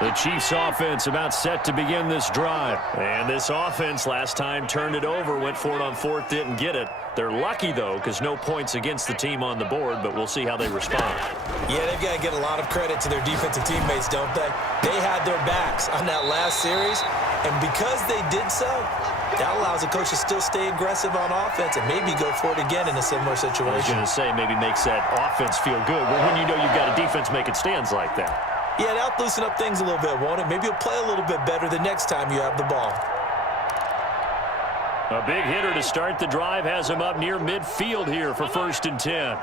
The Chiefs offense about set to begin this drive. And this offense last time turned it over, went for it on fourth, didn't get it. They're lucky, though, because no points against the team on the board, but we'll see how they respond. Yeah, they've got to get a lot of credit to their defensive teammates, don't they? They had their backs on that last series, and because they did so, that allows the coach to still stay aggressive on offense and maybe go for it again in a similar situation. I was going to say maybe makes that offense feel good. Well, when you know you've got a defense making stands like that. Yeah, that'll loosen up things a little bit, won't it? Maybe you'll play a little bit better the next time you have the ball. A big hitter to start the drive has him up near midfield here for 1st and 10. Alert,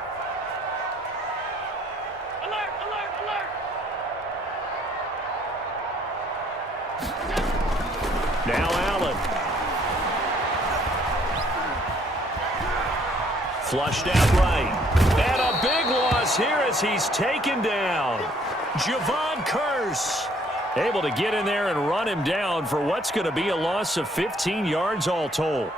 alert, alert. Now Allen. Flushed out right. And a big loss here as he's taken down. Javon Curse able to get in there and run him down for what's going to be a loss of 15 yards all told.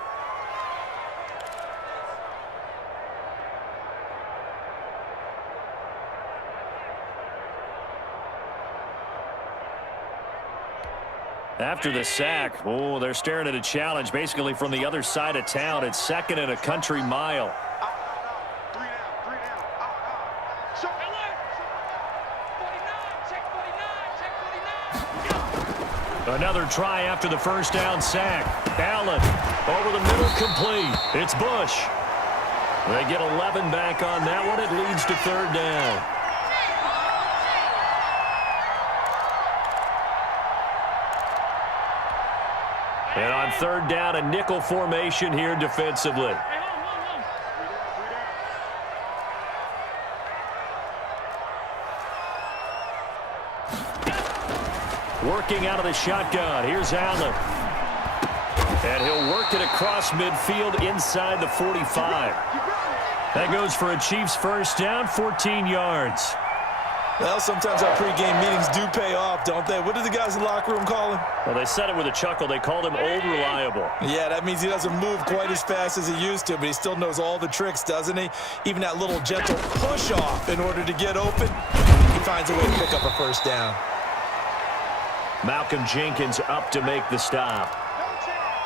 After the sack, oh, they're staring at a challenge basically from the other side of town. It's 2nd and a country mile. Another try after the first down sack. Allen over the middle, complete. It's Bush. They get 11 back on that one. It leads to 3rd down. And on 3rd down, a nickel formation here defensively. Working out of the shotgun. Here's Allen. And he'll work it across midfield inside the 45. That goes for a Chiefs first down, 14 yards. Well, sometimes our pregame meetings do pay off, don't they? What do the guys in the locker room call him? Well, they said it with a chuckle. They called him Old Reliable. Yeah, that means he doesn't move quite as fast as he used to, but he still knows all the tricks, doesn't he? Even that little gentle push-off in order to get open, he finds a way to pick up a first down. Malcolm Jenkins up to make the stop.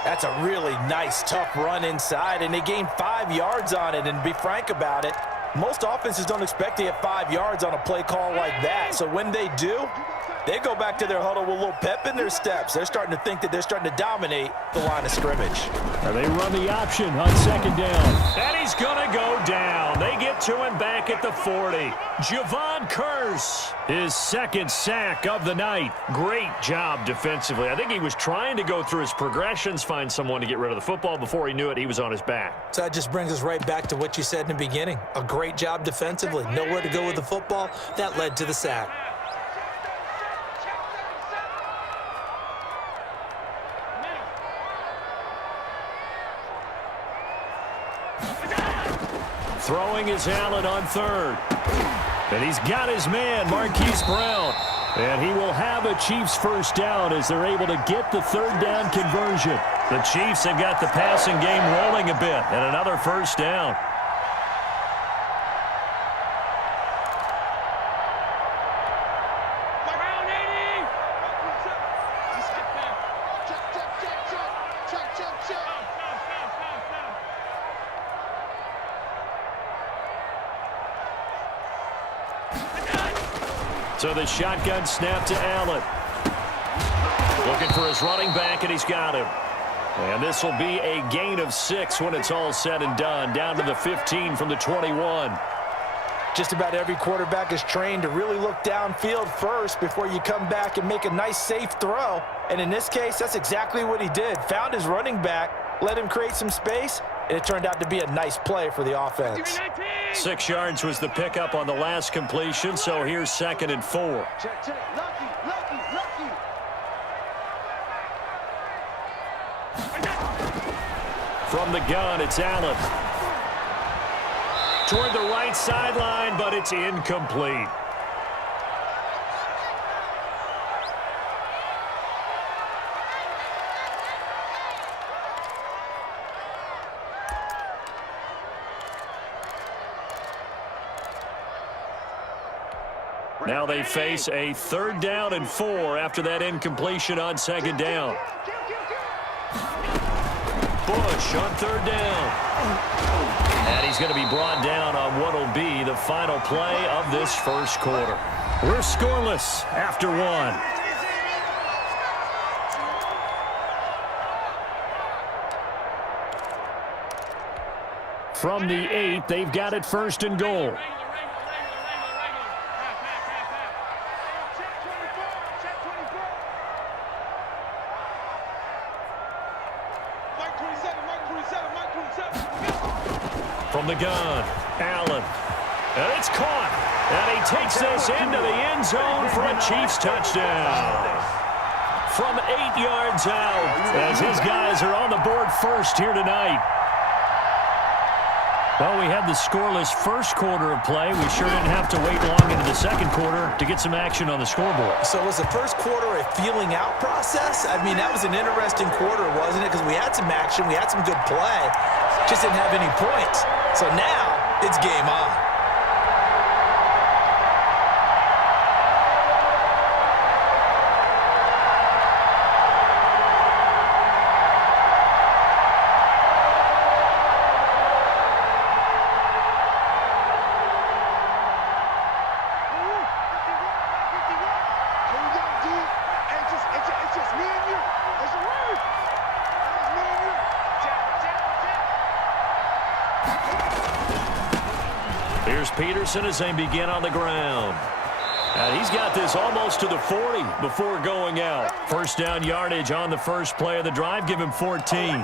That's a really nice, tough run inside, and they gained 5 yards on it. And to be frank about it, most offenses don't expect to get 5 yards on a play call like that. So when they do, they go back to their huddle with a little pep in their steps. They're starting to think that they're starting to dominate the line of scrimmage. And they run the option on 2nd down. And he's going to go down. They get to him back at the 40. Javon Curse, his 2nd sack of the night. Great job defensively. I think he was trying to go through his progressions, find someone to get rid of the football. Before he knew it, he was on his back. So that just brings us right back to what you said in the beginning. A great job defensively. Nowhere to go with the football. That led to the sack. Throwing is Allen on 3rd. And he's got his man, Marquise Brown. And he will have a Chiefs first down as they're able to get the 3rd down conversion. The Chiefs have got the passing game rolling a bit. And another first down. So the shotgun snap to Allen. Looking for his running back, and he's got him. And this will be a gain of 6 when it's all said and done. Down to the 15 from the 21. Just about every quarterback is trained to really look downfield first before you come back and make a nice, safe throw. And in this case, that's exactly what he did. Found his running back, let him create some space, and it turned out to be a nice play for the offense. 6 yards was the pickup on the last completion, so here's 2nd and 4. Check, check. Lucky, lucky, lucky. From the gun, it's Allen. Toward the right sideline, but it's incomplete. Now they face a 3rd down and 4 after that incompletion on 2nd down. Bush on 3rd down. And he's going to be brought down on what will be the final play of this first quarter. We're scoreless after 1. From the 8, they've got it 1st and goal. From the gun, Allen. And it's caught. And he takes this into the end zone for a Chiefs touchdown. From 8 yards out, as his guys are on the board first here tonight. Well, we had the scoreless first quarter of play. We sure didn't have to wait long into the second quarter to get some action on the scoreboard. So was the first quarter a feeling out process? I mean, that was an interesting quarter, wasn't it? Because we had some action, we had some good play, just didn't have any points. So now it's game on. Here's Peterson as they begin on the ground. And he's got this almost to the 40 before going out. 1st down yardage on the first play of the drive. Give him 14.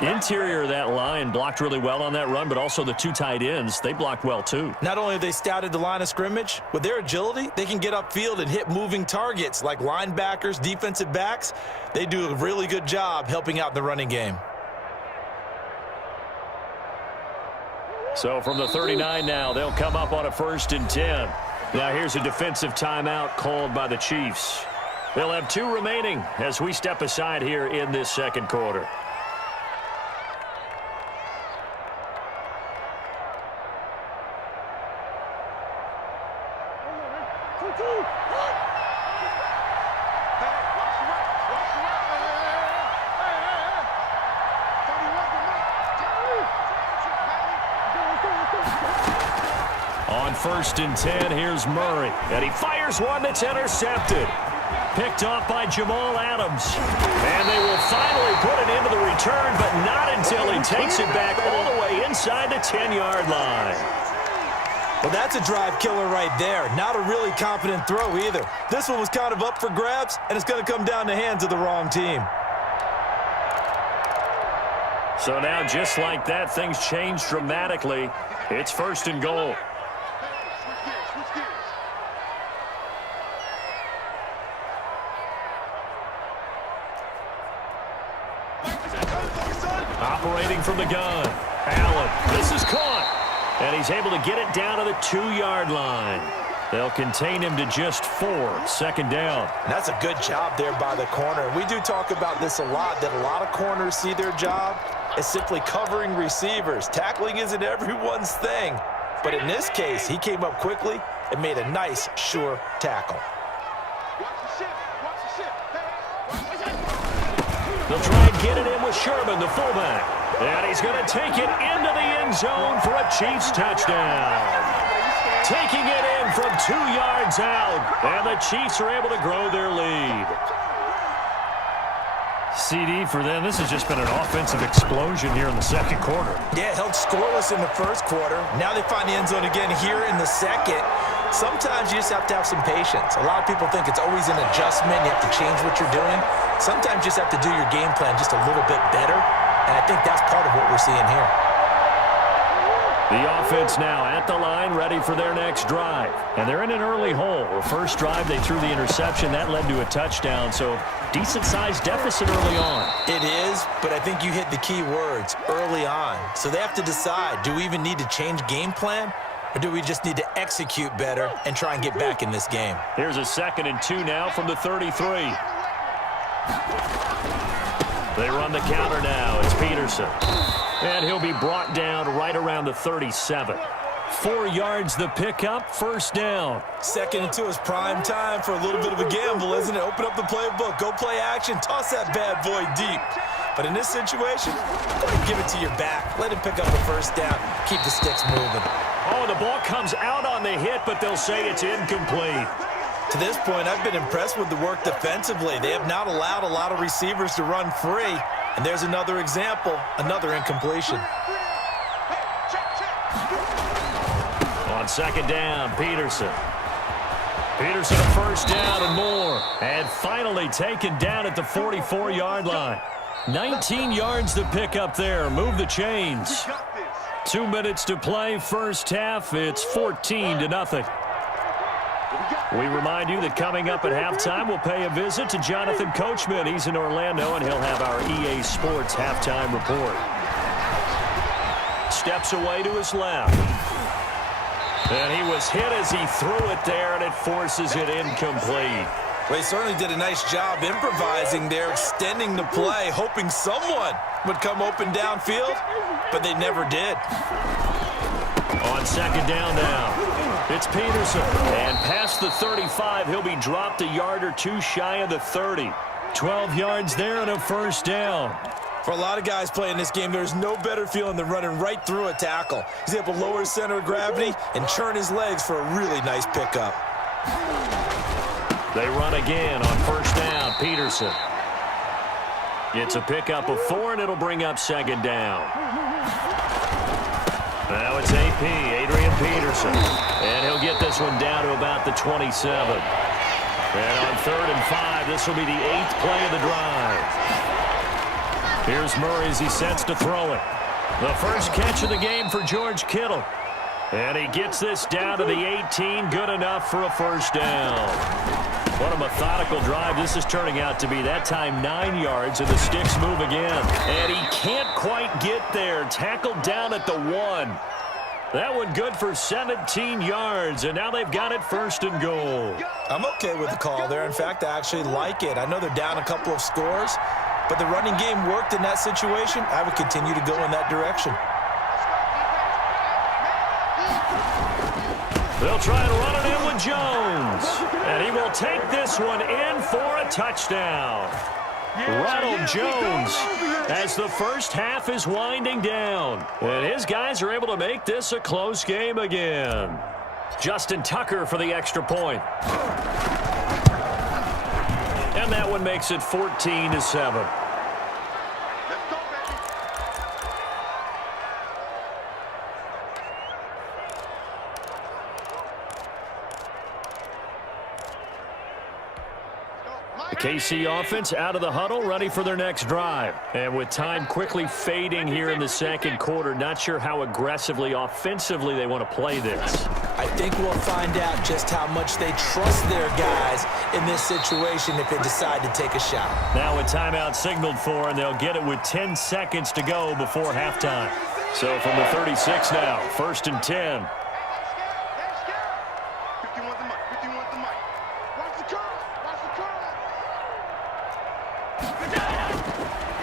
Interior of that line blocked really well on that run, but also the 2 tight ends, they blocked well too. Not only have they scouted the line of scrimmage, with their agility, they can get upfield and hit moving targets like linebackers, defensive backs. They do a really good job helping out the running game. So from the 39 now, they'll come up on a 1st and 10. Now here's a defensive timeout called by the Chiefs. They'll have 2 remaining as we step aside here in this second quarter. On 1st and 10, here's Murray. And he fires one that's intercepted. Picked off by Jamal Adams. And they will finally put it into the return, but not until he takes it back all the way inside the 10-yard line. Well, that's a drive killer right there. Not a really confident throw either. This one was kind of up for grabs, and it's going to come down the hands of the wrong team. So now, just like that, things change dramatically. It's 1st and goal. Operating from the gun. Allen. This is caught. And he's able to get it down to the 2-yard line. They'll contain him to just 4. 2nd down. And that's a good job there by the corner. We do talk about this a lot, that a lot of corners see their job as simply covering receivers. Tackling isn't everyone's thing. But in this case, he came up quickly and made a nice, sure tackle. They'll try and get it in with Sherman, the fullback. And he's going to take it into the end zone for a Chiefs touchdown. Taking it in from 2 yards out. And the Chiefs are able to grow their lead. CD for them, this has just been an offensive explosion here in the second quarter. Yeah, held scoreless in the first quarter. Now they find the end zone again here in the second. Sometimes you just have to have some patience. A lot of people think it's always an adjustment. You have to change what you're doing. Sometimes you just have to do your game plan just a little bit better. And I think that's part of what we're seeing here. The offense now at the line, ready for their next drive. And they're in an early hole. The first drive, they threw the interception. That led to a touchdown, so decent-sized deficit early on. It is, but I think you hit the key words, early on. So they have to decide, do we even need to change game plan? Or do we just need to execute better and try and get back in this game? Here's a 2nd and 2 now from the 33. They run the counter now. It's Peterson. And he'll be brought down right around the 37. 4 yards the pickup, first down. 2nd and 2 is prime time for a little bit of a gamble, isn't it? Open up the playbook, go play action, toss that bad boy deep. But in this situation, go ahead and give it to your back. Let him pick up the first down. Keep the sticks moving. Oh, the ball comes out on the hit, but they'll say it's incomplete. To this point, I've been impressed with the work defensively. They have not allowed a lot of receivers to run free. And there's another example, another incompletion. On 2nd down, Peterson. Peterson a first down and more. And finally taken down at the 44-yard line. 19 yards to pick up there. Move the chains. 2 minutes to play, first half. It's 14-0. We remind you that coming up at halftime, we'll pay a visit to Jonathan Coachman. He's in Orlando, and he'll have our EA Sports halftime report. Steps away to his left. And he was hit as he threw it there, and it forces it incomplete. Well, he certainly did a nice job improvising there, extending the play, hoping someone would come open downfield, but they never did. On 2nd down now, it's Peterson. And past the 35, he'll be dropped a yard or two shy of the 30. 12 yards there and a first down. For a lot of guys playing this game, there's no better feeling than running right through a tackle. He's able to lower his center of gravity and churn his legs for a really nice pickup. They run again on first down, Peterson. It's a pickup of 4, and it'll bring up 2nd down. Now it's AP, Adrian Peterson. And he'll get this one down to about the 27. And on 3rd and 5, this will be the 8th play of the drive. Here's Murray as he sets to throw it. The first catch of the game for George Kittle. And he gets this down to the 18, good enough for a first down. What a methodical drive this is turning out to be. That time 9 yards, and the sticks move again. And he can't quite get there. Tackled down at the 1. That one good for 17 yards, and now they've got it 1st and goal. I'm okay with the call there. In fact, I actually like it. I know they're down a couple of scores, but the running game worked in that situation. I would continue to go in that direction. They'll try and run it in with Jones. And he will take this one in for a touchdown. Ronald Jones as the first half is winding down. And his guys are able to make this a close game again. Justin Tucker for the extra point. And that one makes it 14-7. The KC offense out of the huddle, ready for their next drive. And with time quickly fading here in the 2nd quarter, not sure how aggressively, offensively they want to play this. I think we'll find out just how much they trust their guys in this situation if they decide to take a shot. Now a timeout signaled for, and they'll get it with 10 seconds to go before halftime. So from the 36 now, 1st and 10.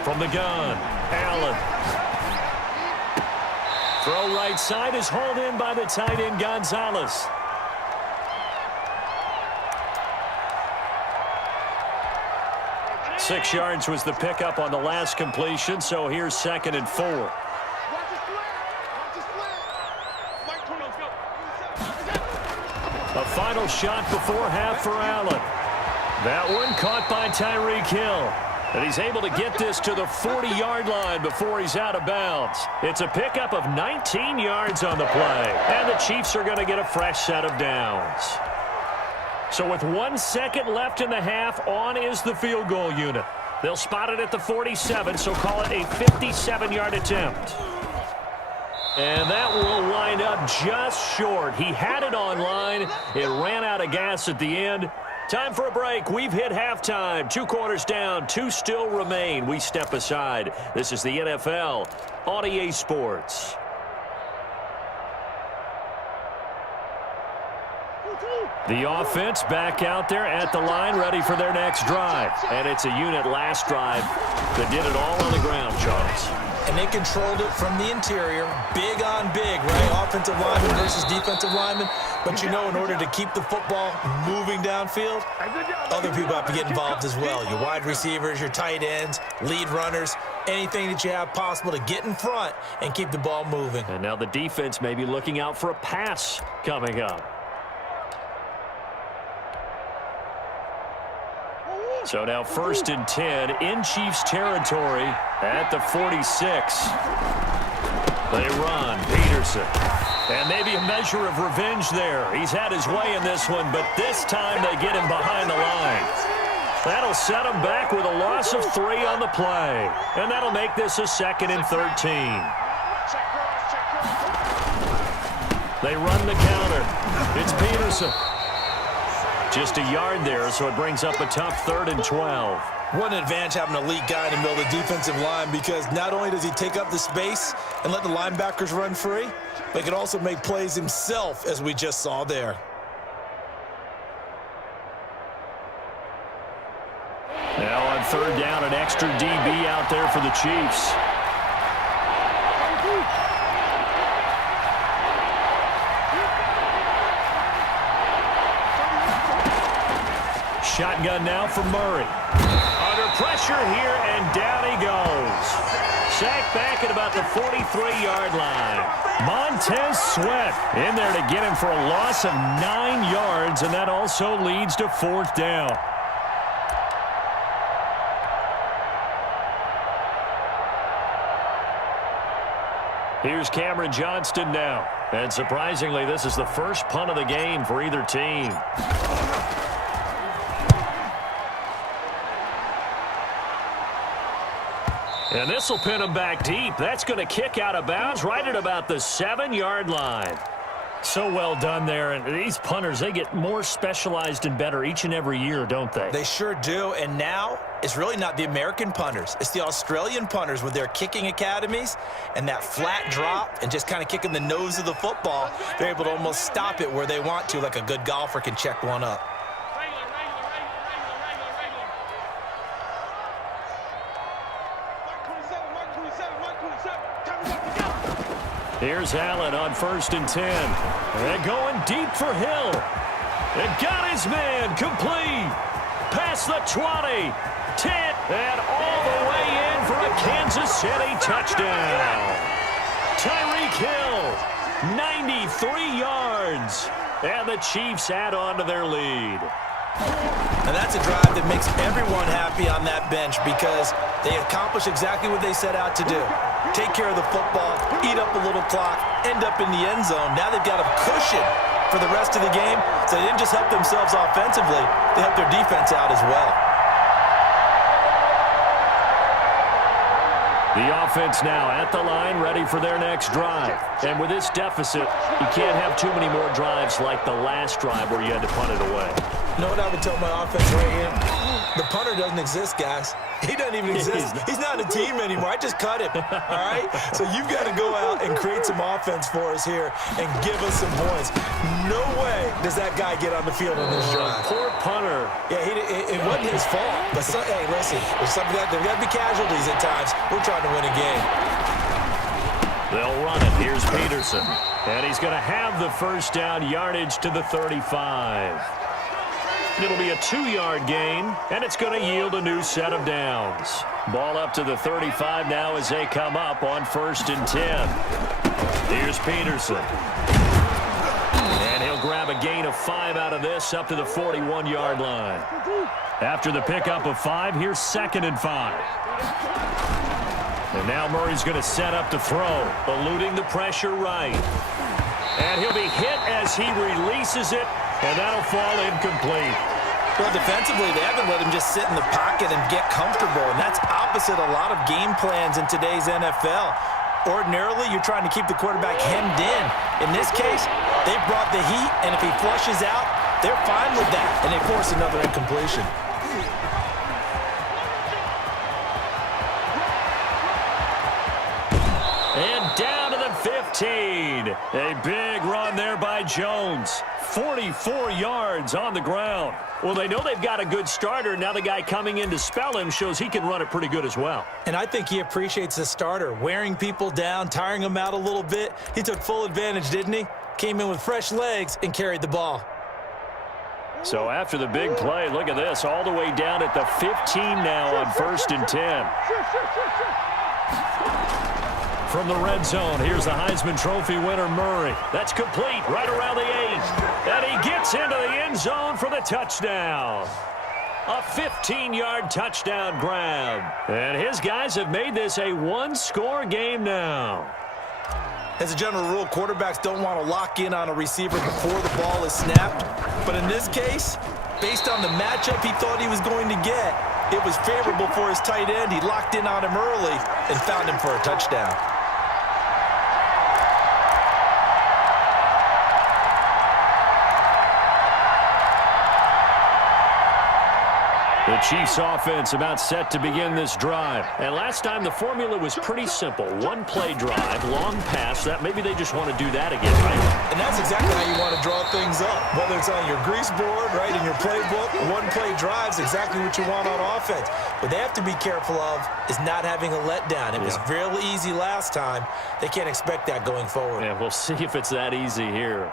From the gun, Allen. Throw right side is hauled in by the tight end, Gonzalez. Six yards was the pickup on the last completion, so here's 2nd and 4. A final shot before half for Allen. That one caught by Tyreek Hill. And he's able to get this to the 40-yard line before he's out of bounds. It's a pickup of 19 yards on the play. And the Chiefs are going to get a fresh set of downs. So with 1 second left in the half, on is the field goal unit. They'll spot it at the 47, so call it a 57-yard attempt. And that will wind up just short. He had it on line. It ran out of gas at the end. Time for a break. We've hit halftime. 2 quarters down. 2 still remain. We step aside. This is the NFL on EA Sports. The offense back out there at the line, ready for their next drive. And it's a unit last drive that did it all on the ground, Charles. And they controlled it from the interior, big on big, right? Offensive lineman versus defensive lineman. But you know, in order to keep the football moving downfield, other people have to get involved as well. Your wide receivers, your tight ends, lead runners, anything that you have possible to get in front and keep the ball moving. And now the defense may be looking out for a pass coming up. So now 1st and 10 in Chiefs territory at the 46. They run. Peterson. And maybe a measure of revenge there. He's had his way in this one, but this time they get him behind the line. That'll set him back with a loss of 3 on the play. And that'll make this a 2nd and 13. They run the counter. It's Peterson. Just a yard there, so it brings up a tough 3rd and 12. What an advantage having an elite guy in the middle of the defensive line, because not only does he take up the space and let the linebackers run free, but he can also make plays himself, as we just saw there. Now on 3rd down, an extra DB out there for the Chiefs. Shotgun now for Murray. Under pressure here, and down he goes. Sacked back at about the 43-yard line. Montez Sweat in there to get him for a loss of 9 yards, and that also leads to 4th down. Here's Cameron Johnston now. And surprisingly, this is the first punt of the game for either team. And this will pin him back deep. That's going to kick out of bounds right at about the 7-yard line. So well done there. And these punters, they get more specialized and better each and every year, don't they? They sure do. And now it's really not the American punters. It's the Australian punters with their kicking academies and that flat drop and just kind of kicking the nose of the football. They're able to almost stop it where they want to, like a good golfer can check one up. Here's Allen on 1st and 10. They're going deep for Hill. It got his man complete. Past the 20, 10, and all the way in for a Kansas City touchdown. Tyreek Hill, 93 yards. And the Chiefs add on to their lead. And that's a drive that makes everyone happy on that bench, because they accomplish exactly what they set out to do. Take care of the football, eat up a little clock, end up in the end zone. Now they've got a cushion for the rest of the game, so they didn't just help themselves offensively, they helped their defense out as well. The offense now at the line, ready for their next drive. And with this deficit, you can't have too many more drives like the last drive where you had to punt it away. You know what I would tell my offense right here? The punter doesn't exist, guys. He doesn't even exist. He's not a team anymore. I just cut him, all right? So you've got to go out and create some offense for us here and give us some points. No way does that guy get on the field on this drive. Poor punter. Yeah, it wasn't his fault. But hey, listen, there's got to be casualties at times. We're trying to win a game. They'll run it. Here's Peterson. And he's going to have the first down, yardage to the 35. It'll be a 2-yard gain, and it's going to yield a new set of downs. Ball up to the 35 now as they come up on 1st and 10. Here's Peterson. And he'll grab a gain of 5 out of this up to the 41-yard line. After the pickup of 5, here's 2nd and 5. And now Murray's going to set up to throw, eluding the pressure right. And he'll be hit as he releases it, and that'll fall incomplete. Well, defensively, they haven't let him just sit in the pocket and get comfortable, and that's opposite a lot of game plans in today's NFL. Ordinarily, you're trying to keep the quarterback hemmed in. In this case, they brought the heat, and if he flushes out, they're fine with that, and they force another incompletion. And down to the 15. A big run there by Jones. 44 yards on the ground. Well, they know they've got a good starter. Now the guy coming in to spell him shows he can run it pretty good as well. And I think he appreciates the starter, wearing people down, tiring them out a little bit. He took full advantage, didn't he? Came in with fresh legs and carried the ball. So after the big play, look at this, all the way down at the 15 now on 1st and 10. From the red zone, here's the Heisman Trophy winner, Murray. That's complete right around the 8. And he gets into the end zone for the touchdown. A 15-yard touchdown grab. And his guys have made this a one-score game now. As a general rule, quarterbacks don't want to lock in on a receiver before the ball is snapped. But in this case, based on the matchup he thought he was going to get, it was favorable for his tight end. He locked in on him early and found him for a touchdown. The Chiefs offense about set to begin this drive. And last time the formula was pretty simple. One play drive, long pass. That maybe they just want to do that again, right? And that's exactly how you want to draw things up. Whether it's on your grease board, right, in your playbook, one play drive's exactly what you want on offense. What they have to be careful of is not having a letdown. It was real easy last time. They can't expect that going forward. Yeah, we'll see if it's that easy here.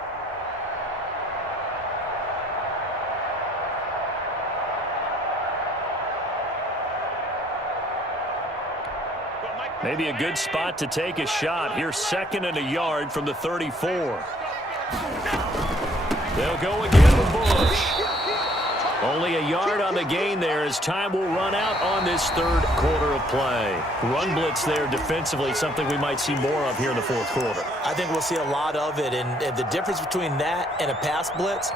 Maybe a good spot to take a shot. Here's 2nd and a yard from the 34. They'll go again with Bush. Only a yard on the gain there as time will run out on this third quarter of play. Run blitz there defensively, something we might see more of here in the fourth quarter. I think we'll see a lot of it, and the difference between that and a pass blitz,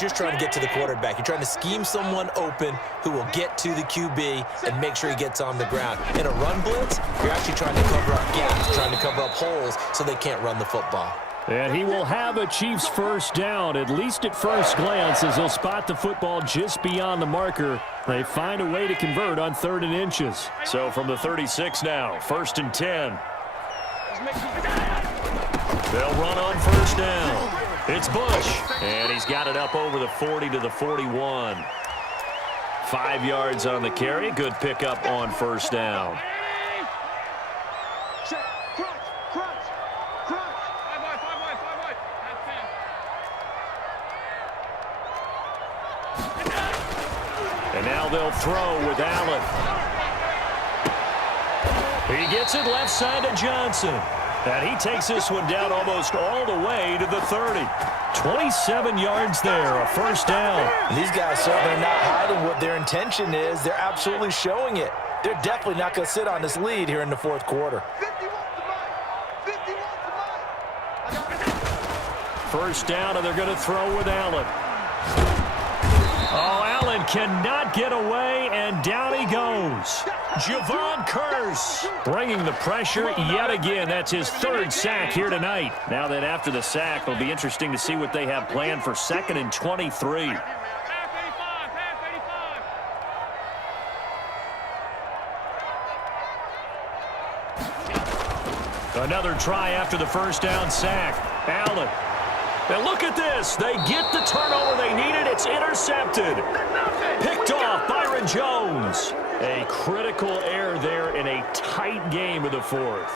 you're trying to get to the quarterback. You're trying to scheme someone open who will get to the QB and make sure he gets on the ground. In a run blitz, you're actually trying to cover up gaps, trying to cover up holes so they can't run the football. And he will have a Chiefs first down, at least at first glance, as he'll spot the football just beyond the marker. They find a way to convert on 3rd and inches. So from the 36 now, 1st and 10. They'll run on first down. It's Bush, and he's got it up over the 40 to the 41. 5 yards on the carry. Good pickup on first down. And now they'll throw with Allen. He gets it left side to Johnson. And he takes this one down almost all the way to the 30. 27 yards there, a first down. These guys certainly not hiding what their intention is. They're absolutely showing it. They're definitely not going to sit on this lead here in the fourth quarter. First down, and they're going to throw with Allen. Oh, Allen cannot get away, and down he goes. Javon Curse bringing the pressure yet again. That's his 3rd sack here tonight. Now that after the sack, it'll be interesting to see what they have planned for 2nd and 23. Another try after the first down sack. Allen. And look at this. They get the turnover they needed. It's intercepted. Picked off Byron Jones. A critical error there in a tight game of the 4th.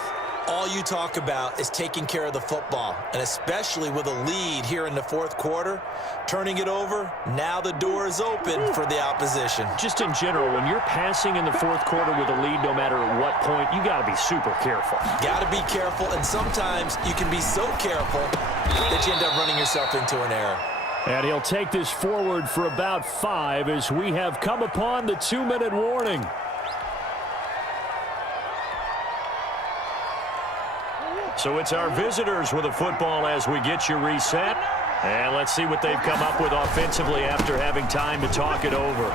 All you talk about is taking care of the football, and especially with a lead here in the 4th quarter, turning it over, now the door is open for the opposition. Just in general, when you're passing in the 4th quarter with a lead, no matter at what point, you got to be super careful. Got to be careful, and sometimes you can be so careful that you end up running yourself into an error. And he'll take this forward for about 5 as we have come upon the 2-minute warning. So it's our visitors with a football as we get you reset. And let's see what they've come up with offensively after having time to talk it over.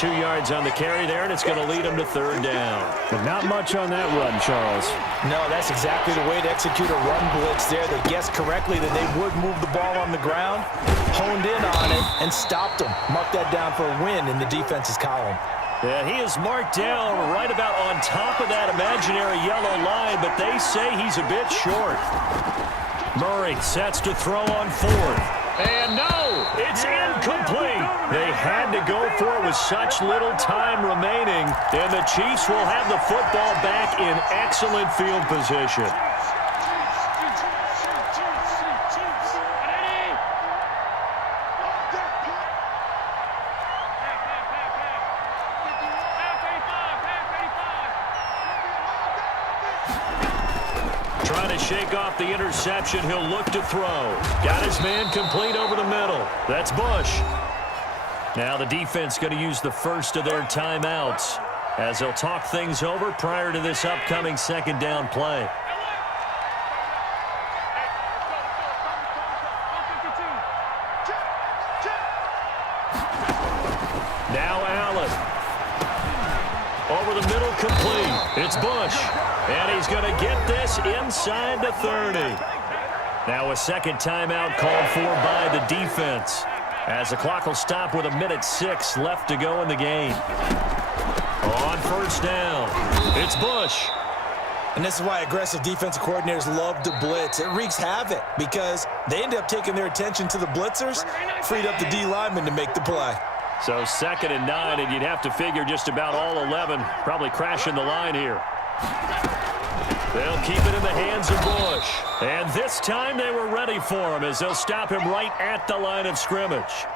2 yards on the carry there, and it's going to lead them to 3rd down. But not much on that run, Charles. No, that's exactly the way to execute a run blitz there. They guessed correctly that they would move the ball on the ground, honed in on it, and stopped them. Mark that down for a win in the defense's column. Yeah, he is marked down right about on top of that imaginary yellow line, but they say he's a bit short. Murray sets to throw on fourth. And no, it's incomplete. They had to go for it with such little time remaining, and the Chiefs will have the football back in excellent field position. Trying to shake off the interception. He'll look to throw. Got his man complete over the middle. That's Bush. Now the defense going to use the first of their timeouts as they'll talk things over prior to this upcoming second down play. Now Allen. Over the middle, complete. It's Bush. And he's going to get this inside the 30. Now a second timeout called for by the defense, as the clock will stop with 1:06 left to go in the game. On first down, it's Bush. And this is why aggressive defensive coordinators love to blitz. It wreaks havoc because they end up taking their attention to the blitzers, freed up the D lineman to make the play. So 2nd and 9, and you'd have to figure just about all 11 probably crashing the line here. They'll keep it in the hands of Bush. And this time they were ready for him as they'll stop him right at the line of scrimmage.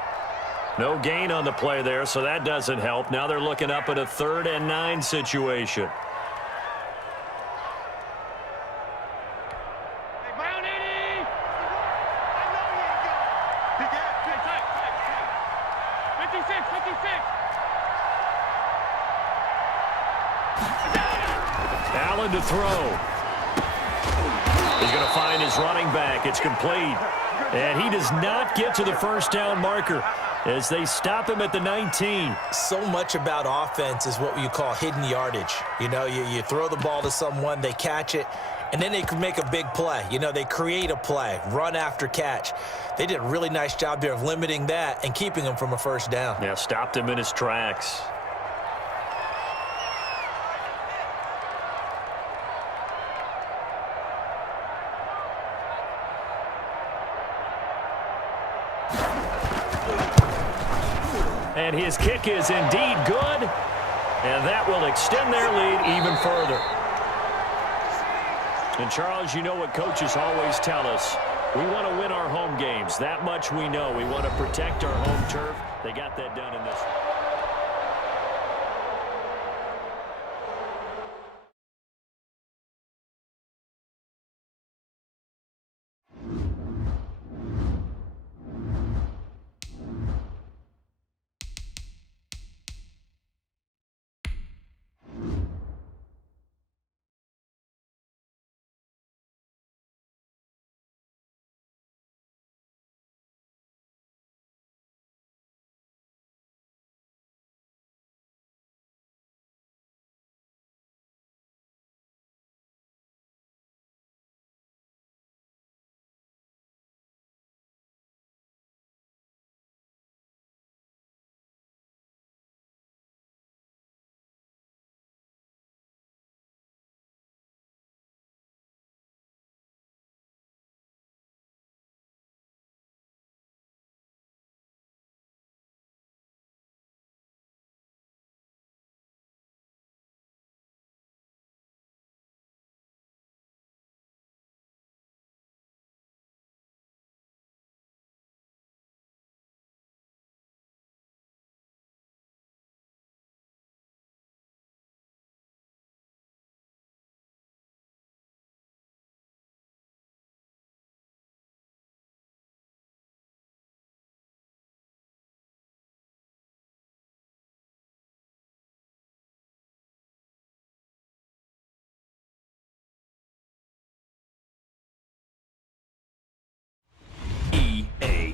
No gain on the play there, so that doesn't help. Now they're looking up at a 3rd and 9 situation. Allen to throw. He's going to find his running back. It's complete. And he does not get to the first down marker as they stop him at the 19. So much about offense is what you call hidden yardage. You know, you throw the ball to someone, they catch it, and then they can make a big play. You know, they create a play, run after catch. They did a really nice job there of limiting that and keeping him from a first down. Yeah, stopped him in his tracks. And his kick is indeed good, and that will extend their lead even further. And, Charles, you know what coaches always tell us. We want to win our home games. That much we know. We want to protect our home turf. They got that done in this one.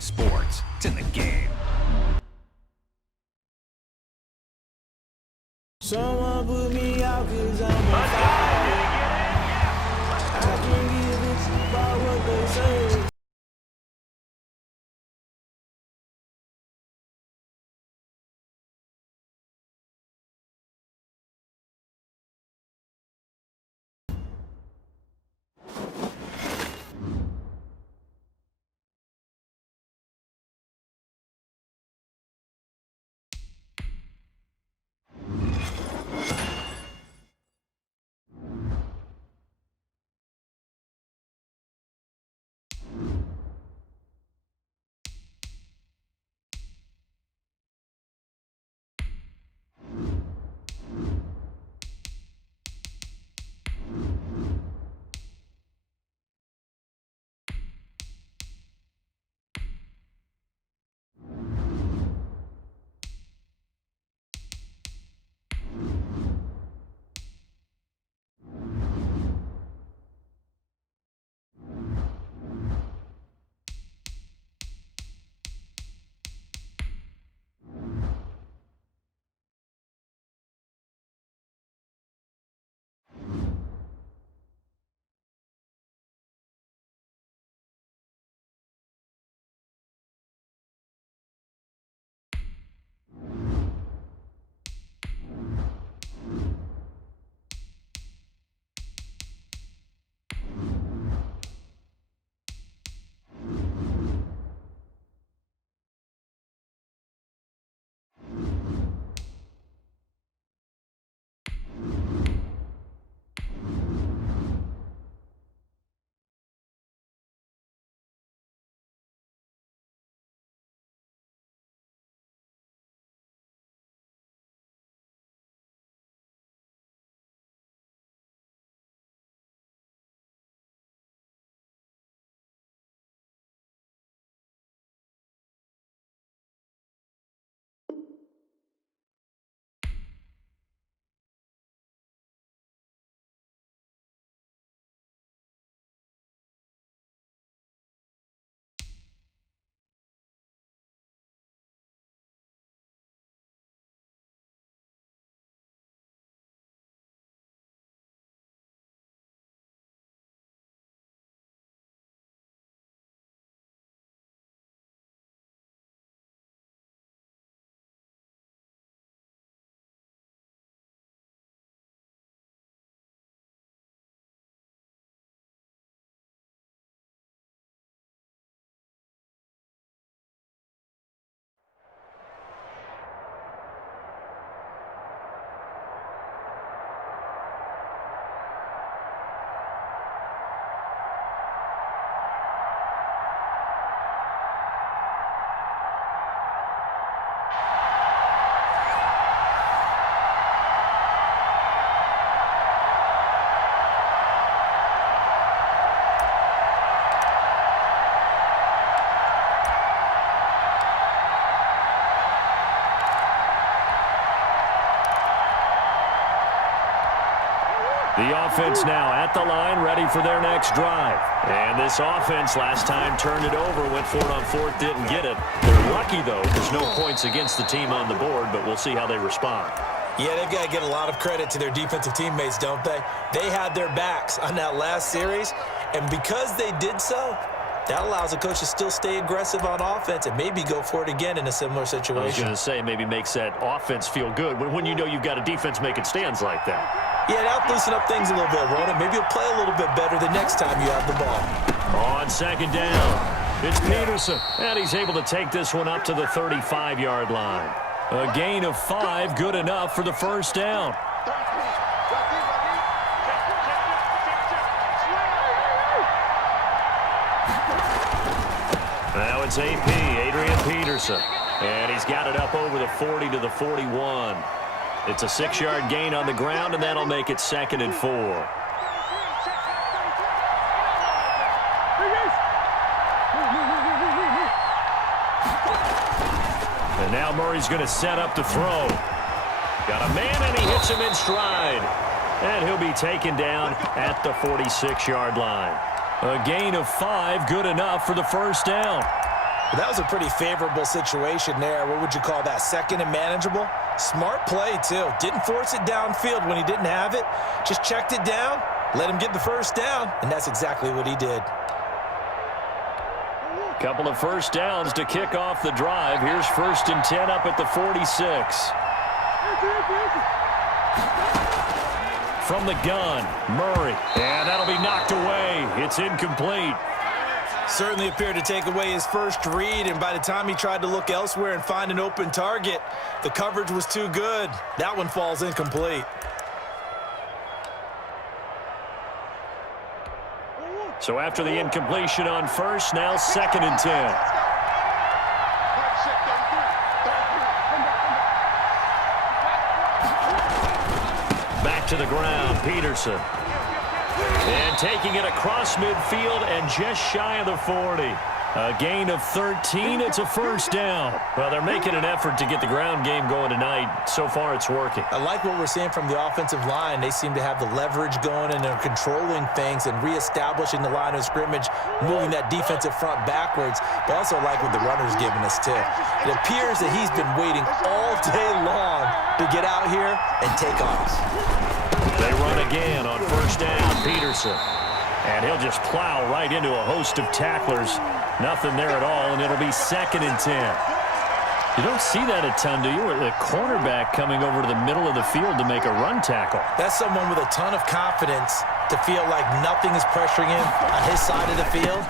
Sports. It's in the game. Someone put me out 'cause I'm on fire. I can't give it about what they say. The offense now at the line, ready for their next drive. And this offense last time turned it over, went for it on fourth, didn't get it. They're lucky, though. There's no points against the team on the board, but we'll see how they respond. Yeah, they've got to get a lot of credit to their defensive teammates, don't they? They had their backs on that last series, and because they did so, that allows the coach to still stay aggressive on offense and maybe go for it again in a similar situation. I was going to say, maybe makes that offense feel good when you know you've got a defense making stands like that. Yeah, that'll loosen up things a little bit, won't it? Maybe you'll play a little bit better the next time you have the ball. On second down, it's Peterson, and he's able to take this one up to the 35-yard line. A gain of 5, good enough for the first down. Now it's AP, Adrian Peterson, and he's got it up over the 40 to the 41. It's a 6-yard gain on the ground, and that'll make it 2nd and 4. And now Murray's going to set up to throw. Got a man, and he hits him in stride. And he'll be taken down at the 46-yard line. A gain of 5, good enough for the first down. Well, that was a pretty favorable situation there. What would you call that? 2nd and manageable? Smart play, too. Didn't force it downfield when he didn't have it. Just checked it down, let him get the first down, and that's exactly what he did. Couple of first downs to kick off the drive. Here's 1st and 10 up at the 46. From the gun, Murray. And that'll be knocked away. It's incomplete. Certainly appeared to take away his first read, and by the time he tried to look elsewhere and find an open target, the coverage was too good. That one falls incomplete. So after the incompletion on first, now 2nd and 10. Back to the ground, Peterson. And taking it across midfield and just shy of the 40. A gain of 13. It's a first down. Well, they're making an effort to get the ground game going tonight. So far, it's working. I like what we're seeing from the offensive line. They seem to have the leverage going, and they're controlling things and reestablishing the line of scrimmage, moving that defensive front backwards. But also like what the runner's giving us, too. It appears that he's been waiting all day long to get out here and take off. They run again on first down, Peterson. And he'll just plow right into a host of tacklers. Nothing there at all, and it'll be 2nd and 10. You don't see that a ton, do you? The cornerback coming over to the middle of the field to make a run tackle. That's someone with a ton of confidence to feel like nothing is pressuring him on his side of the field.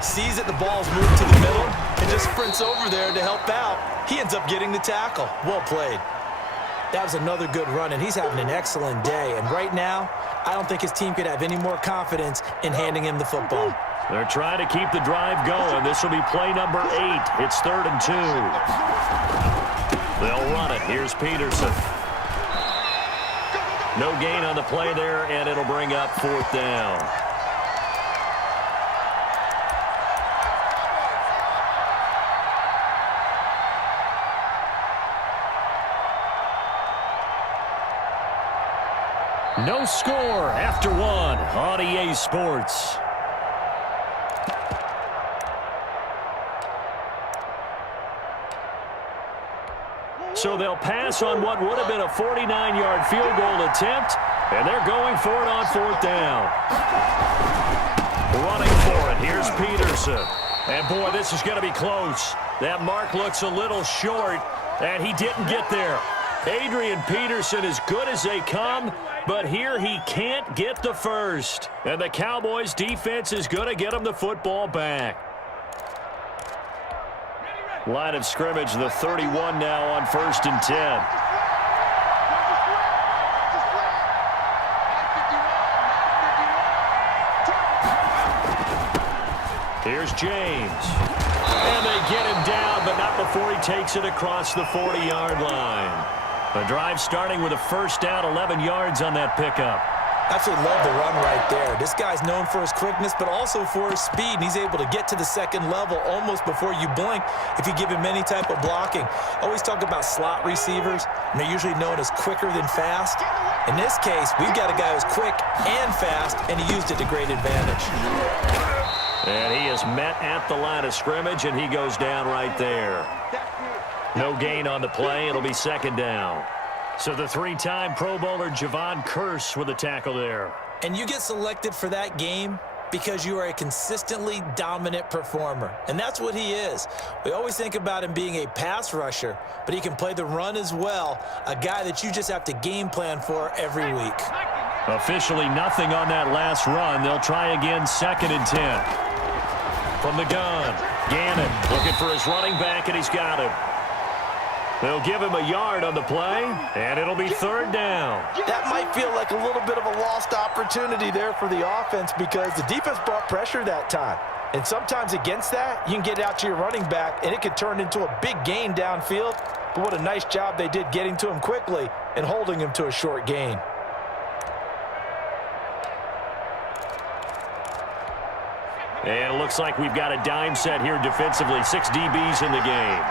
Sees that the ball's moved to the middle and just sprints over there to help out. He ends up getting the tackle. Well played. That was another good run, and he's having an excellent day. And right now, I don't think his team could have any more confidence in handing him the football. They're trying to keep the drive going. This will be play number 8. It's 3rd and 2. They'll run it. Here's Peterson. No gain on the play there, and it'll bring up 4th down. No score after 1 on EA Sports. So they'll pass on what would have been a 49-yard field goal attempt, and they're going for it on 4th down. Running for it, here's Peterson. And boy, this is going to be close. That mark looks a little short, and he didn't get there. Adrian Peterson as good as they come, but here he can't get the first. And the Cowboys defense is going to get him the football back. Line of scrimmage, the 31 now on 1st and 10. Here's James. And they get him down, but not before he takes it across the 40-yard line. The drive starting with a first down, 11 yards on that pickup. Absolutely love the run right there. This guy's known for his quickness, but also for his speed. And he's able to get to the second level almost before you blink if you give him any type of blocking. Always talk about slot receivers, and they're usually known as quicker than fast. In this case, we've got a guy who's quick and fast, and he used it to great advantage. And he is met at the line of scrimmage, and he goes down right there. No gain on the play. It'll be second down. So the three-time Pro Bowler Javon Curse with a tackle there. And you get selected for that game because you are a consistently dominant performer. And that's what he is. We always think about him being a pass rusher, but he can play the run as well, a guy that you just have to game plan for every week. Officially nothing on that last run. They'll try again, 2nd and 10. From the gun, Gannon looking for his running back, and he's got him. They'll give him a yard on the play, and it'll be 3rd down. That might feel like a little bit of a lost opportunity there for the offense because the defense brought pressure that time. And sometimes against that, you can get out to your running back, and it could turn into a big gain downfield. But what a nice job they did getting to him quickly and holding him to a short gain. And it looks like we've got a dime set here defensively. 6 DBs in the game.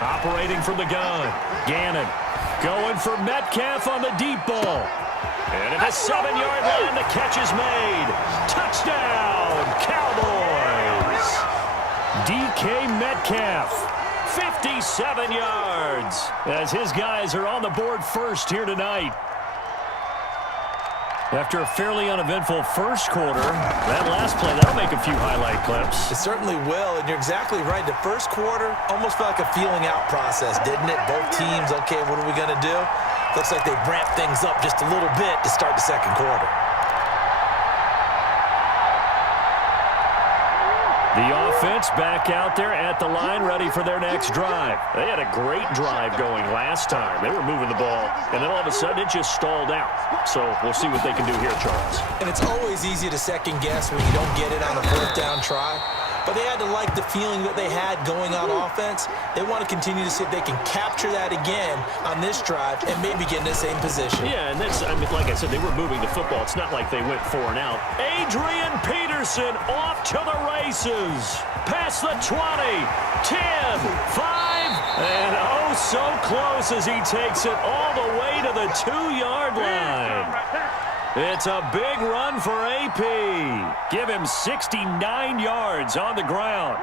Operating from the gun. Gannon going for Metcalf on the deep ball. And at the 7-yard line, the catch is made. Touchdown, Cowboys. DK Metcalf, 57 yards, as his guys are on the board first here tonight. After a fairly uneventful first quarter, that last play, that'll make a few highlight clips. It certainly will, and you're exactly right. The first quarter almost felt like a feeling out process, didn't it? Both teams, okay, what are we going to do? Looks like they ramped things up just a little bit to start the second quarter. The offense back out there at the line, ready for their next drive. They had a great drive going last time. They were moving the ball, and then all of a sudden it just stalled out. So we'll see what they can do here, Charles. And it's always easy to second guess when you don't get it on a 4th down try. But they had to like the feeling that they had going on offense. They want to continue to see if they can capture that again on this drive and maybe get in the same position. Yeah, and that's, I mean, like I said, they were moving the football. It's not like they went 4 and out. Adrian Peterson off to the races. Past the 20, 10, 5, and oh, so close as he takes it all the way to the 2-yard line. It's a big run for AP. Give him 69 yards on the ground.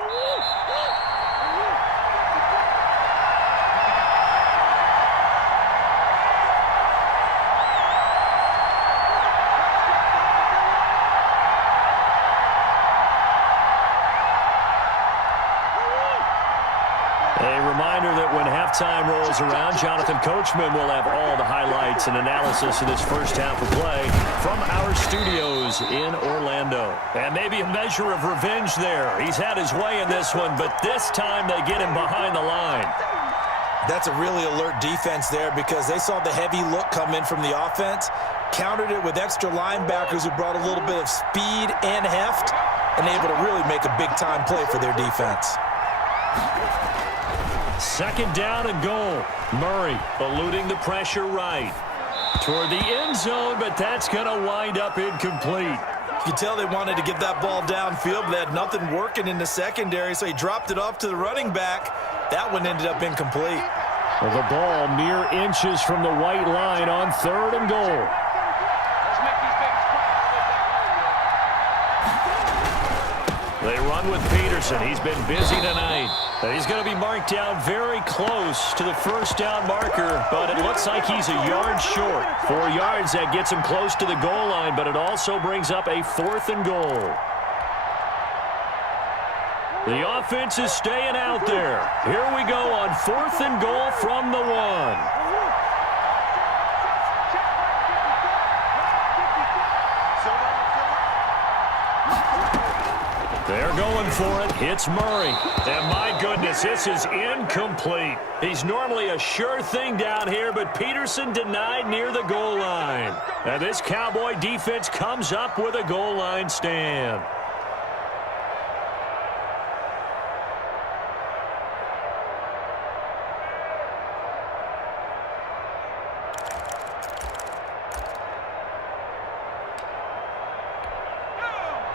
A reminder that when halftime rolls around, Jonathan Coachman will have all the highlights and analysis of this first half of play from our studios in Orlando. And maybe a measure of revenge there. He's had his way in this one, but this time they get him behind the line. That's a really alert defense there because they saw the heavy look come in from the offense, countered it with extra linebackers who brought a little bit of speed and heft, and able to really make a big-time play for their defense. 2nd down and goal. Murray eluding the pressure right toward the end zone, but that's going to wind up incomplete. You can tell they wanted to get that ball downfield, but they had nothing working in the secondary, so he dropped it off to the running back. That one ended up incomplete. Well, the ball mere inches from the white line on 3rd and goal. They run with Peterson. He's been busy tonight. He's going to be marked down very close to the 1st down marker, but it looks like he's a yard short. 4 yards, that gets him close to the goal line, but it also brings up a 4th and goal. The offense is staying out there. Here we go on 4th and goal from the 1. They're going for it. It's Murray. And my goodness, this is incomplete. He's normally a sure thing down here, but Peterson denied near the goal line. And this Cowboy defense comes up with a goal line stand.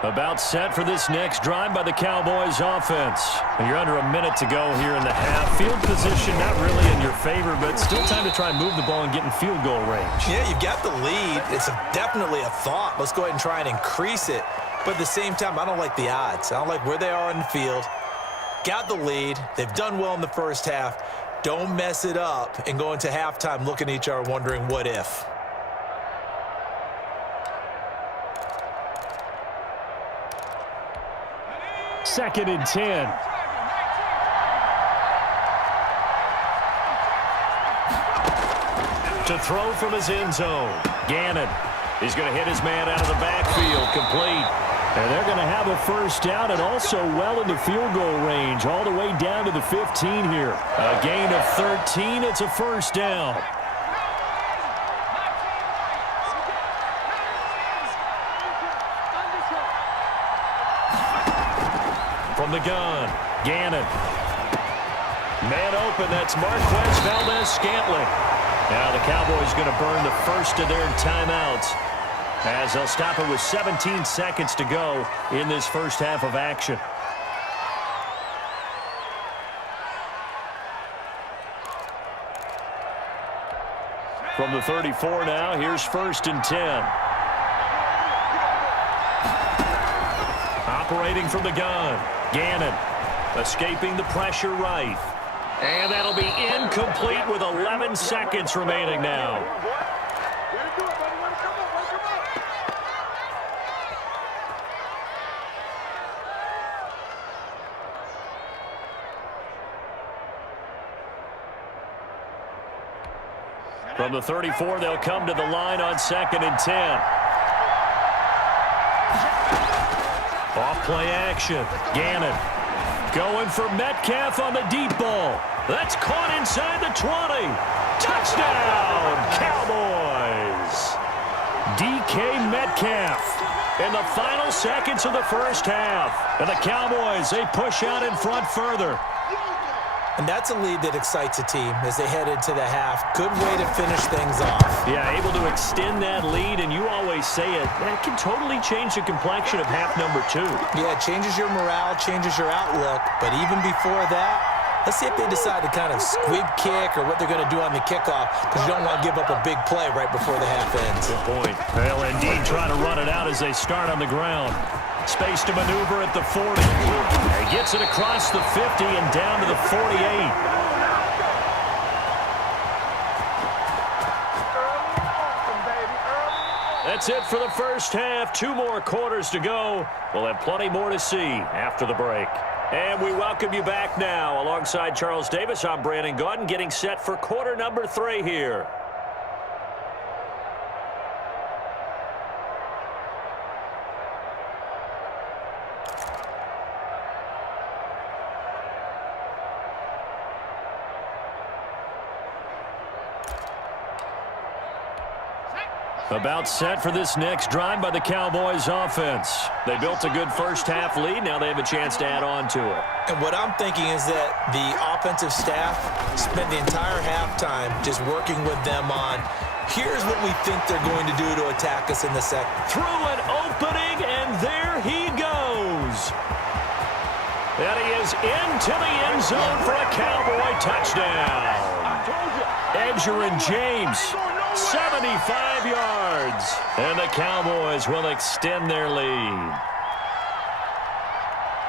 About set for this next drive by the Cowboys offense. And you're under a minute to go here in the half. Field position not really in your favor, but still time to try and move the ball and get in field goal range. Yeah, you've got the lead. It's definitely a thought. Let's go ahead and try and increase it. But at the same time, I don't like the odds. I don't like where they are in the field. Got the lead. They've done well in the first half. Don't mess it up and go into halftime looking at each other wondering what if. Second and 10. To throw from his end zone. Gannon. He's going to hit his man out of the backfield. Complete. And they're going to have a first down and also well into field goal range. All the way down to the 15 here. A gain of 13. It's a first down. From the gun, Gannon. Man open, that's Marquez Valdez-Scantling. Now the Cowboys going to burn the first of their timeouts as they'll stop it with 17 seconds to go in this first half of action. From the 34 now, here's first and 10. Operating from the gun. Gannon escaping the pressure right. And that'll be incomplete with 11 seconds remaining now. From the 34, they'll come to the line on second and 10. Off play action. Gannon going for Metcalf on the deep ball. That's caught inside the 20. Touchdown, Cowboys. DK Metcalf in the final seconds of the first half. And the Cowboys, they push out in front further. And that's a lead that excites a team as they head into the half. Good way to finish things off. Yeah, able to extend that lead, and you always say it, that can totally change the complexion of half number 2. Yeah, it changes your morale, changes your outlook. But even before that, let's see if they decide to kind of squib kick or what they're going to do on the kickoff, because you don't want to give up a big play right before the half ends. Good point. They'll indeed try to run it out as they start on the ground. Space to maneuver at the 40. He gets it across the 50 and down to the 48. That's it for the first half. 2 more quarters to go. We'll have plenty more to see after the break. And we welcome you back now. Alongside Charles Davis, I'm Brandon Gaudin, getting set for quarter number 3 here. About set for this next drive by the Cowboys offense. They built a good first half lead. Now they have a chance to add on to it. And what I'm thinking is that the offensive staff spent the entire halftime just working with them on, here's what we think they're going to do to attack us in the second. Through an opening, and there he goes. And he is into the end zone for a Cowboy touchdown. Edgerrin James, 75 yards. And the Cowboys will extend their lead.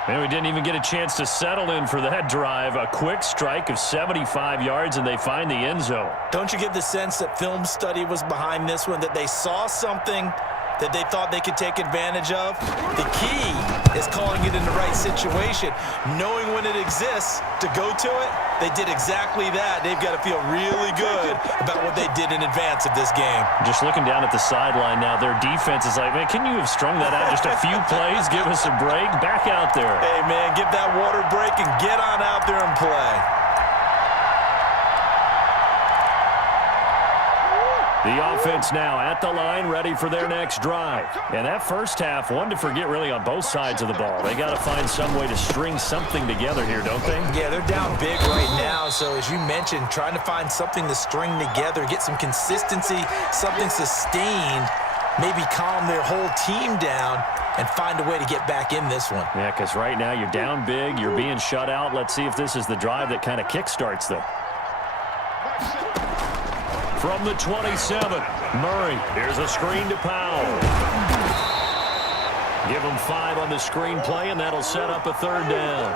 And we didn't even get a chance to settle in for that drive. A quick strike of 75 yards, and they find the end zone. Don't you get the sense that film study was behind this one, that they saw something that they thought they could take advantage of? The key is calling it in the right situation, knowing when it exists to go to it. They did exactly that. They've got to feel really good about what they did in advance of this game. Just looking down at the sideline now, their defense is like, man, can you have strung that out just a few plays? Give us a break. Back out there. Hey, man, give that water break and get on out there and play. The offense now at the line, ready for their next drive. And that first half, one to forget really on both sides of the ball. They got to find some way to string something together here, don't they? Yeah, they're down big right now. So as you mentioned, trying to find something to string together, get some consistency, something sustained, maybe calm their whole team down. and find a way to get back in this one. Yeah, because right now you're down big, you're being shut out. Let's see if this is the drive that kind of kickstarts them. From the 27, Murray. Here's a screen to Powell. Give him 5 on the screen play, and that'll set up a third down.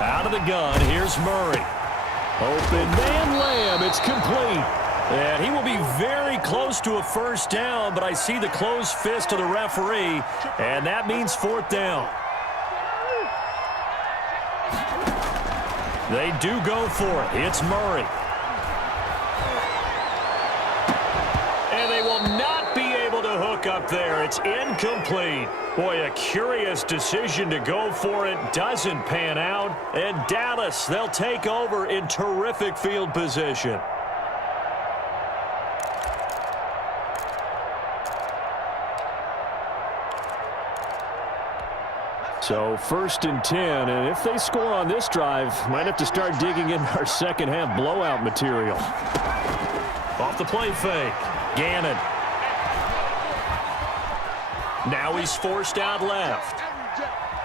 Out of the gun, here's Murray. Open man, Lamb. It's complete. And he will be very close to a first down, but I see the closed fist of the referee, and that means 4th down. They do go for it. It's Murray. And they will not be able to hook up there. It's incomplete. Boy, a curious decision to go for it. Doesn't pan out. And Dallas, they'll take over in terrific field position. So 1st and 10, and if they score on this drive, might have to start digging in our second half blowout material. Off the play fake, Gannon. Now he's forced out left.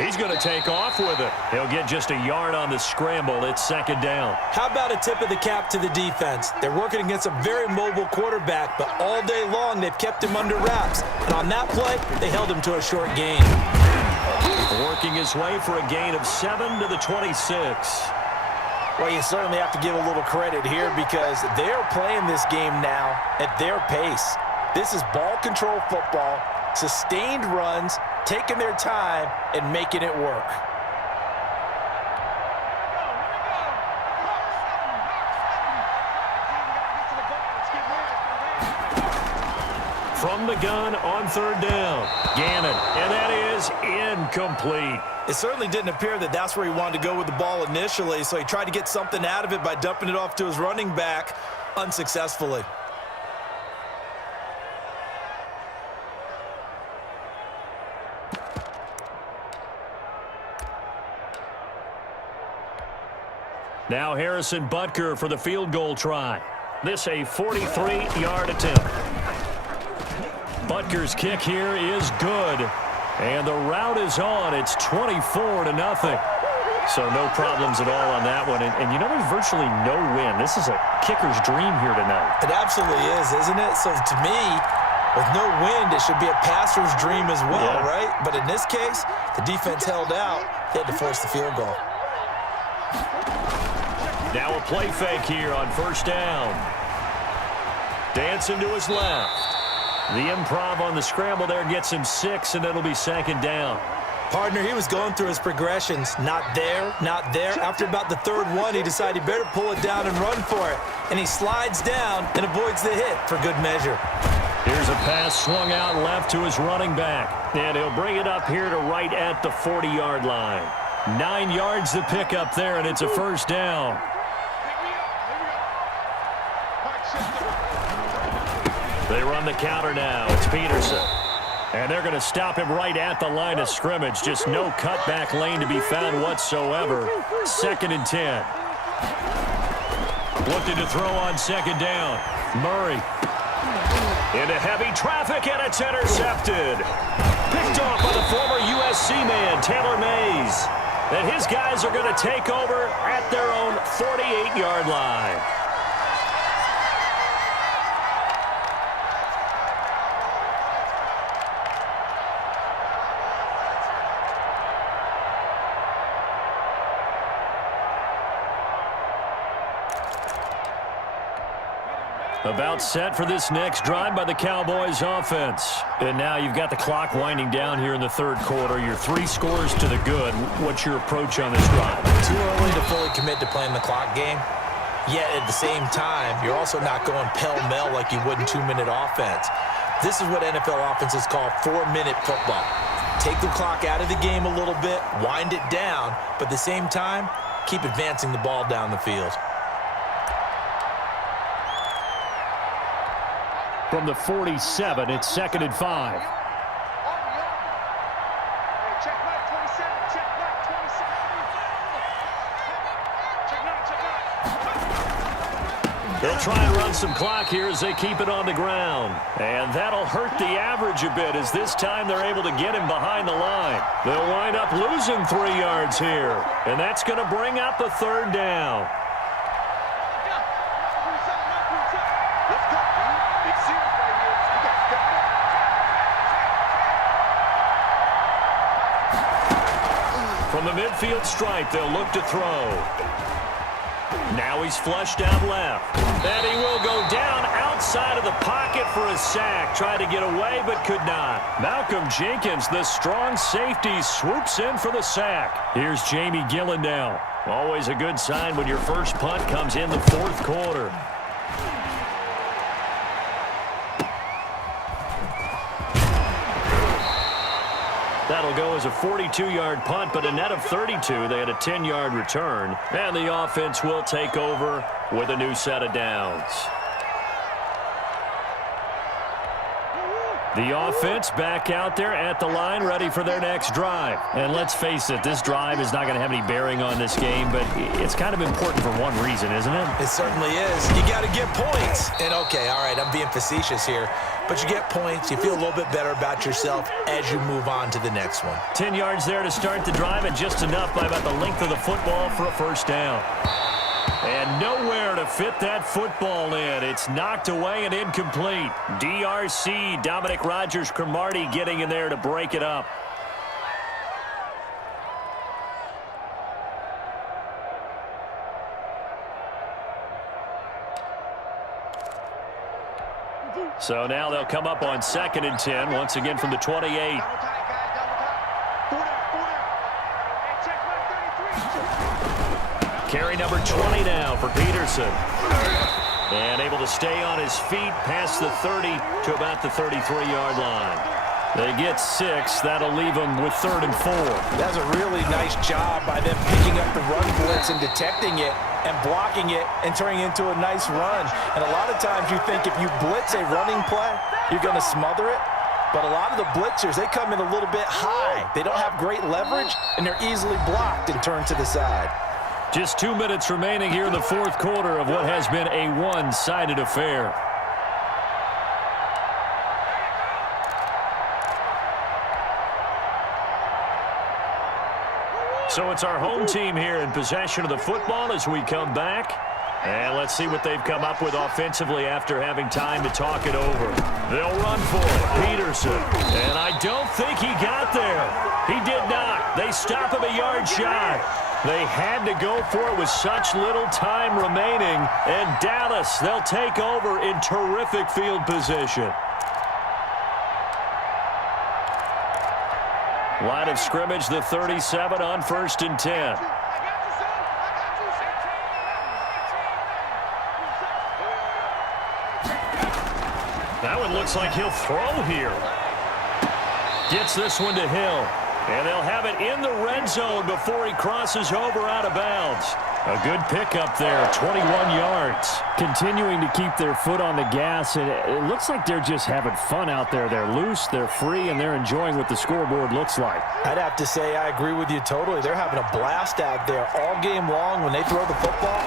He's going to take off with it. He'll get just a yard on the scramble. It's 2nd down. How about a tip of the cap to the defense? They're working against a very mobile quarterback, but all day long they've kept him under wraps. And on that play, they held him to a short gain. Working his way for a gain of 7 to the 26. Well, you certainly have to give a little credit here because they're playing this game now at their pace. This is ball control football, sustained runs, taking their time, and making it work. From the gun on 3rd down, Gannon, and that is incomplete. It certainly didn't appear that that's where he wanted to go with the ball initially, so he tried to get something out of it by dumping it off to his running back unsuccessfully. Now Harrison Butker for the field goal try. This a 43-yard attempt. Butker's kick here is good. And the route is on. It's 24-0. So no problems at all on that one. And you know, there's virtually no win. This is a kicker's dream here tonight. It absolutely is, isn't it? So to me, with no wind, it should be a passer's dream as well, right? But in this case, the defense held out. They had to force the field goal. Now a play fake here on 1st down. Dancing to his left. The improv on the scramble there gets him 6, and it'll be 2nd down. Partner, he was going through his progressions. Not there, not there. After about the 3rd one, he decided he better pull it down and run for it. And he slides down and avoids the hit for good measure. Here's a pass swung out left to his running back. And he'll bring it up here to right at the 40-yard line. 9 yards to pick up there, and it's a 1st down. They run the counter now. It's Peterson. And they're going to stop him right at the line of scrimmage. Just no cutback lane to be found whatsoever. 2nd and 10. Looking to throw on 2nd down. Murray. Into heavy traffic, and it's intercepted. Picked off by the former USC man, Taylor Mays. And his guys are going to take over at their own 48-yard line. About set for this next drive by the Cowboys offense. And now you've got the clock winding down here in the 3rd quarter. You're 3 scores to the good. What's your approach on this drive? Too early to fully commit to playing the clock game. Yet at the same time, you're also not going pell-mell like you would in 2-minute offense. This is what NFL offenses call 4-minute football. Take the clock out of the game a little bit, wind it down, but at the same time, keep advancing the ball down the field. From the 47, it's 2nd and 5. They'll try and run some clock here as they keep it on the ground. And that'll hurt the average a bit as this time they're able to get him behind the line. They'll wind up losing 3 yards here. And that's going to bring up a third down. From the midfield stripe, they'll look to throw. Now he's flushed out left. And he will go down outside of the pocket for a sack. Tried to get away, but could not. Malcolm Jenkins, the strong safety, swoops in for the sack. Here's Jamie Gillandale. Always a good sign when your first punt comes in the fourth quarter. That'll go as a 42-yard punt, but a net of 32. They had a 10-yard return. And the offense will take over with a new set of downs. The offense back out there at the line, ready for their next drive. And let's face it, this drive is not going to have any bearing on this game, but it's kind of important for one reason, isn't it? It certainly is. You got to get points. And, okay, all right, I'm being facetious here. But you get points, you feel a little bit better about yourself as you move on to the next one. 10 yards there to start the drive, and just enough by about the length of the football for a first down. And nowhere to fit that football in. It's knocked away and incomplete. DRC, Dominic Rodgers-Cromartie getting in there to break it up. So now they'll come up on 2nd and 10, once again from the 28. Carry number 20 now for Peterson. And able to stay on his feet past the 30 to about the 33-yard line. They get 6. That'll leave them with 3rd and 4. That's a really nice job by them picking up the run blitz and detecting it and blocking it and turning it into a nice run. And a lot of times you think if you blitz a running play, you're going to smother it. But a lot of the blitzers, they come in a little bit high. They don't have great leverage, and they're easily blocked and turned to the side. Just 2 minutes remaining here in the fourth quarter of what has been a one-sided affair. So it's our home team here in possession of the football as we come back. And let's see what they've come up with offensively after having time to talk it over. They'll run for it. Peterson. And I don't think he got there. He did not. They stop him a yard shy. They had to go for it with such little time remaining. And Dallas, they'll take over in terrific field position. Line of scrimmage, the 37 on 1st and 10. That one looks like he'll throw here. Gets this one to Hill. And they'll have it in the red zone before he crosses over out of bounds. A good pickup there, 21 yards. Continuing to keep their foot on the gas, and it looks like they're just having fun out there. They're loose, they're free, and they're enjoying what the scoreboard looks like. I'd have to say I agree with you totally. They're having a blast out there all game long when they throw the football.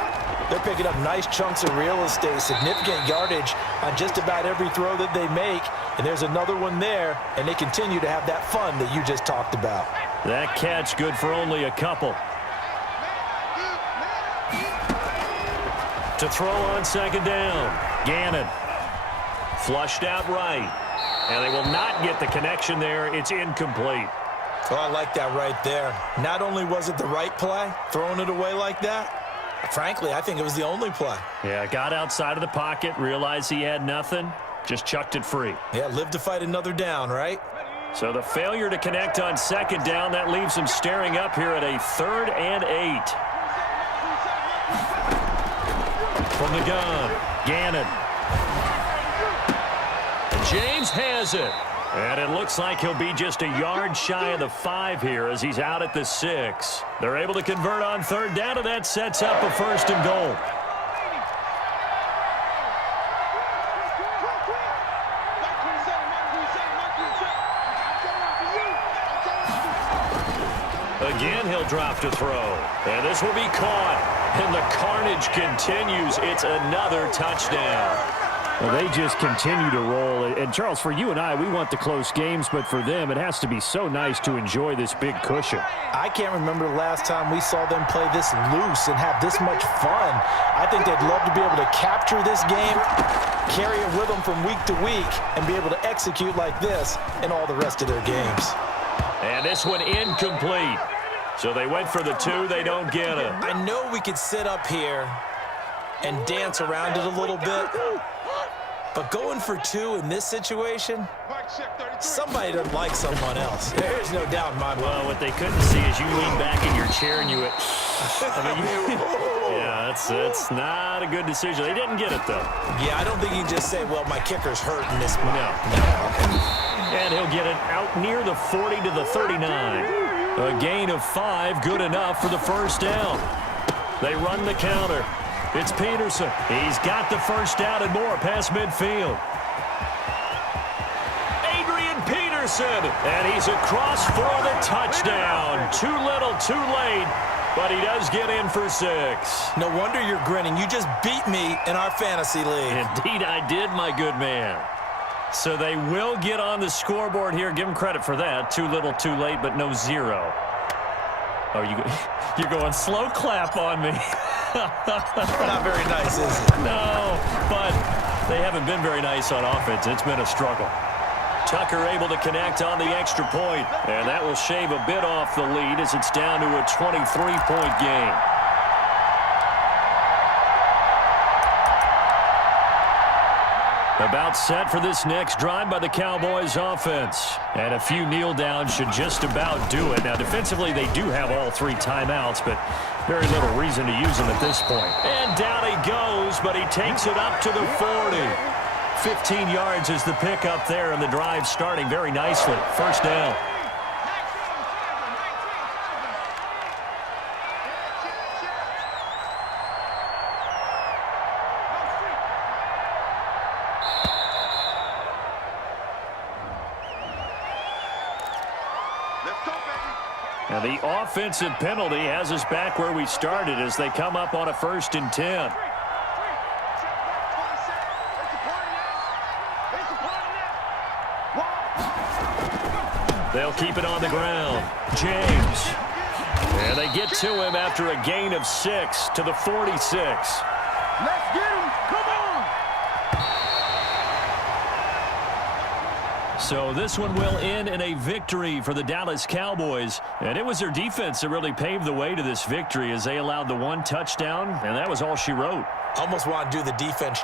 They're picking up nice chunks of real estate, significant yardage on just about every throw that they make. And there's another one there, and they continue to have that fun that you just talked about. That catch good for only a couple. To throw on 2nd down. Gannon. Flushed out right. And they will not get the connection there. It's incomplete. Oh, I like that right there. Not only was it the right play, throwing it away like that, frankly, I think it was the only play. Yeah, got outside of the pocket, realized he had nothing, just chucked it free. Yeah, live to fight another down, right? So the failure to connect on 2nd down, that leaves him staring up here at a 3rd and 8. From the gun, Gannon. And James has it. And it looks like he'll be just a yard shy of the 5 here as he's out at the 6. They're able to convert on 3rd down, and that sets up a 1st and goal. Again, he'll drop to throw. And this will be caught. And the carnage continues. It's another touchdown. Well, they just continue to roll. And, Charles, for you and I, we want the close games, but for them, it has to be so nice to enjoy this big cushion. I can't remember the last time we saw them play this loose and have this much fun. I think they'd love to be able to capture this game, carry it with them from week to week, and be able to execute like this in all the rest of their games. And this one incomplete. So they went for the 2. They don't get it. I know we could sit up here and dance around it a little bit, but going for 2 in this situation, somebody doesn't like someone else. There's no doubt in my mind. Well, what they couldn't see is you lean back in your chair and you went, yeah, that's not a good decision. They didn't get it, though. Yeah, I don't think you can just say, well, my kicker's hurt in this one. No. And he'll get it out near the 40 to the 39. A gain of 5, good enough for the first down. They run the counter. It's Peterson. He's got the first down and more past midfield. Adrian Peterson, and he's across for the touchdown. Too little, too late, but he does get in for 6. No wonder you're grinning. You just beat me in our fantasy league. Indeed, I did, my good man. So they will get on the scoreboard here. Give them credit for that. Too little, too late, but no 0. Oh, you're going slow clap on me. Not very nice, is it? No, but they haven't been very nice on offense. It's been a struggle. Tucker able to connect on the extra point, and that will shave a bit off the lead as it's down to a 23-point game. About set for this next drive by the Cowboys offense. And a few kneel downs should just about do it. Now, defensively, they do have all 3 timeouts, but very little reason to use them at this point. And down he goes, but he takes it up to the 40. 15 yards is the pickup there, and the drive starting very nicely. First down. Now the offensive penalty has us back where we started as they come up on a 1st and 10. They'll keep it on the ground. James. And they get to him after a gain of 6 to the 46. Let's get him. Come on. So this one will end in a victory for the Dallas Cowboys. And it was their defense that really paved the way to this victory as they allowed the 1 touchdown, and that was all she wrote. Almost want to do the defense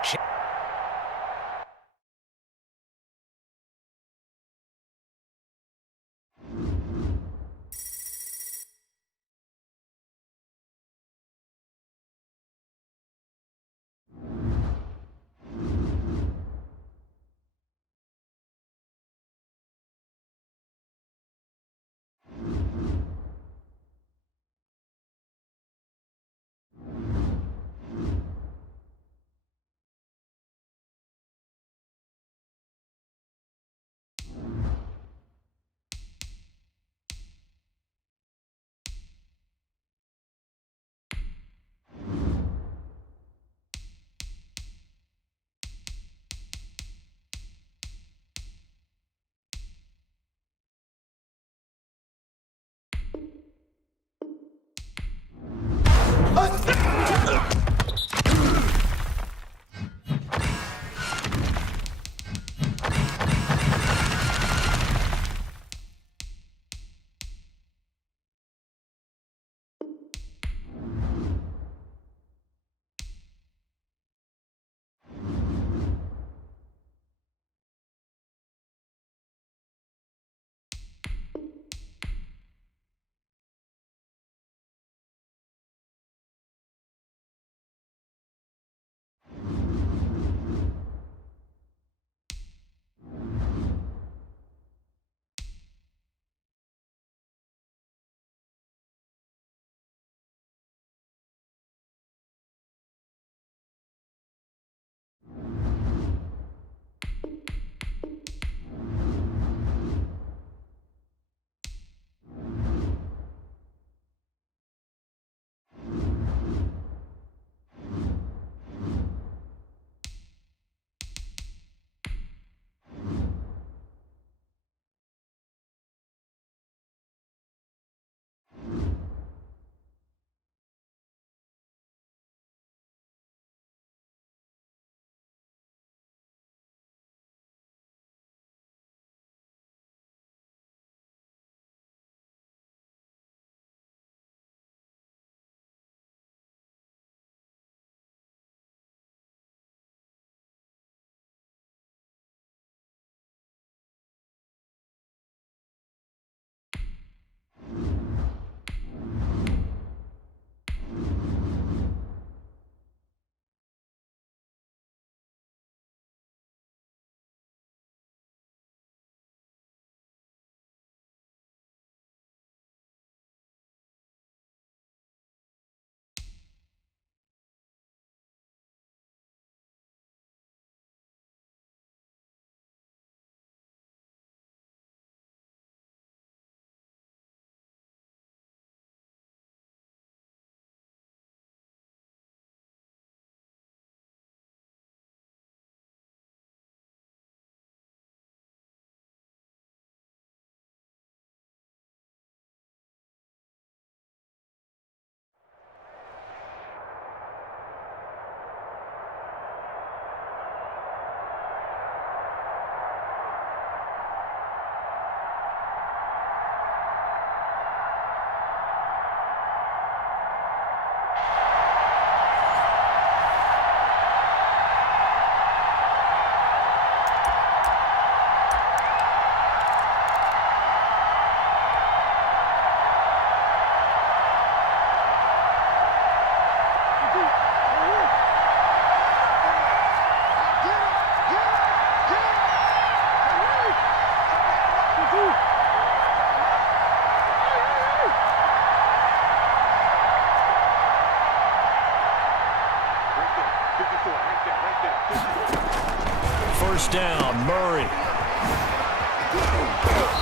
first down, Murray.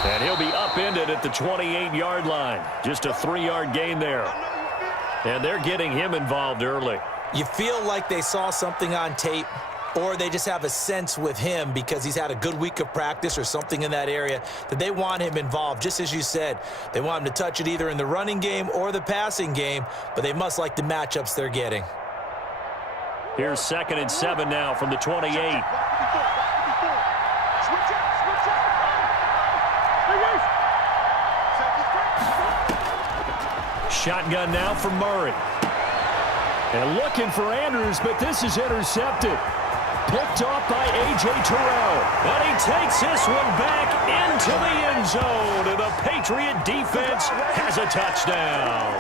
And he'll be upended at the 28-yard line. Just a 3-yard gain there. And they're getting him involved early. You feel like they saw something on tape, or they just have a sense with him because he's had a good week of practice or something in that area that they want him involved. Just as you said, they want him to touch it either in the running game or the passing game, but they must like the matchups they're getting. Here's 2nd and 7 now from the 28. Shotgun now for Murray. And looking for Andrews, but this is intercepted. Picked off by A.J. Terrell. And he takes this one back into the end zone. And the Patriot defense has a touchdown.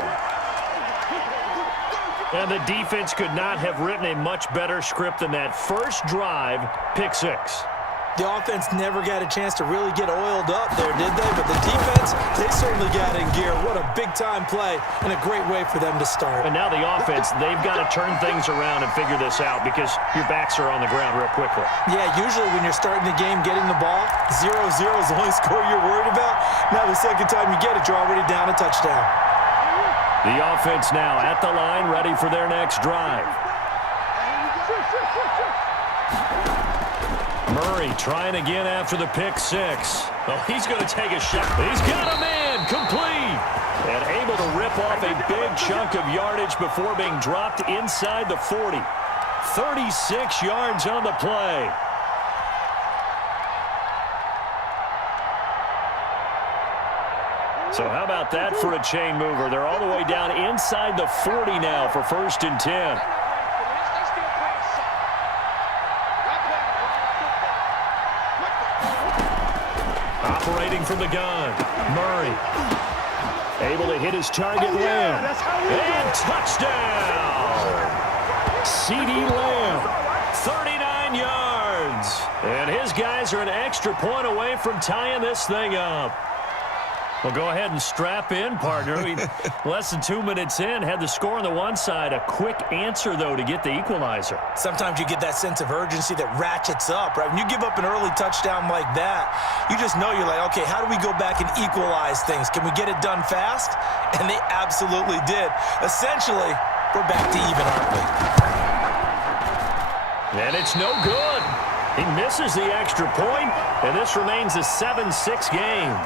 And the defense could not have written a much better script than that first drive, pick 6. The offense never got a chance to really get oiled up there, did they? But the defense, they certainly got in gear. What a big-time play and a great way for them to start. And now the offense, they've got to turn things around and figure this out because your backs are on the ground real quickly. Yeah, usually when you're starting the game getting the ball, 0-0 is the only score you're worried about. Now the second time you get it, you're already down a touchdown. The offense now at the line, ready for their next drive. Murray trying again after the pick 6. Oh, he's going to take a shot. He's got a man complete. And able to rip off a big chunk of yardage before being dropped inside the 40. 36 yards on the play. So how about that for a chain mover? They're all the way down inside the 40 now for 1st and 10. Operating from the gun, Murray. Able to hit his target, Lamb. And touchdown! CeeDee Lamb, 39 yards. And his guys are an extra point away from tying this thing up. Well, go ahead and strap in, partner. Less than 2 minutes in, had the score on the one side. A quick answer, though, to get the equalizer. Sometimes you get that sense of urgency that ratchets up, right? When you give up an early touchdown like that, you just know you're like, okay, how do we go back and equalize things? Can we get it done fast? And they absolutely did. Essentially, we're back to even, aren't we? And it's no good. He misses the extra point, and this remains a 7-6 game.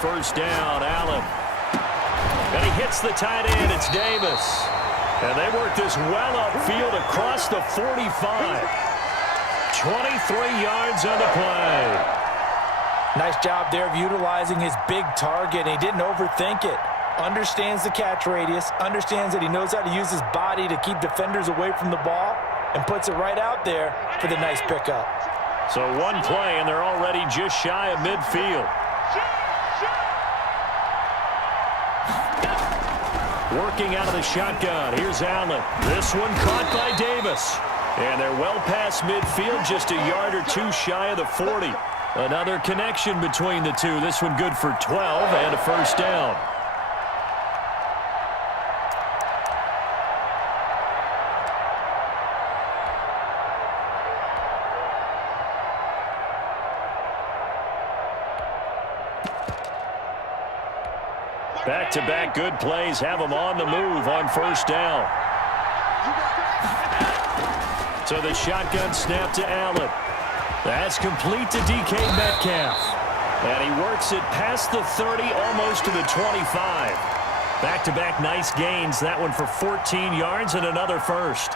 First down, Allen. And he hits the tight end. It's Davis. And they work this well upfield across the 45. 23 yards on the play. Nice job there of utilizing his big target. He didn't overthink it. Understands the catch radius. Understands that he knows how to use his body to keep defenders away from the ball. And puts it right out there for the nice pickup. So one play, and they're already just shy of midfield. Working out of the shotgun. Here's Allen. This one caught by Davis. And they're well past midfield, just a yard or two shy of the 40. Another connection between the two. This one good for 12 and a first down. Back-to-back good plays have them on the move on first down. So the shotgun snap to Allen. That's complete to DK Metcalf. And he works it past the 30, almost to the 25. Back-to-back nice gains. That one for 14 yards and another first.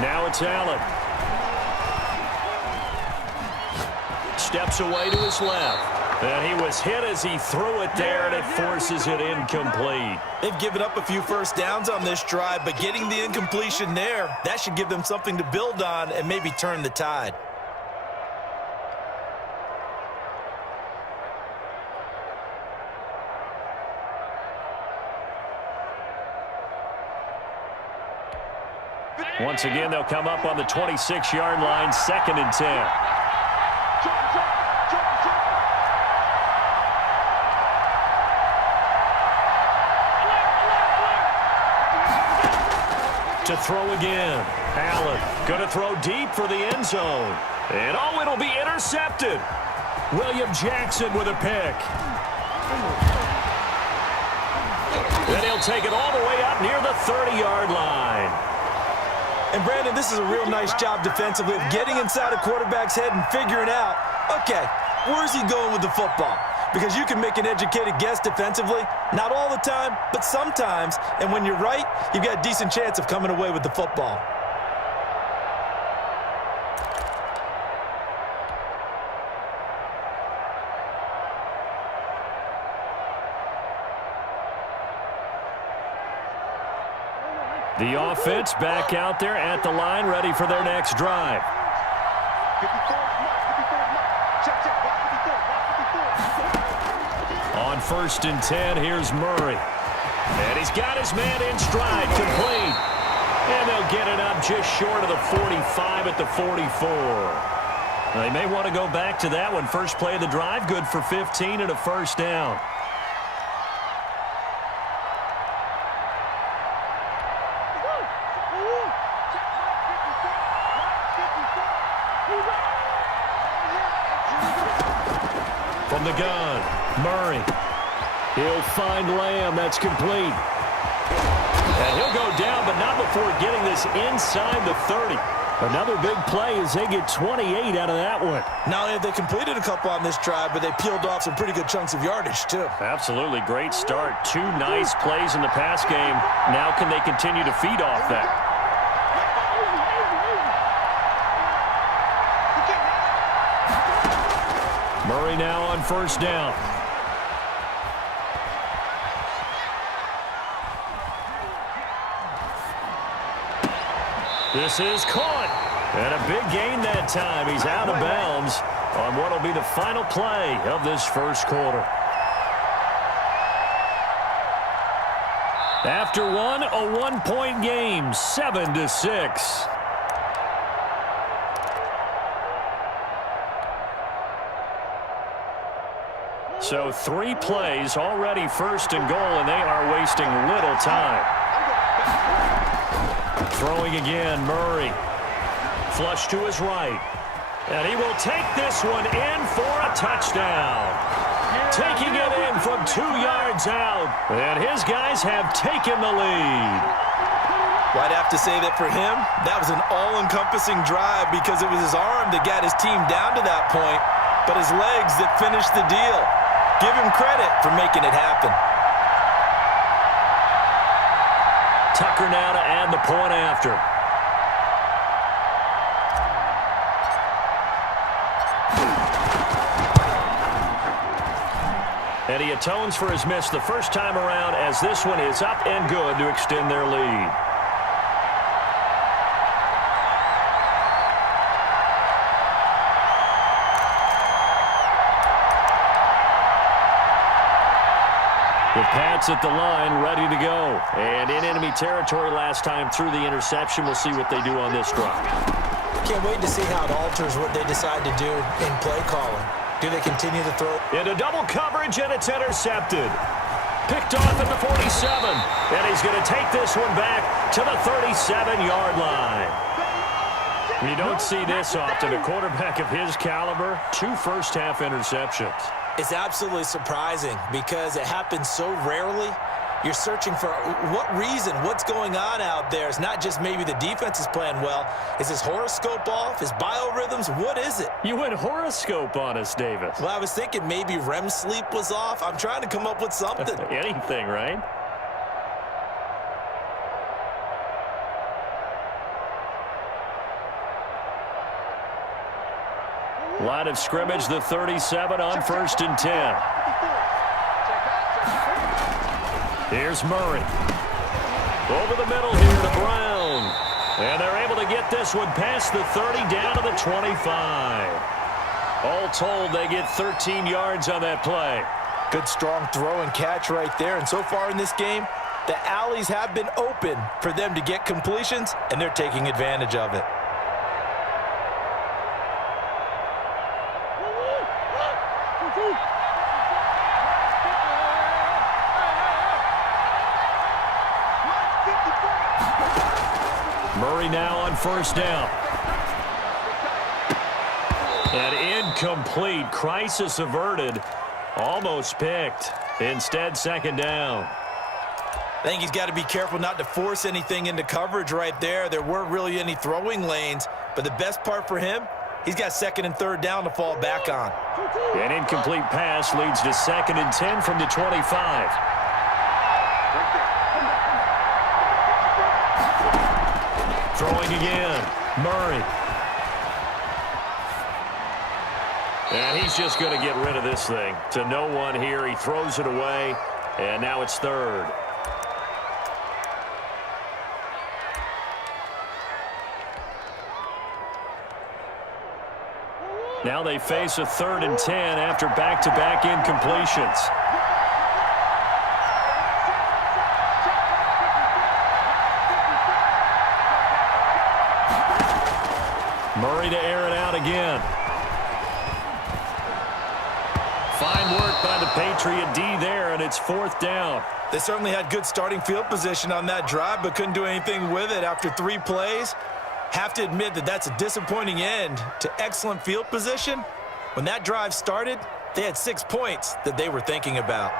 Now it's Allen. steps away to his left. And he was hit as he threw it there, and it forces it incomplete. They've given up a few first downs on this drive, but getting the incompletion there, that should give them something to build on and maybe turn the tide. Once again, they'll come up on the 26-yard line, 2nd and 10. To throw again. Allen going to throw deep for the end zone. And oh, it'll be intercepted. William Jackson with a pick. And he'll take it all the way up near the 30-yard line. And, Brandon, this is a real nice job defensively of getting inside a quarterback's head and figuring out, okay, where's he going with the football? Because you can make an educated guess defensively, not all the time, but sometimes. And when you're right, you've got a decent chance of coming away with the football. The offense back out there at the line, ready for their next drive. On 1st and 10, here's Murray. And he's got his man in stride, complete. And they'll get it up just short of the 45 at the 44. They may want to go back to that one. First play of the drive, good for 15 and a first down. From the gun, Murray. He'll find Lamb. That's complete. And he'll go down, but not before getting this inside the 30. Another big play as they get 28 out of that one. Not only have they completed a couple on this drive, but they peeled off some pretty good chunks of yardage, too. Absolutely great start. 2 nice plays in the pass game. Now can they continue to feed off that? Murray now on 1st down. This is caught. And a big gain that time. He's out of bounds on what will be the final play of this first quarter. After one, a 1-point game, 7-6. So 3 plays, already 1st and goal, and they are wasting little time. Throwing again, Murray. Flush to his right. And he will take this one in for a touchdown. Taking it in from 2 yards out. And his guys have taken the lead. Well, I'd have to say that for him, that was an all-encompassing drive because it was his arm that got his team down to that point, but his legs that finished the deal. Give him credit for making it happen. Tucker now to add the point after. And he atones for his miss the first time around as this one is up and good to extend their lead. With Pats at the line, ready to go. And in enemy territory last time through the interception. We'll see what they do on this drive. Can't wait to see how it alters what they decide to do in play calling. Do they continue to throw? Into double coverage, and it's intercepted. Picked off at the 47. And he's going to take this one back to the 37-yard line. You don't see this often. A quarterback of his caliber, 2 first-half interceptions. It's absolutely surprising because it happens so rarely. You're searching for what reason, what's going on out there. It's not just maybe the defense is playing well. Is his horoscope off? His biorhythms? What is it? You went horoscope on us, Davis. Well, I was thinking maybe REM sleep was off. I'm trying to come up with something. Anything, right? Line of scrimmage, the 37 on 1st and 10. Here's Murray. Over the middle here to Brown. And they're able to get this one past the 30 down to the 25. All told, they get 13 yards on that play. Good strong throw and catch right there. And so far in this game, the alleys have been open for them to get completions, and they're taking advantage of it. Murray now on 1st down. An incomplete. Crisis averted. Almost picked. Instead, 2nd down. I think he's got to be careful not to force anything into coverage right there. There weren't really any throwing lanes, but the best part for him, he's got 2nd and 3rd down to fall back on. An incomplete pass leads to 2nd and 10 from the 25. Throwing again. Murray. And he's just going to get rid of this thing. To no one here. He throws it away. And now it's 3rd. Now they face a 3rd and 10 after back-to-back incompletions. Murray to air it out again. Fine work by the Patriot D there, and it's 4th down. They certainly had good starting field position on that drive, but couldn't do anything with it after 3 plays. Have to admit that that's a disappointing end to excellent field position. When that drive started, they had 6 points that they were thinking about.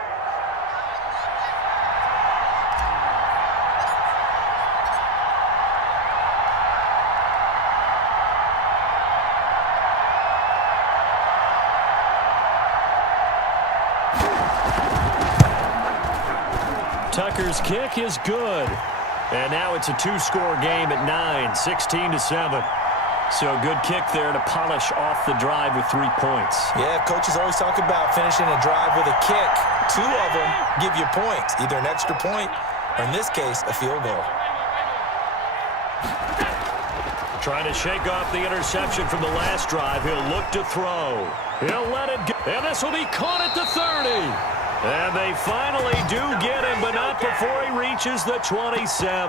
Tucker's kick is good. And now it's a 2-score game at 9, 16-7. So a good kick there to polish off the drive with 3 points. Yeah, coaches always talk about finishing a drive with a kick. 2 of them give you points, either an extra point or, in this case, a field goal. Trying to shake off the interception from the last drive. He'll look to throw. He'll let it go. And this will be caught at the 30. And they finally do get him, but not before he reaches the 27.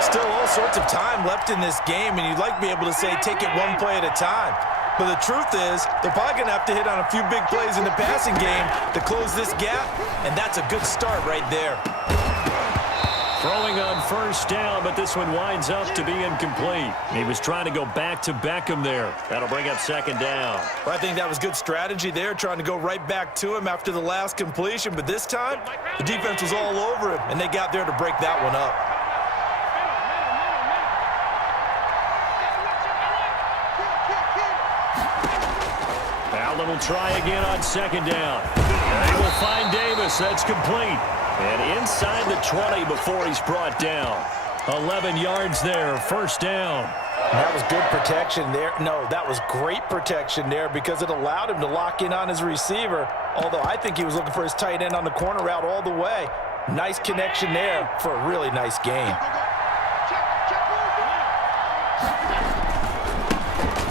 Still all sorts of time left in this game, and you'd like to be able to say take it 1 play at a time. But the truth is, they're probably going to have to hit on a few big plays in the passing game to close this gap, and that's a good start right there. Throwing on 1st down, but this one winds up to be incomplete. He was trying to go back to Beckham there. That'll bring up 2nd down. Well, I think that was good strategy there, trying to go right back to him after the last completion. But this time, the defense was all over him, and they got there to break that one up. Allen will try again on 2nd down. And he will find Davis. That's complete. And inside the 20 before he's brought down. 11 yards there, 1st down. That was good protection there. No, that was great protection there because it allowed him to lock in on his receiver. Although I think he was looking for his tight end on the corner route all the way. Nice connection there for a really nice gain.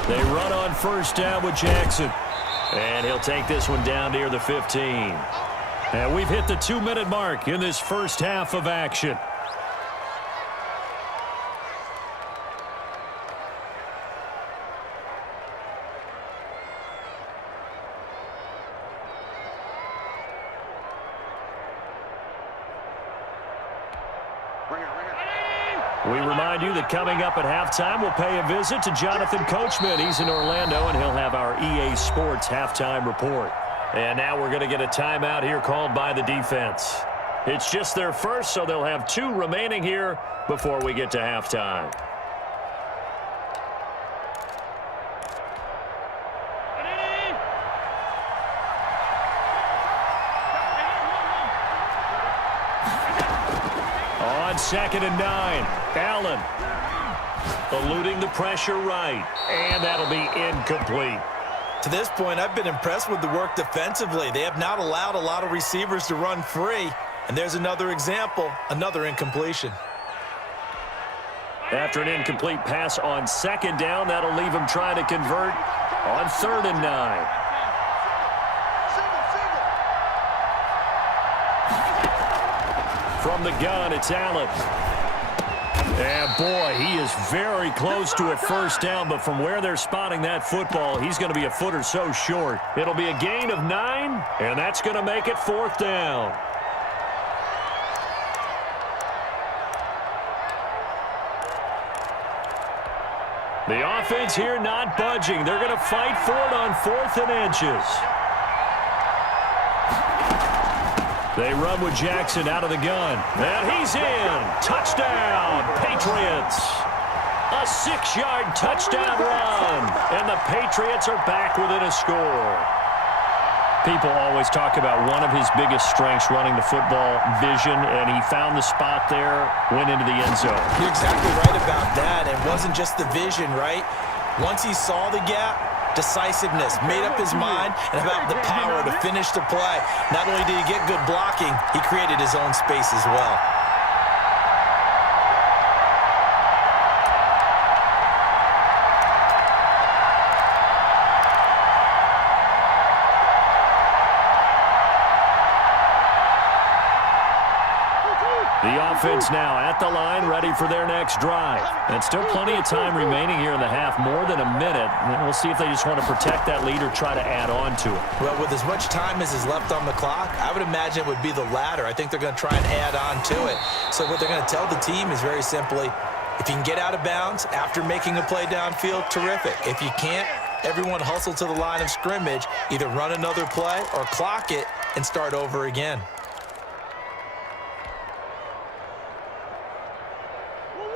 They run on 1st down with Jackson. And he'll take this one down near the 15. And we've hit the 2-minute mark in this first half of action. We remind you that coming up at halftime, we'll pay a visit to Jonathan Coachman. He's in Orlando, and he'll have our EA Sports halftime report. And now we're going to get a timeout here called by the defense. It's just their first, so they'll have 2 remaining here before we get to halftime. On 2nd and 9, Allen. Eluding the pressure right. And that'll be incomplete. To this point, I've been impressed with the work defensively. They have not allowed a lot of receivers to run free. And there's another example, another incompletion. After an incomplete pass on second down, that'll leave him trying to convert on 3rd and 9. From the gun, it's Allen. And boy, he is very close to a first down, but from where they're spotting that football, he's going to be a foot or so short. It'll be a gain of 9, and that's going to make it 4th down. The offense here not budging. They're going to fight for it on 4th and inches. They run with Jackson out of the gun. And he's in. Touchdown, Patriots. A 6-yard touchdown run. And the Patriots are back within a score. People always talk about one of his biggest strengths running the football, vision, and he found the spot there, went into the end zone. You're exactly right about that. It wasn't just the vision, right? Once he saw the gap, decisiveness, made up his mind, and about the power to finish the play. Not only did he get good blocking, he created his own space as well. The offense now at the line, ready for their next drive. And still plenty of time remaining here in the half, more than a minute. And we'll see if they just want to protect that lead or try to add on to it. Well, with as much time as is left on the clock, I would imagine it would be the latter. I think they're going to try and add on to it. So what they're going to tell the team is very simply, if you can get out of bounds after making a play downfield, terrific. If you can't, everyone hustle to the line of scrimmage, either run another play or clock it and start over again.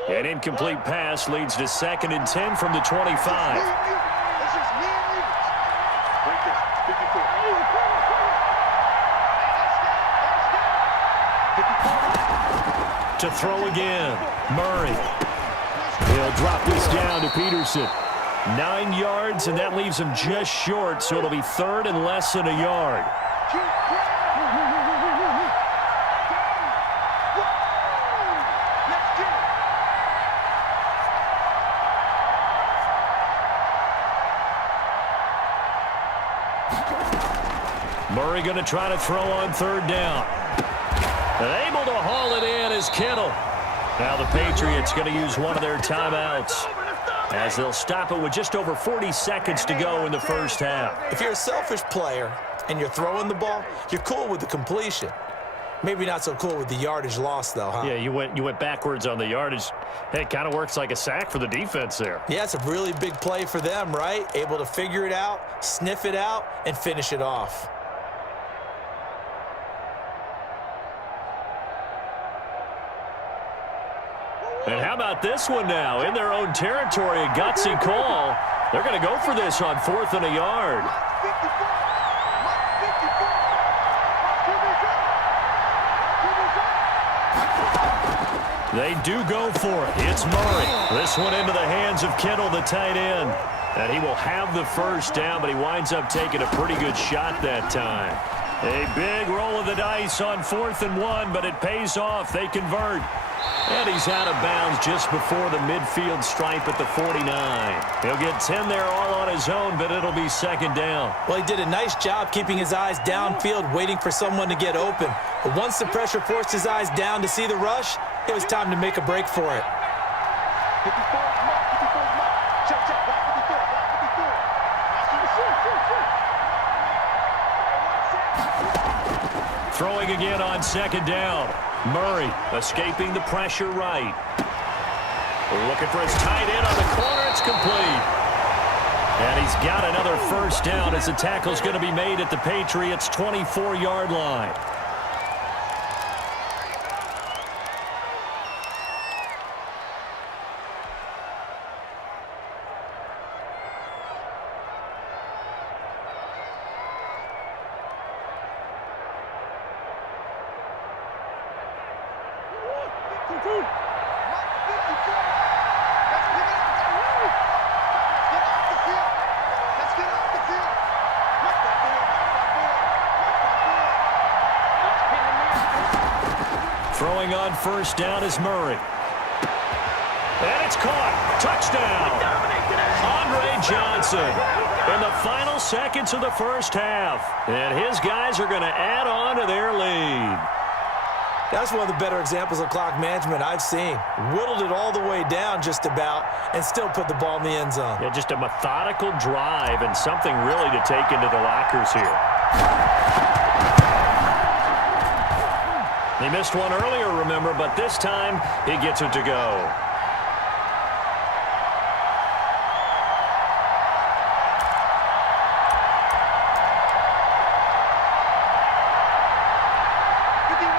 An incomplete pass leads to 2nd and 10 from the 25. That's just me and you. Right there, 54. To throw again, Murray. He'll drop this down to Peterson. 9 yards, and that leaves him just short, so it'll be 3rd and less than a yard. Murray going to try to throw on 3rd down. And able to haul it in is Kittle. Now the Patriots going to use one of their timeouts as they'll stop it with just over 40 seconds to go in the first half. If you're a selfish player and you're throwing the ball, you're cool with the completion. Maybe not so cool with the yardage loss, though, huh? Yeah, you went backwards on the yardage. Hey, it kind of works like a sack for the defense there. Yeah, it's a really big play for them, right? Able to figure it out, sniff it out, and finish it off. And how about this one now? In their own territory, a gutsy call. They're going to go for this on 4th and a yard. They do go for it. It's Murray. This one into the hands of Kittle, the tight end. And he will have the first down, but he winds up taking a pretty good shot that time. A big roll of the dice on 4th and 1, but it pays off. They convert. And he's out of bounds just before the midfield stripe at the 49. He'll get 10 there all on his own, but it'll be 2nd down. Well, he did a nice job keeping his eyes downfield, waiting for someone to get open. But once the pressure forced his eyes down to see the rush, it was time to make a break for it. 54, check, check, 54. Throwing again on 2nd down. Murray escaping the pressure right. Looking for his tight end on the corner. It's complete. And he's got another first down as the tackle's going to be made at the Patriots' 24-yard line. Throwing on first down is Murray. And it's caught. Touchdown. Andre Johnson in the final seconds of the first half. And his guys are going to add on to their lead. That's one of the better examples of clock management I've seen. Whittled it all the way down just about and still put the ball in the end zone. Yeah, just a methodical drive and something really to take into the lockers here. He missed one earlier, remember, but this time he gets it to go.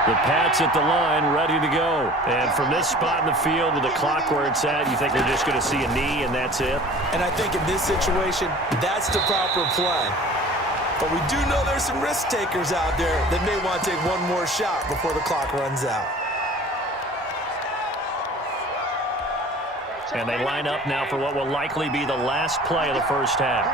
The Pats at the line, ready to go. And from this spot in the field with the clock where it's at, you think they're just going to see a knee and that's it? And I think in this situation, that's the proper play. But we do know there's some risk takers out there that may want to take one more shot before the clock runs out. And they line up now for what will likely be the last play of the first half.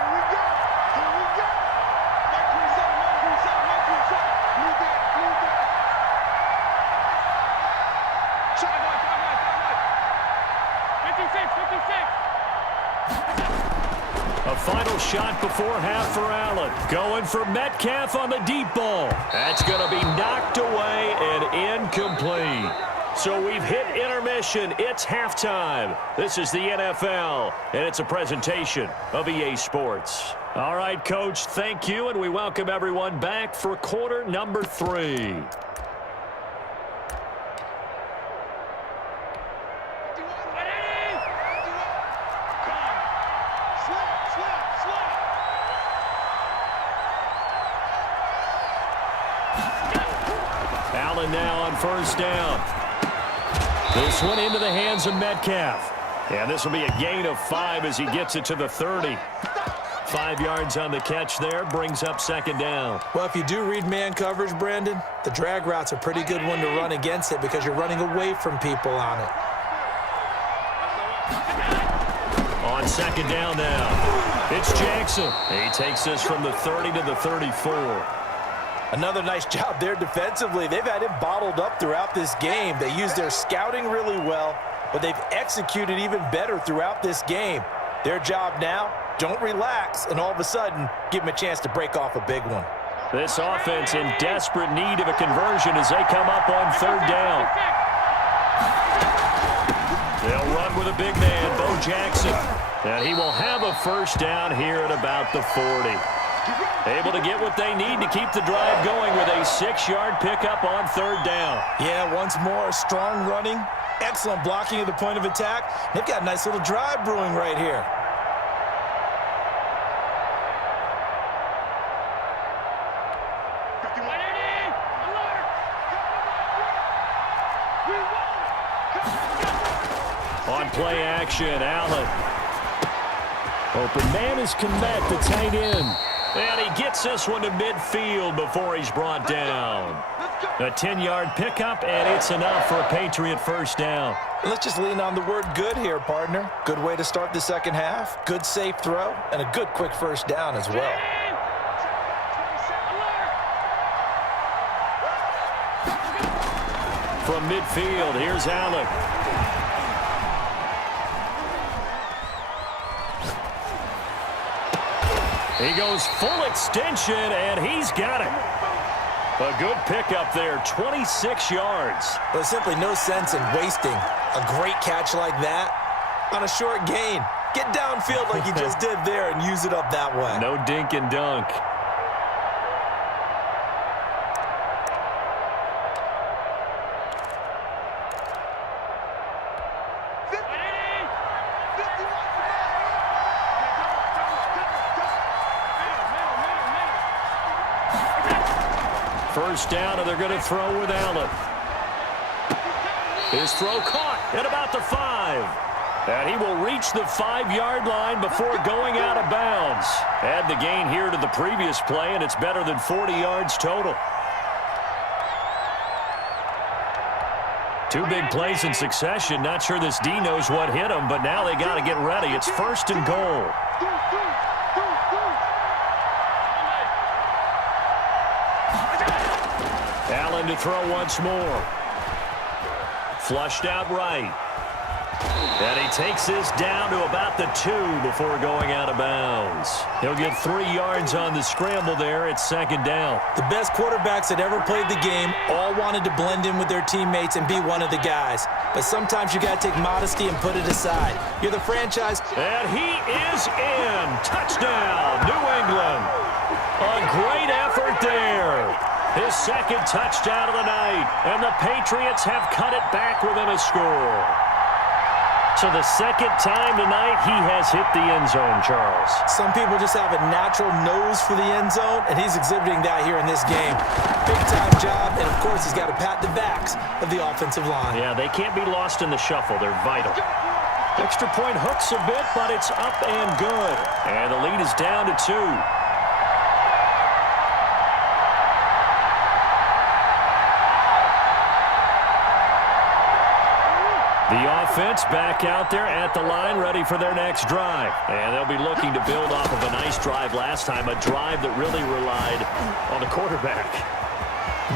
A final shot before half for Allen. Going for Metcalf on the deep ball. That's going to be knocked away and incomplete. So we've hit intermission. It's halftime. This is the NFL, and it's a presentation of EA Sports. All right, Coach, thank you, and we welcome everyone back for quarter number 3. Allen now on first down. This one into the hands of Metcalf. And this will be a gain of 5 as he gets it to the 30. 5 yards on the catch there, brings up second down. Well, if you do read man coverage, Brandon, the drag route's a pretty good one to run against it because you're running away from people on it. On second down now, it's Jackson. He takes this from the 30 to the 34. Another nice job there defensively. They've had him bottled up throughout this game. They used their scouting really well, but they've executed even better throughout this game. Their job now, don't relax, and all of a sudden, give him a chance to break off a big one. This offense in desperate need of a conversion as they come up on third down. They'll run with a big man, Bo Jackson. And he will have a first down here at about the 40. Able to get what they need to keep the drive going with a 6-yard pickup on third down. Yeah, once more, strong running, excellent blocking at the point of attack. They've got a nice little drive brewing right here. On play action, Allen. Open man is Kmet, the tight end. And he gets this one to midfield before he's brought down. A 10-yard pickup, and it's enough for a Patriot first down. Let's just lean on the word good here, partner. Good way to start the second half. Good safe throw, and a good quick first down as well. From midfield, here's Allen. He goes full extension, and he's got it. A good pickup there, 26 yards. There's simply no sense in wasting a great catch like that on a short gain. Get downfield like you just did there and use it up that way. No dink and dunk. First down, and they're going to throw with Allen. His throw caught at about the 5. And he will reach the 5-yard line before going out of bounds. Add the gain here to the previous play, and it's better than 40 yards total. 2 big plays in succession. Not sure this D knows what hit him, but now they got to get ready. It's first and goal. Allen to throw once more. Flushed out right. And he takes this down to about the 2 before going out of bounds. He'll get 3 yards on the scramble there. It's second down. The best quarterbacks that ever played the game all wanted to blend in with their teammates and be one of the guys. But sometimes you got to take modesty and put it aside. You're the franchise. And he is in. Touchdown, New England. A great effort there. His second touchdown of the night. And the Patriots have cut it back within a score. So the second time tonight he has hit the end zone, Charles. Some people just have a natural nose for the end zone, and he's exhibiting that here in this game. Big-time job, and of course he's got to pat the backs of the offensive line. Yeah, they can't be lost in the shuffle. They're vital. Extra point hooks a bit, but it's up and good. And the lead is down to 2. The offense back out there at the line, ready for their next drive. And they'll be looking to build off of a nice drive last time, a drive that really relied on the quarterback.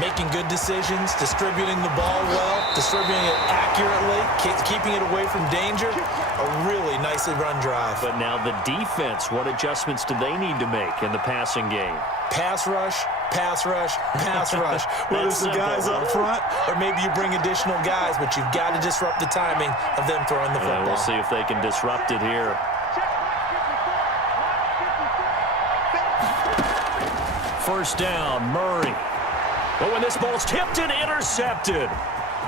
Making good decisions, distributing the ball well, distributing it accurately, keeping it away from danger. A really nicely run drive. But now the defense, what adjustments do they need to make in the passing game? Pass rush, pass rush, pass rush. Whether it's the guys up front or maybe you bring additional guys, but you've got to disrupt the timing of them throwing the football. We'll see if they can disrupt it here. First down, Murray. But when this ball's tipped and intercepted,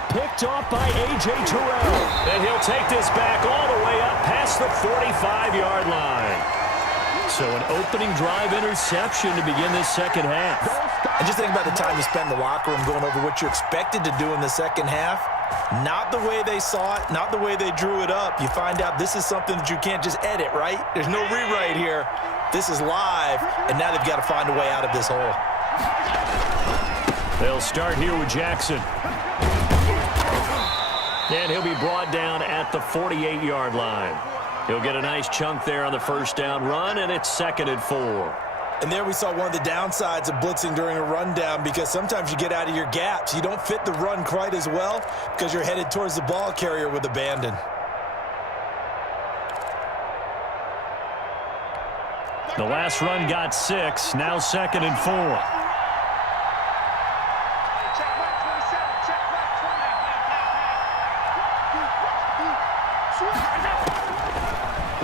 picked off by A.J. Terrell. And he'll take this back all the way up past the 45-yard line. So an opening drive interception to begin this second half. And just think about the time you spend in the locker room going over what you expected to do in the second half. Not the way they saw it, not the way they drew it up. You find out this is something that you can't just edit, right? There's no rewrite here. This is live, and now they've got to find a way out of this hole. They'll start here with Jackson. And he'll be brought down at the 48-yard line. He'll get a nice chunk there on the first down run, and it's 2nd and 4. And there we saw one of the downsides of blitzing during a rundown, because sometimes you get out of your gaps. You don't fit the run quite as well because you're headed towards the ball carrier with abandon. The last run got 6, now 2nd and 4.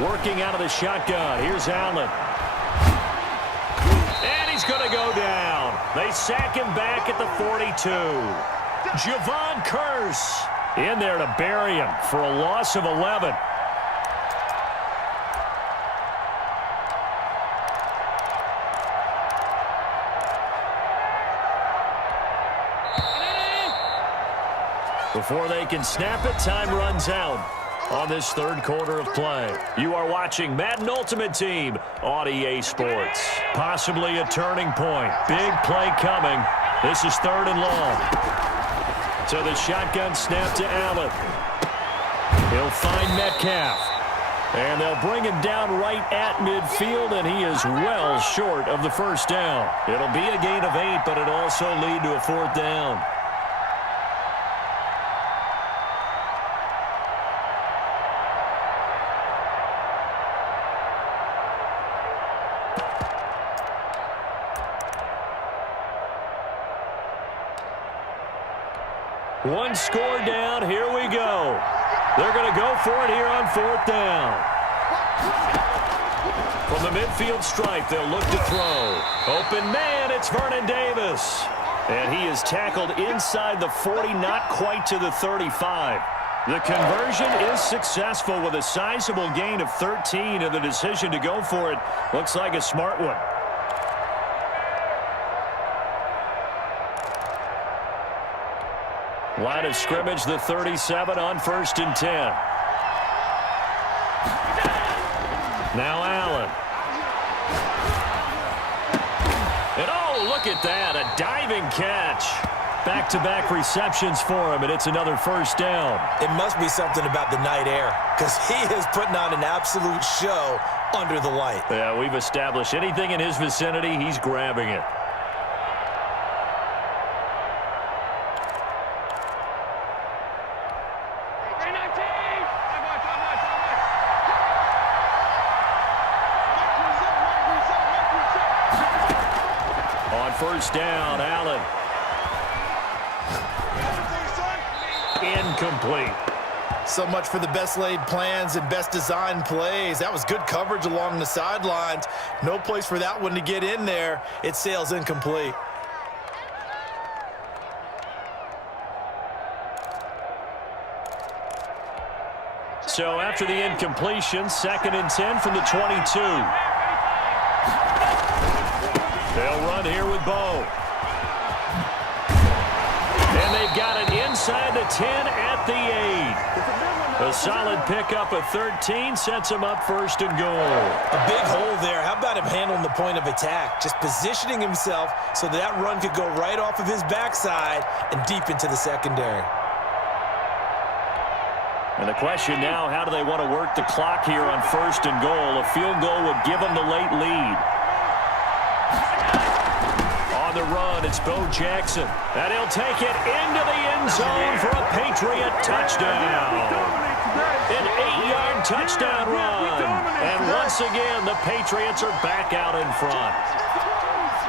Working out of the shotgun. Here's Allen. And he's going to go down. They sack him back at the 42. Javon Curse in there to bury him for a loss of 11. Before they can snap it, time runs out on this third quarter of play. You are watching Madden Ultimate Team on EA Sports. Possibly a turning point. Big play coming. This is 3rd and long. So the shotgun snap to Allen. He'll find Metcalf. And they'll bring him down right at midfield, and he is well short of the first down. It'll be a gain of 8, but it'll also lead to a 4th down. One score down. Here we go. They're going to go for it here on 4th down. From the midfield stripe, they'll look to throw. Open man, it's Vernon Davis. And he is tackled inside the 40, not quite to the 35. The conversion is successful with a sizable gain of 13, and the decision to go for it looks like a smart one. Line of scrimmage, the 37 on 1st and 10. Now Allen. And oh, look at that, a diving catch. Back-to-back receptions for him, and it's another 1st down. It must be something about the night air, because he is putting on an absolute show under the light. Yeah, we've established anything in his vicinity, he's grabbing it. On first down, Allen. Incomplete. So much for the best laid plans and best designed plays. That was good coverage along the sidelines. No place for that one to get in there. It sails incomplete. So after the incompletion, 2nd and 10 from the 22. They'll run here with Bo. And they've got it inside the 10 at the 8. A solid pickup of 13 sets him up 1st and goal. A big hole there. How about him handling the point of attack? Just positioning himself so that run could go right off of his backside and deep into the secondary. And the question now, how do they want to work the clock here on 1st and goal? A field goal would give them the late lead. On the run, it's Bo Jackson. And he'll take it into the end zone for a Patriot touchdown. An 8-yard touchdown run. And once again, the Patriots are back out in front.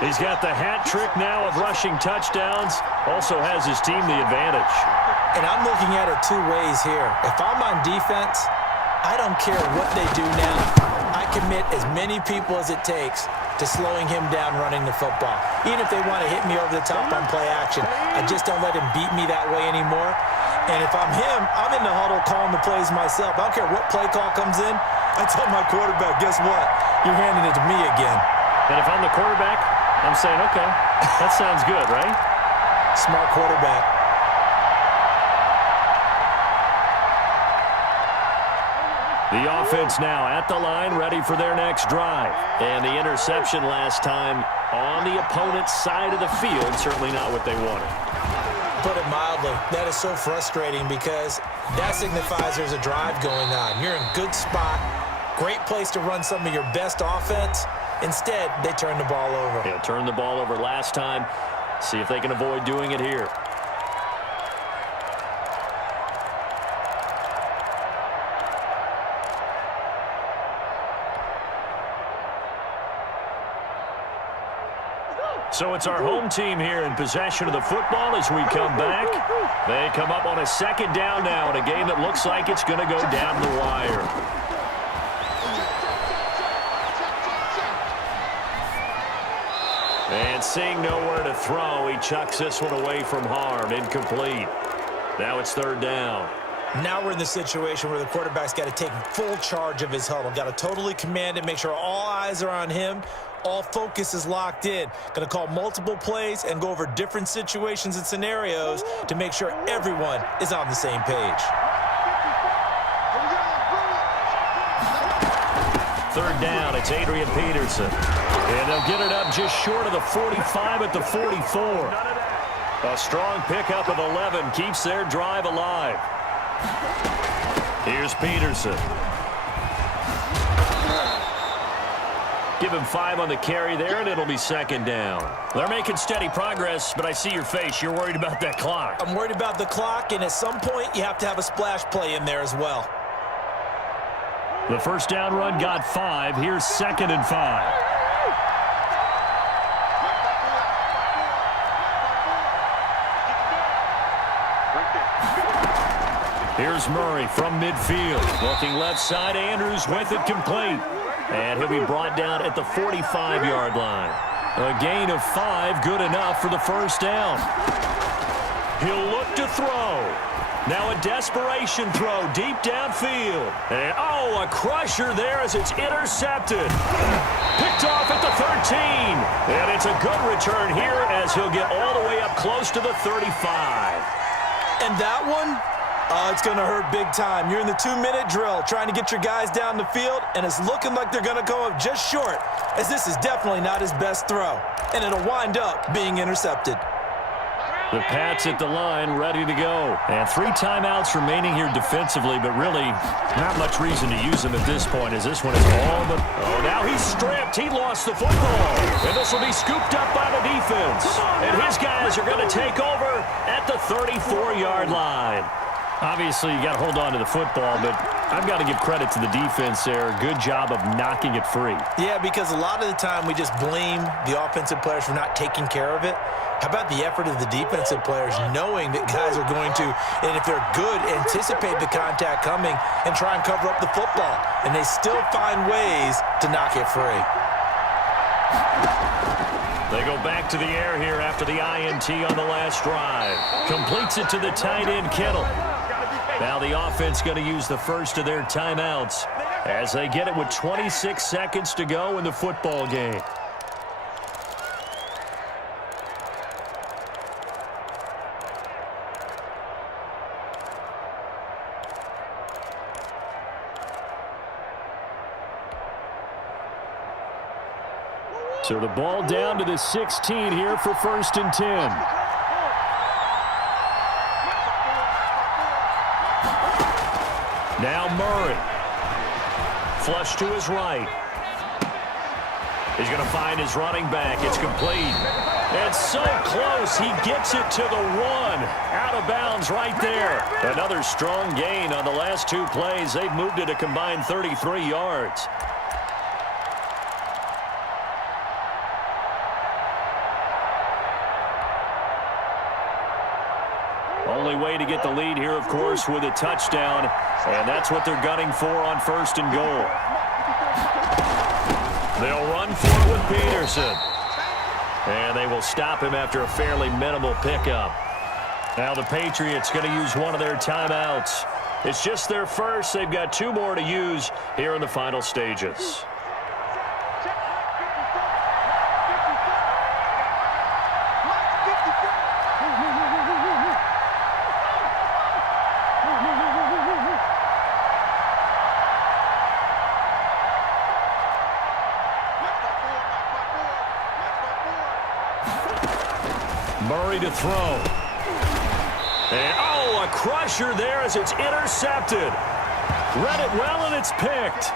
He's got the hat trick now of rushing touchdowns. Also has his team the advantage. And I'm looking at it two ways here. If I'm on defense, I don't care what they do now. I commit as many people as it takes to slowing him down running the football. Even if they want to hit me over the top on play action, I just don't let him beat me that way anymore. And if I'm him, I'm in the huddle calling the plays myself. I don't care what play call comes in. I tell my quarterback, guess what? You're handing it to me again. And if I'm the quarterback, I'm saying, okay, that sounds good, right? Smart quarterback. The offense now at the line, ready for their next drive. And the interception last time on the opponent's side of the field, certainly not what they wanted. Put it mildly, that is so frustrating because that signifies there's a drive going on. You're in good spot, great place to run some of your best offense. Instead, they turn the ball over. Yeah, turned the ball over last time. See if they can avoid doing it here. So it's our home team here in possession of the football as we come back. They come up on a 2nd down now in a game that looks like it's going to go down the wire. And seeing nowhere to throw, he chucks this one away from harm. Incomplete. Now it's 3rd down. Now we're in the situation where the quarterback's got to take full charge of his huddle. Got to totally command it, make sure all eyes are on him. All focus is locked in. Going to call multiple plays and go over different situations and scenarios to make sure everyone is on the same page. 3rd down, it's Adrian Peterson. And they'll get it up just short of the 45 at the 44. A strong pickup of 11 keeps their drive alive. Here's Peterson. Give him 5 on the carry there, and it'll be 2nd down. They're making steady progress, but I see your face. You're worried about that clock. I'm worried about the clock, and at some point, you have to have a splash play in there as well. The 1st down run got 5. Here's 2nd and 5. Here's Murray from midfield. Looking left side, Andrews with it complete. And he'll be brought down at the 45-yard line. A gain of 5, good enough for the 1st down. He'll look to throw. Now a desperation throw deep downfield. And, a crusher there as it's intercepted. Picked off at the 13. And it's a good return here as he'll get all the way up close to the 35. And that one? It's going to hurt big time. You're in the 2-minute drill trying to get your guys down the field, and it's looking like they're going to go up just short, as this is definitely not his best throw, and it'll wind up being intercepted. The Pats at the line, ready to go. And 3 timeouts remaining here defensively, but really not much reason to use them at this point, as this one is all but... Oh, now he's stripped. He lost the football. And this will be scooped up by the defense. And his guys are going to take over at the 34-yard line. Obviously, you got to hold on to the football, but I've got to give credit to the defense there. Good job of knocking it free. Yeah, because a lot of the time we just blame the offensive players for not taking care of it. How about the effort of the defensive players knowing that guys are going to, and if they're good, anticipate the contact coming and try and cover up the football. And they still find ways to knock it free. They go back to the air here after the INT on the last drive. Completes it to the tight end, Kittle. Now the offense going to use the first of their timeouts as they get it with 26 seconds to go in the football game. So the ball down to the 16 here for 1st and 10. Now Murray. Flush to his right. He's going to find his running back. It's complete. It's so close. He gets it to the 1. Out of bounds right there. Another strong gain on the last 2 plays. They've moved it a combined 33 yards. Only way to get the lead here, of course, with a touchdown. And that's what they're gunning for on 1st and goal. They'll run for it with Peterson. And they will stop him after a fairly minimal pickup. Now the Patriots going to use one of their timeouts. It's just their first. They've got 2 more to use here in the final stages. Murray to throw. And, oh, a crusher there as it's intercepted. Read it well, and it's picked.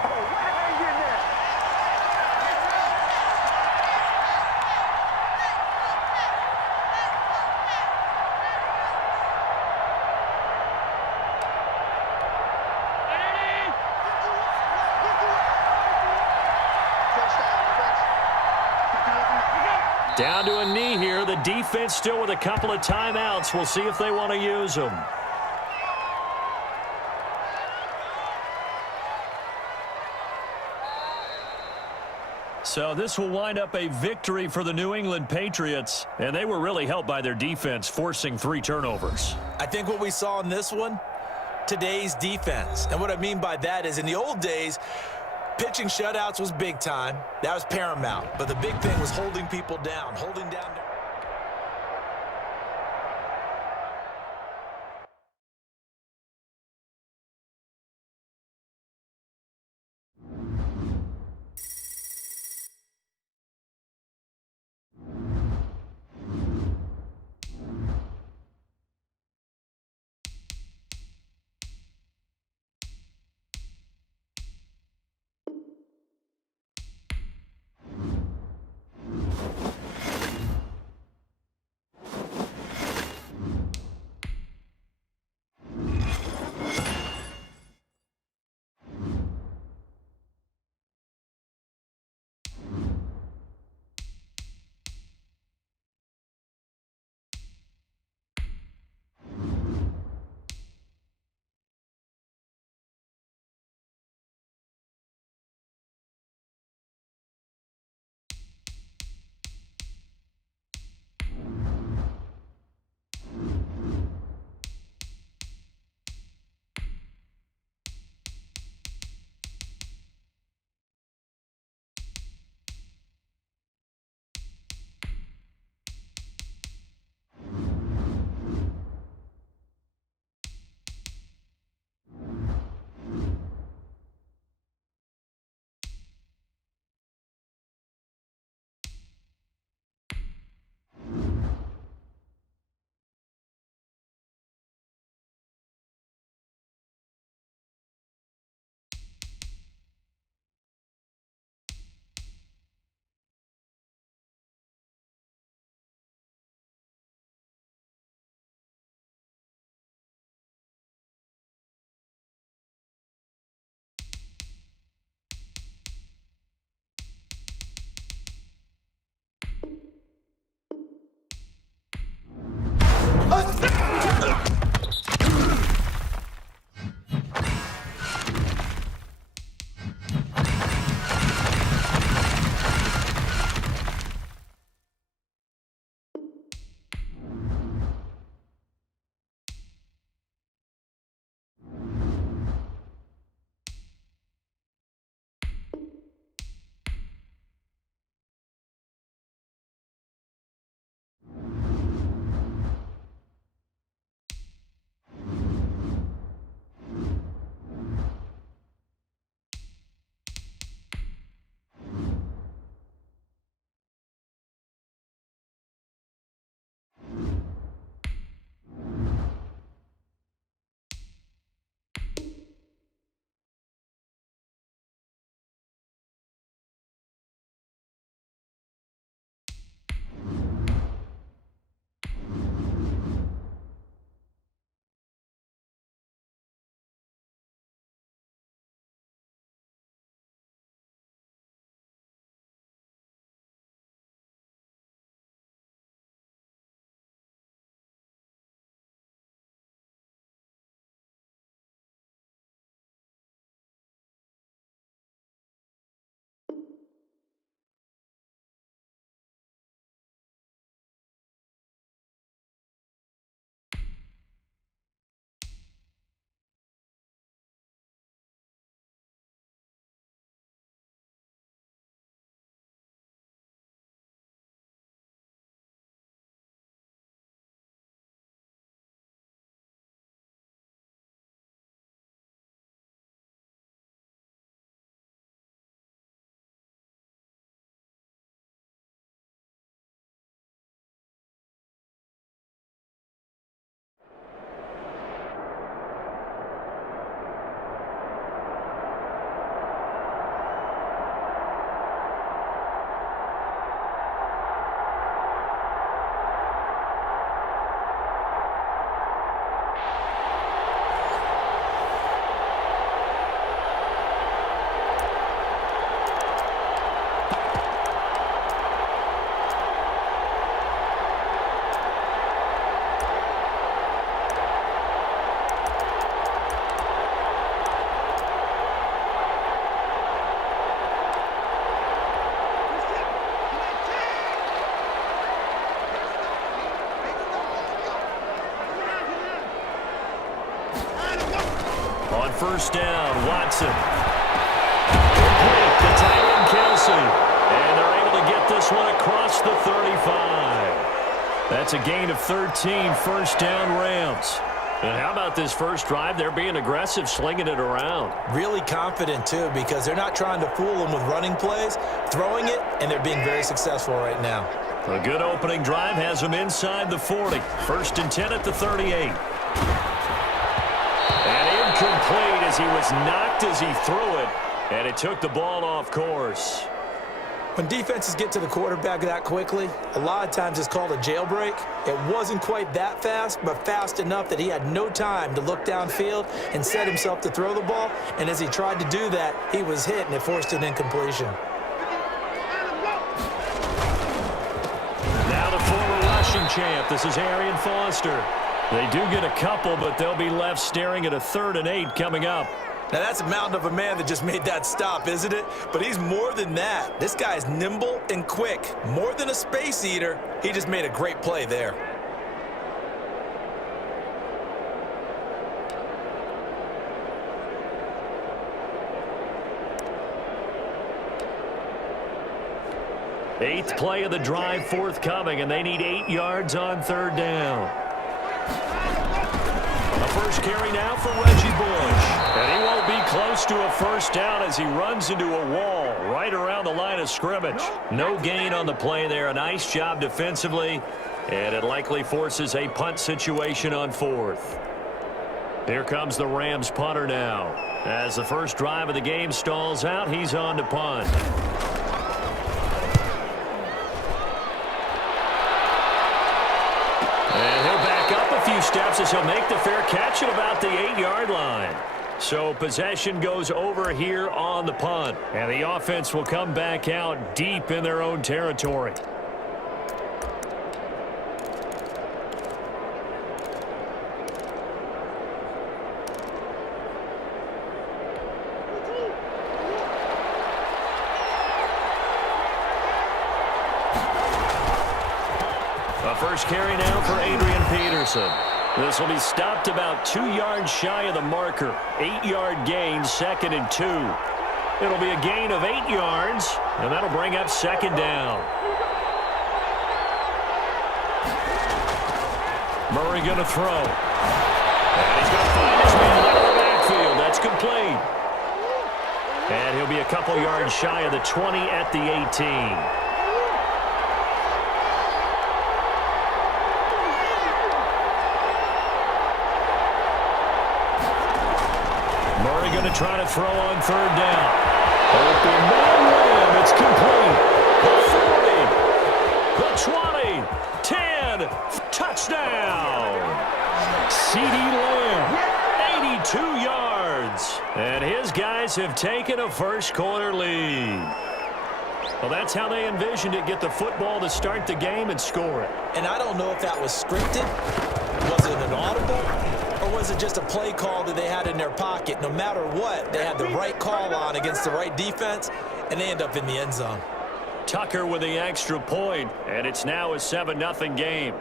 Down to a knee here. The defense still with a couple of timeouts. We'll see if they want to use them. So this will wind up a victory for the New England Patriots. And they were really helped by their defense, forcing 3 turnovers. I think what we saw in this one, today's defense. And what I mean by that is in the old days, pitching shutouts was big time. That was paramount. But the big thing was holding people down, holding down. first down. Watson. Complete to tight end Kelsey. And they're able to get this one across the 35. That's a gain of 13, first down Rams. And how about this first drive? They're being aggressive, slinging it around. Really confident, too, because they're not trying to fool them with running plays, throwing it, and they're being very successful right now. A good opening drive has them inside the 40. First and 10 at the 38. And incomplete as he was knocked as he threw it, and it took the ball off course. When defenses get to the quarterback that quickly, a lot of times it's called a jailbreak. It wasn't quite that fast, but fast enough that he had no time to look downfield and set himself to throw the ball. And as he tried to do that, he was hit, and it forced an incompletion. Now the former rushing champ. This is Arian Foster. They do get a couple, but they'll be left staring at a 3rd and 8 coming up. Now, that's a mountain of a man that just made that stop, isn't it? But he's more than that. This guy's nimble and quick. More than a space eater, he just made a great play there. Eighth play of the drive forthcoming, and they need 8 yards on 3rd down. A first carry now for Reggie Bush. And he won't be close to a first down as he runs into a wall right around the line of scrimmage. No gain on the play there. A nice job defensively. And it likely forces a punt situation on 4th. Here comes the Rams punter now. As the first drive of the game stalls out, he's on to punt. And he'll back up a few steps as he'll make the fair catch at about the 8-yard line. So possession goes over here on the punt. And the offense will come back out deep in their own territory. A first carry now for Adrian Peterson. This will be stopped about 2 yards shy of the marker. 8-yard gain, 2nd and 2. It'll be a gain of 8 yards, and that'll bring up 2nd down. Murray going to throw. And he's going to find his man out of the backfield. That's complete. And he'll be a couple yards shy of the 20 at the 18. Murray going to try to throw on 3rd down. Open man Lamb. It's complete. The 40, the 20, 10, touchdown. CeeDee Lamb, 82 yards. And his guys have taken a first-quarter lead. Well, that's how they envisioned it. Get the football to start the game and score it. And I don't know if that was scripted. Was it an audible? Or was it just a play call that they had in their pocket? No matter what, they had the right call on against the right defense, and they end up in the end zone. Tucker with the extra point, and it's now a 7-0 game.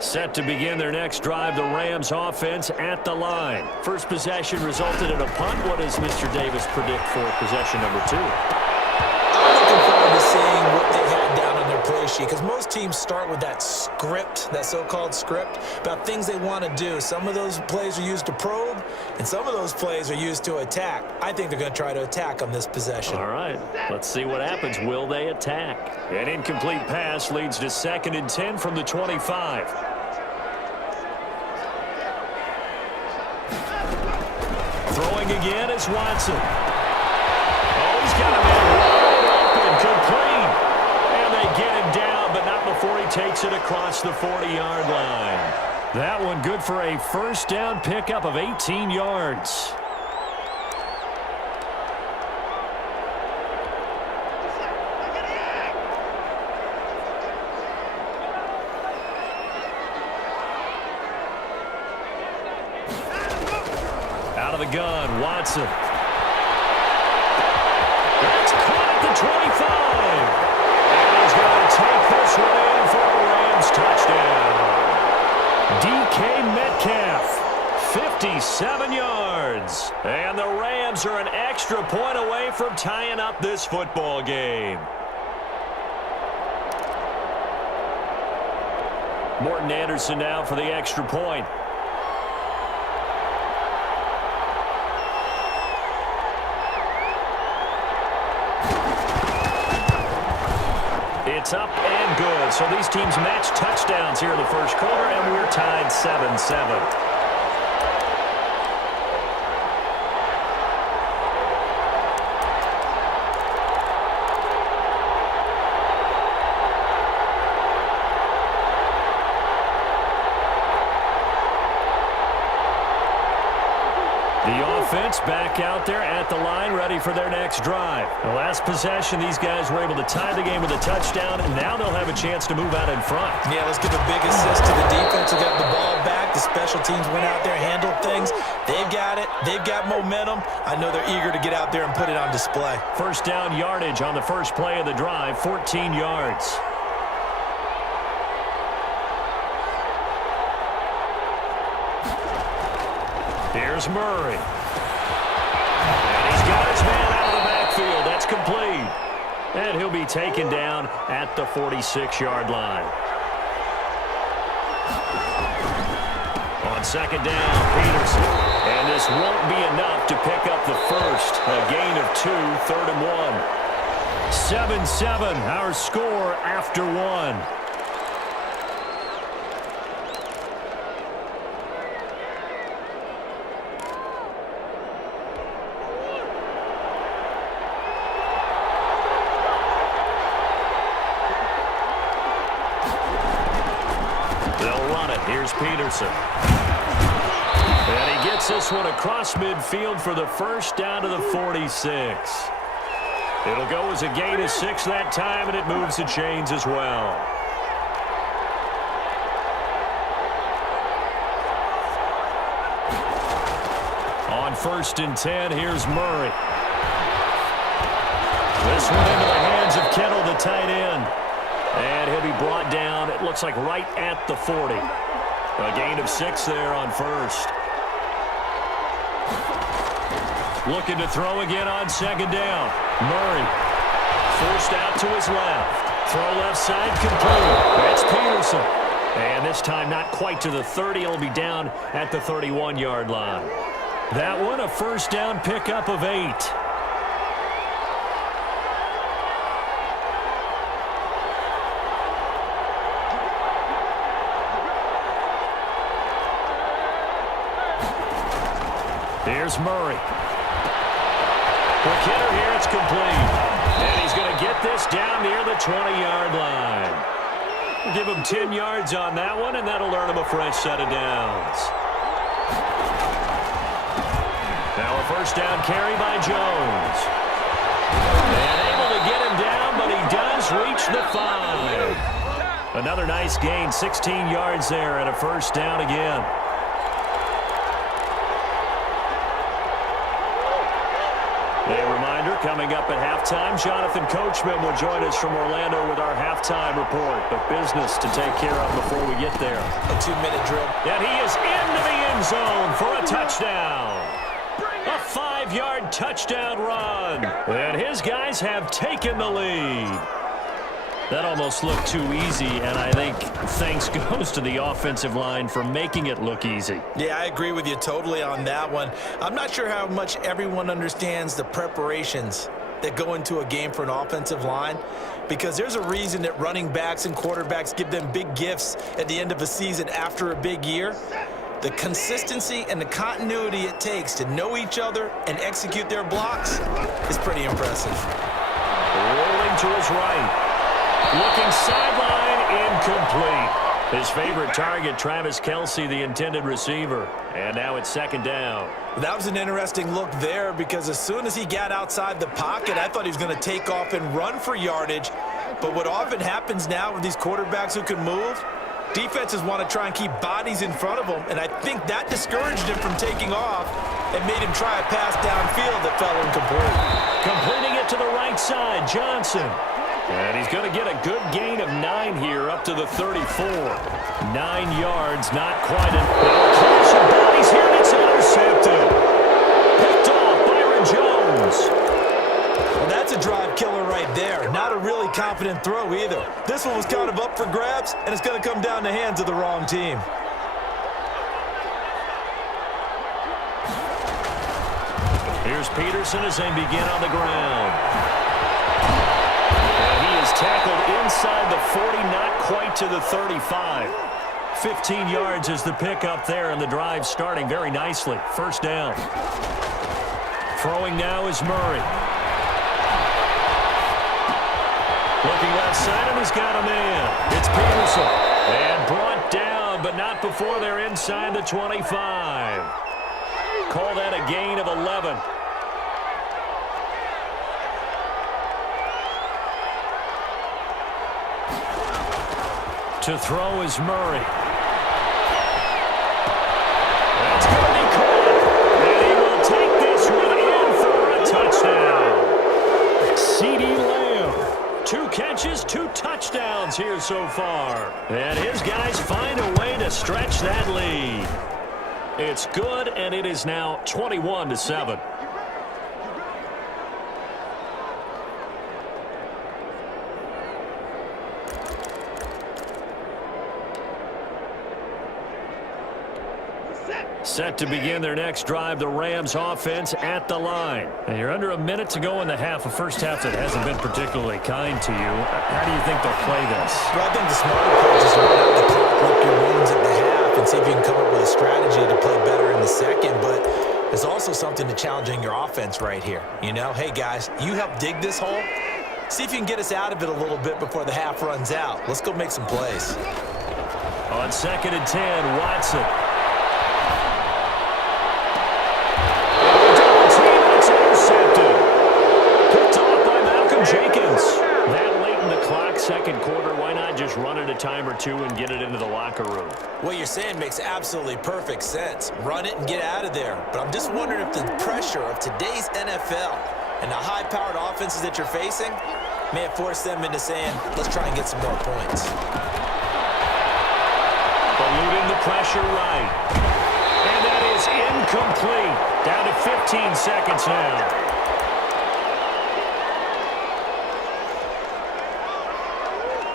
Set to begin their next drive, the Rams offense at the line. First possession resulted in a punt. What does Mr. Davis predict for possession number 2? I'm looking forward to seeing what they had down on their play sheet, because most teams start with that script, that so-called script, about things they want to do. Some of those plays are used to probe, and some of those plays are used to attack. I think they're going to try to attack on this possession. All right, let's see what happens. Will they attack? An incomplete pass leads to 2nd and 10 from the 25. Throwing again is Watson. Oh, he's got a man wide open, complete. And they get him down, but not before he takes it across the 40-yard line. That one good for a first down pickup of 18 yards. Out of the gun, Watson. That's caught at the 25. And he's going to take this one in for a Rams touchdown. DK Metcalf, 57 yards. And the Rams are an extra point away from tying up this football game. Morton Anderson now for the extra point. It's up and good. So these teams match touchdowns here in the first quarter, and we're tied 7-7. Offense back out there at the line, ready for their next drive. The last possession, these guys were able to tie the game with a touchdown, and now they'll have a chance to move out in front. Yeah, let's give a big assist to the defense who got the ball back. The special teams went out there, handled things. They've got it. They've got momentum. I know they're eager to get out there and put it on display. First down yardage on the first play of the drive, 14 yards. Here's Murray. And he's got his man out of the backfield. That's complete. And he'll be taken down at the 46-yard line. On second down, Peterson. And this won't be enough to pick up the first. A gain of 2, 3rd and 1. 7-7, our score after 1. Here's Peterson. And he gets this one across midfield for the first down to the 46. It'll go as a gain of 6 that time, and it moves the chains as well. On 1st and 10, here's Murray. This one into the hands of Kittle, the tight end. And he'll be brought down, it looks like right at the 40. A gain of 6 there on 1st. Looking to throw again on 2nd down. Murray forced out to his left. Throw left side complete. That's Peterson. And this time not quite to the 30. It'll be down at the 31-yard line. That one a first down pickup of 8. Here's Murray. Quick hitter here, it's complete. And he's going to get this down near the 20-yard line. Give him 10 yards on that one, and that'll earn him a fresh set of downs. Now a first down carry by Jones. And able to get him down, but he does reach the 5. Another nice gain, 16 yards there, and a first down again. A reminder, coming up at halftime, Jonathan Coachman will join us from Orlando with our halftime report. But business to take care of before we get there. A 2-minute drill. And he is into the end zone for a touchdown. A 5-yard touchdown run. And his guys have taken the lead. That almost looked too easy, and I think thanks goes to the offensive line for making it look easy. Yeah, I agree with you totally on that one. I'm not sure how much everyone understands the preparations that go into a game for an offensive line, because there's a reason that running backs and quarterbacks give them big gifts at the end of a season after a big year. The consistency and the continuity it takes to know each other and execute their blocks is pretty impressive. Rolling to his right. Looking sideline, incomplete. His favorite target, Travis Kelce, the intended receiver. And now it's 2nd down. That was an interesting look there, because as soon as he got outside the pocket, I thought he was going to take off and run for yardage. But what often happens now with these quarterbacks who can move, Defenses want to try and keep bodies in front of him, and I think that discouraged him from taking off and made him try a pass downfield that fell incomplete. Completing it to the right side, Johnson. And he's going to get a good gain of 9 here up to the 34. 9 yards, not quite enough. Clash of bodies here, and it's intercepted. Picked off Byron Jones. Well, that's a drive killer right there. Not a really confident throw either. This one was kind of up for grabs, and it's going to come down the hands of the wrong team. Here's Peterson as they begin on the ground. And he is tackled inside the 40, not quite to the 35. 15 yards is the pickup there, and the drive starting very nicely. First down. Throwing now is Murray. Looking left side, and he's got a man. It's Peterson. And brought down, but not before they're inside the 25. Call that a gain of 11. To throw is Murray. That's going to be caught. And he will take this one in for a touchdown. CeeDee Lamb. 2 catches, 2 touchdowns here so far. And his guys find a way to stretch that lead. It's good, and it is now 21-7. Set to begin their next drive, the Rams offense at the line. And you're under a minute to go in the half, a first half that hasn't been particularly kind to you. How do you think they'll play this? Well, I think the smart approach is to run out the clock, lick your wounds at the half, and see if you can come up with a strategy to play better in the second. But there's also something to challenging your offense right here. You know, hey, guys, you help dig this hole. See if you can get us out of it a little bit before the half runs out. Let's go make some plays. On 2nd and 10, Watson. Second quarter, why not just run it a time or two and get it into the locker room? What you're saying makes absolutely perfect sense. Run it and get out of there. But I'm just wondering if the pressure of today's NFL and the high-powered offenses that you're facing may have forced them into saying, let's try and get some more points. Eluding the pressure right. And that is incomplete. Down to 15 seconds now.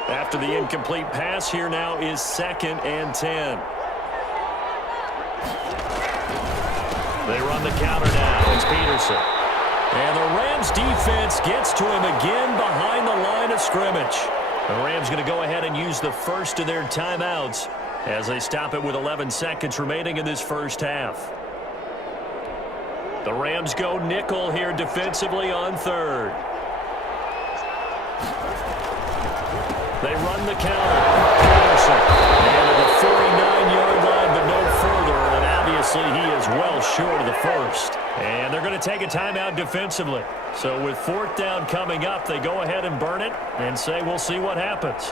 After the incomplete pass, here now is 2nd and 10. They run the counter now. It's Peterson. And the Rams defense gets to him again behind the line of scrimmage. The Rams going to go ahead and use the first of their timeouts as they stop it with 11 seconds remaining in this first half. The Rams go nickel here defensively on 3rd. They run the counter. Peterson. And to the 49-yard line, but no further. And obviously, he is well short of the first. And they're going to take a timeout defensively. So with 4th down coming up, they go ahead and burn it and say, we'll see what happens.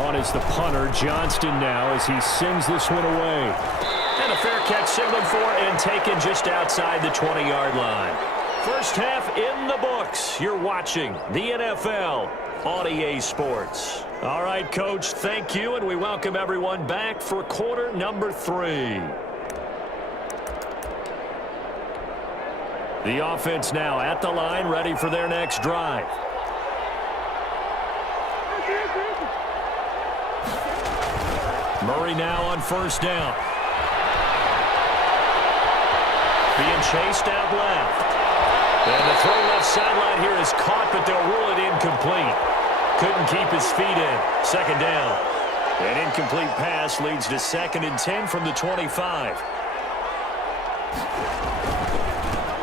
On is the punter, Johnston now, as he sings this one away. And a fair catch signaled for and taken just outside the 20-yard line. First half in the books. You're watching the NFL on EA Sports. All right, Coach, thank you, and we welcome everyone back for quarter number 3. The offense now at the line, ready for their next drive. Murray now on 1st down. Being chased out left. And the throw left sideline here is caught, but they'll rule it incomplete. Couldn't keep his feet in. 2nd down. An incomplete pass leads to 2nd and 10 from the 25.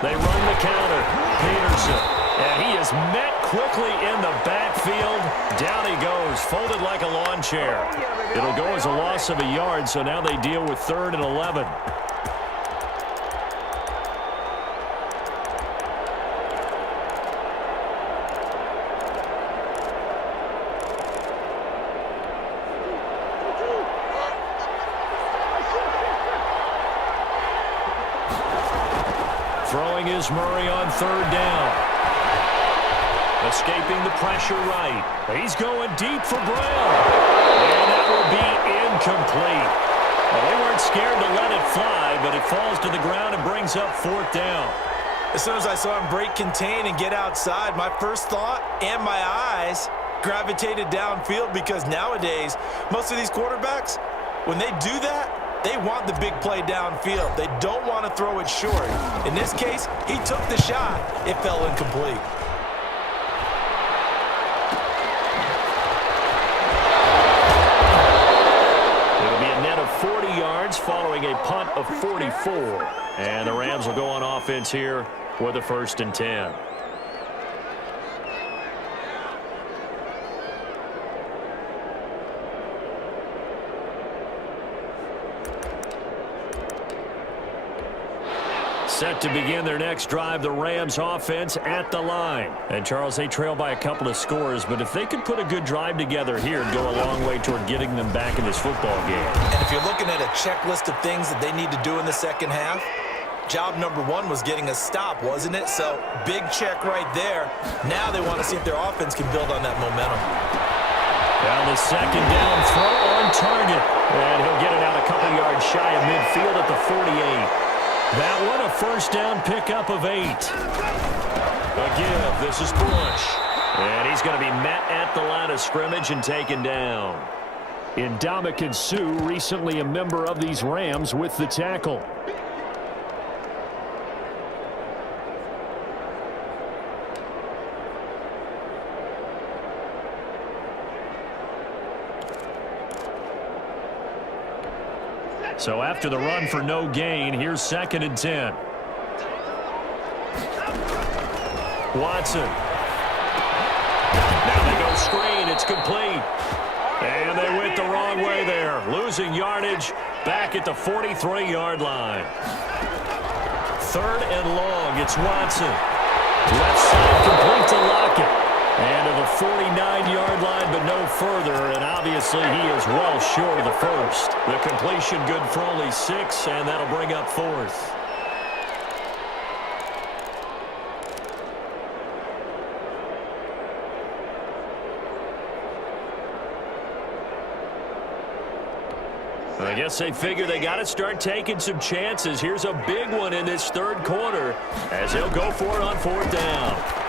They run the counter. Peterson. And he is met quickly in the backfield. Down he goes, folded like a lawn chair. It'll go as a loss of a yard, so now they deal with 3rd and 11. Here's Murray on third down. Escaping the pressure right. He's going deep for Brown. And that will be incomplete. Well, they weren't scared to let it fly, but it falls to the ground and brings up fourth down. As soon as I saw him break contain and get outside, my first thought and my eyes gravitated downfield, because nowadays, most of these quarterbacks, when they do that, they want the big play downfield. They don't want to throw it short. In this case, he took the shot. It fell incomplete. It'll be a net of 40 yards following a punt of 44. And the Rams will go on offense here with a 1st and 10. Set to begin their next drive, the Rams offense at the line. And Charles, they trail by a couple of scores, but if they could put a good drive together here, it'd go a long way toward getting them back in this football game. And if you're looking at a checklist of things that they need to do in the second half, job number 1 was getting a stop, wasn't it? So big check right there. Now they want to see if their offense can build on that momentum. Down the second down, throw on target. And he'll get it out a couple yards shy of midfield at the 48. That one a 1st down pickup of 8. A give. This is Bush. And he's going to be met at the line of scrimmage and taken down. Ndamukong Suh, recently a member of these Rams, with the tackle. So after the run for no gain, here's 2nd and 10. Watson. Now they go screen. It's complete. And they went the wrong way there. Losing yardage back at the 43-yard line. 3rd and long. It's Watson. Left side complete to Lockett. And to the 49-yard line, but no further. And obviously he is well short of the 1st. The completion good for only 6, and that'll bring up 4th. I guess they figure they got to start taking some chances. Here's a big one in this 3rd quarter as they'll go for it on 4th down.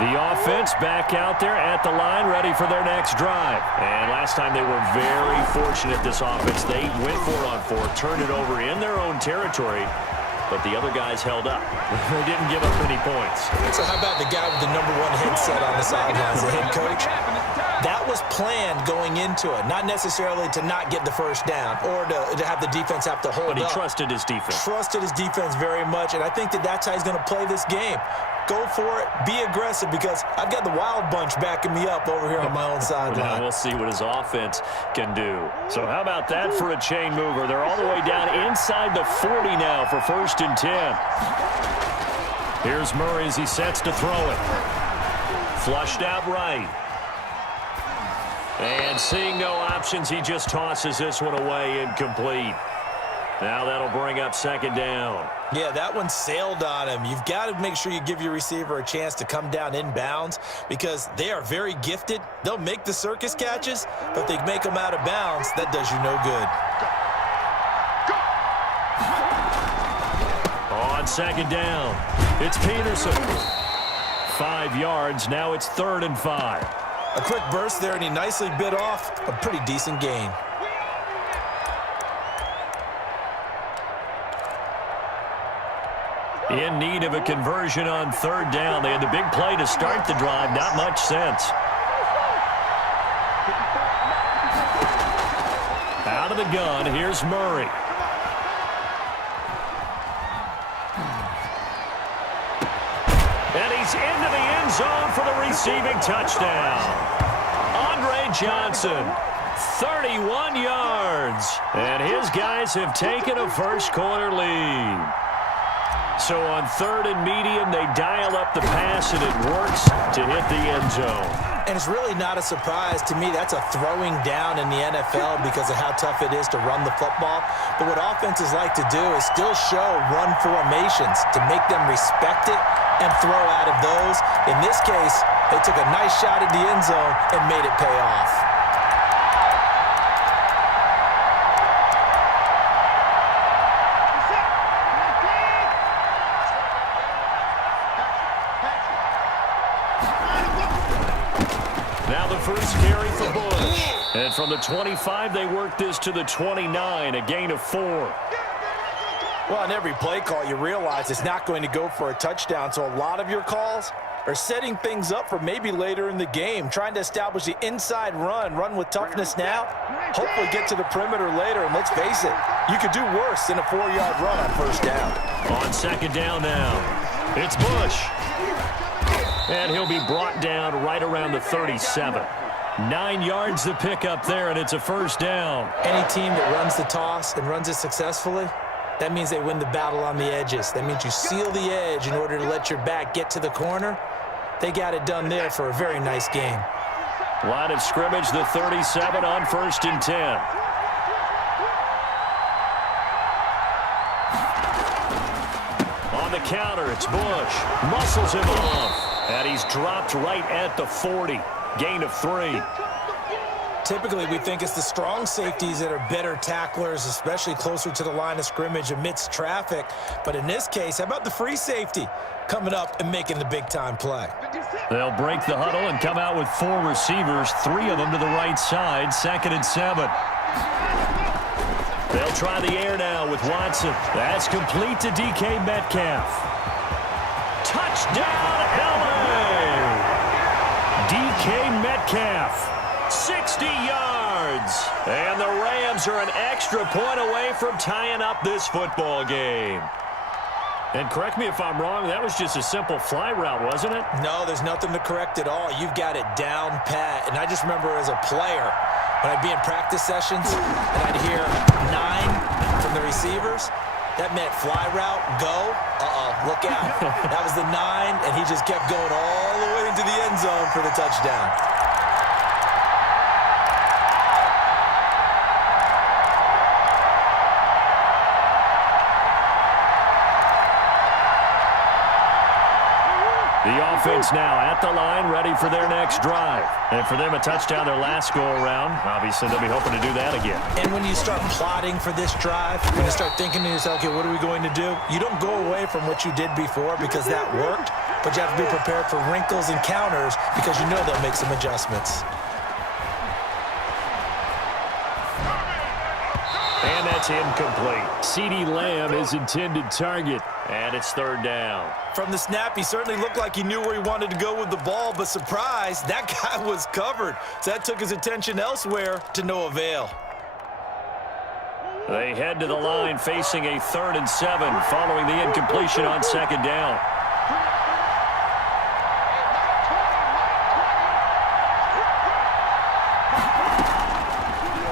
The offense back out there at the line, ready for their next drive. And last time they were very fortunate, this offense. They went 4-on-4, turned it over in their own territory, but the other guys held up. They didn't give up any points. So how about the guy with the #1 headset on the sidelines, the head coach? That was planned going into it, not necessarily to not get the first down or to have the defense have to hold up. But he trusted his defense. Trusted his defense very much, and I think that's how he's going to play this game. Go for it. Be aggressive, because I've got the wild bunch backing me up over here on my own sideline. Now we'll see what his offense can do. So how about that for a chain mover? They're all the way down inside the 40 now for 1st and 10. Here's Murray as he sets to throw it. Flushed out right. And seeing no options, he just tosses this one away incomplete. Now that'll bring up 2nd down. Yeah, that one sailed on him. You've got to make sure you give your receiver a chance to come down inbounds, because they are very gifted. They'll make the circus catches, but if they make them out of bounds, that does you no good. On 2nd down, it's Peterson. 5 yards. Now it's 3rd and 5. A quick burst there, and he nicely bit off a pretty decent gain. In need of a conversion on 3rd down. They had the big play to start the drive. Not much sense. Out of the gun, here's Murray. And he's into the end zone for the receiving touchdown. Andre Johnson, 31 yards. And his guys have taken a first-quarter lead. So on 3rd and medium, they dial up the pass, and it works to hit the end zone. And it's really not a surprise to me. That's a throwing down in the NFL because of how tough it is to run the football. But what offenses like to do is still show run formations to make them respect it and throw out of those. In this case, they took a nice shot at the end zone and made it pay off. Now the first carry for Bush. And from the 25, they work this to the 29, a gain of 4. Well, on every play call, you realize it's not going to go for a touchdown, so a lot of your calls are setting things up for maybe later in the game, trying to establish the inside run with toughness now, hopefully get to the perimeter later, and let's face it, you could do worse than a 4-yard run on 1st down. On 2nd down now, it's Bush. And he'll be brought down right around the 37. 9 yards to pick up there, and it's a 1st down. Any team that runs the toss and runs it successfully, that means they win the battle on the edges. That means you seal the edge in order to let your back get to the corner. They got it done there for a very nice game. Line of scrimmage, the 37 on 1st and 10. On the counter, it's Bush. Muscles him off. And he's dropped right at the 40. Gain of 3. Typically, we think it's the strong safeties that are better tacklers, especially closer to the line of scrimmage amidst traffic. But in this case, how about the free safety coming up and making the big-time play? They'll break the huddle and come out with 4 receivers, 3 of them to the right side, 2nd and 7. They'll try the air now with Watson. That's complete to DK Metcalf. Touchdown, LA! DK Metcalf, 60 yards. And the Rams are an extra point away from tying up this football game. And correct me if I'm wrong, that was just a simple fly route, wasn't it? No, there's nothing to correct at all. You've got it down pat. And I just remember as a player, when I'd be in practice sessions and I'd hear 9 from the receivers, that meant fly route, go, look out. That was the 9, and he just kept going all the way into the end zone for the touchdown. The offense now at the line, ready for their next drive. And for them, a touchdown their last go-around. Obviously, they'll be hoping to do that again. And when you start plotting for this drive, when you start thinking to yourself, okay, what are we going to do? You don't go away from what you did before because that worked. but you have to be prepared for wrinkles and counters because you know they'll make some adjustments. And that's incomplete. CeeDee Lamb is intended target, and it's third down. From the snap, he certainly looked like he knew where he wanted to go with the ball, but surprise, that guy was covered. So that took his attention elsewhere to no avail. They head to the line facing a 3rd and 7 following the incompletion on second down.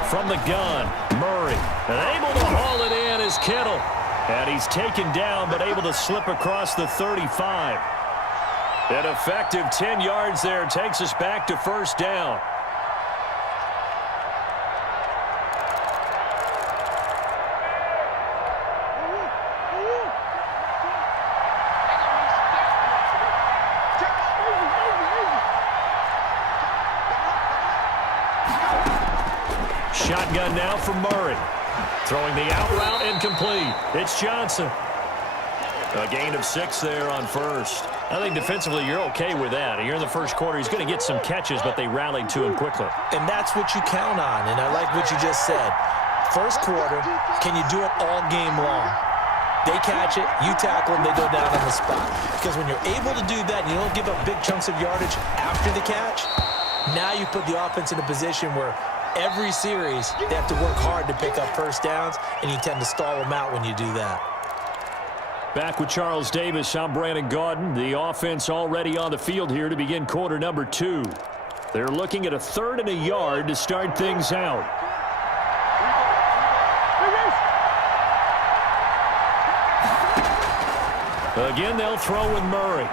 From the gun, Murray, and able to haul it in is Kittle. And he's taken down but able to slip across the 35. An effective 10 yards there takes us back to first down. Shotgun now from Murray. Throwing the out route incomplete. It's Johnson. A gain of 6 there on first. I think defensively you're okay with that. Here in the first quarter, he's going to get some catches, but they rallied to him quickly. And that's what you count on, and I like what you just said. First quarter, can you do it all game long? They catch it, you tackle them, they go down on the spot. Because when you're able to do that and you don't give up big chunks of yardage after the catch, now you put the offense in a position where every series, they have to work hard to pick up first downs, and you tend to stall them out when you do that. Back with Charles Davis, I'm Brandon Gaudin. The offense already on the field here to begin quarter number 2. They're looking at a 3rd and a yard to start things out. Again, they'll throw with Murray.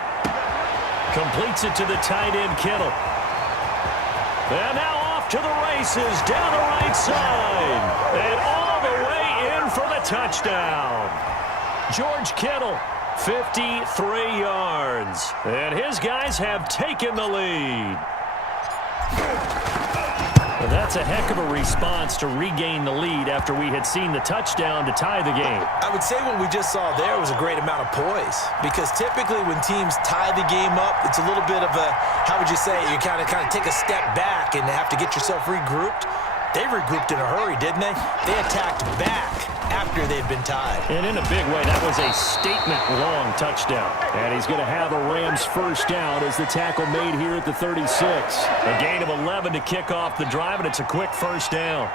Completes it to the tight end, Kittle. And now off to the races, down the right side. And all the way in for the touchdown. George Kittle, 53 yards. And his guys have taken the lead. Well, that's a heck of a response to regain the lead after we had seen the touchdown to tie the game. I would say what we just saw there was a great amount of poise, because typically when teams tie the game up, it's a little bit of a, how would you say, you kind of take a step back and have to get yourself regrouped. They regrouped in a hurry, didn't they? They attacked back after they'd been tied. And in a big way, that was a statement-long touchdown. And he's going to have a Rams first down as the tackle made here at the 36. A gain of 11 to kick off the drive, and it's a quick first down.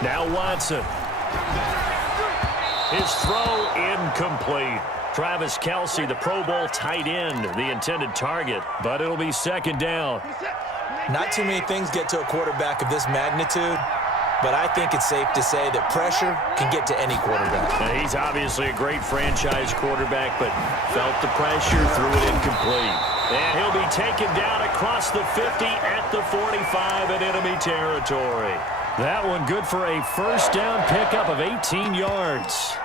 Now Watson. His throw incomplete. Travis Kelce, the Pro Bowl tight end, the intended target, but it'll be second down. Not too many things get to a quarterback of this magnitude, but I think it's safe to say that pressure can get to any quarterback. Now, he's obviously a great franchise quarterback, but felt the pressure, threw it incomplete. And he'll be taken down across the 50 at the 45 in enemy territory. That one good for a first down pickup of 18 yards.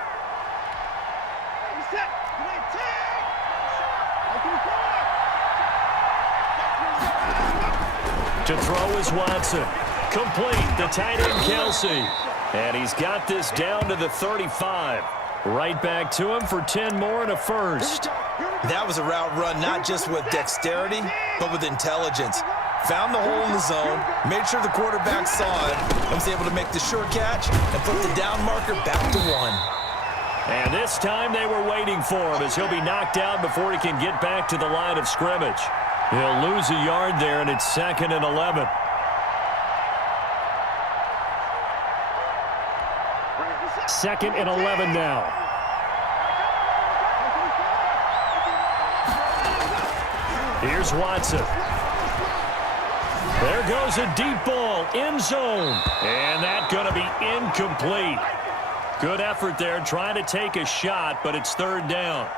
To throw is Watson. Complete, the tight end Kelce. And he's got this down to the 35. Right back to him for 10 more and a first. That was a route run not just with dexterity, but with intelligence. Found the hole in the zone, made sure the quarterback saw it, and was able to make the sure catch and put the down marker back to 1. And this time they were waiting for him as he'll be knocked out before he can get back to the line of scrimmage. He'll lose a yard there, and it's 2nd and 11. Second and 11 now. Here's Watson. There goes a deep ball, end zone. And that's going to be incomplete. Good effort there, trying to take a shot, but it's third down.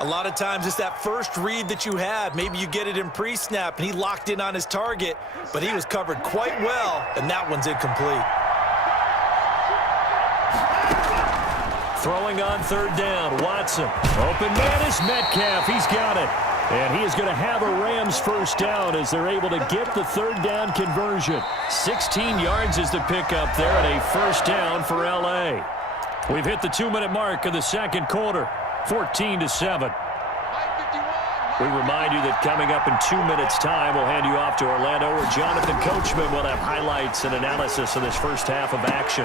A lot of times it's that first read that you have. Maybe you get it in pre-snap, and he locked in on his target, but he was covered quite well, and that one's incomplete. Throwing on third down, Watson. Open man is Metcalf. He's got it. And he is going to have a Rams first down as they're able to get the third down conversion. 16 yards is the pickup there, and a first down for L.A. We've hit the 2-minute mark of the second quarter. 14-7. We remind you that coming up in 2 minutes' time, we'll hand you off to Orlando, where Jonathan Coachman will have highlights and analysis of this first half of action.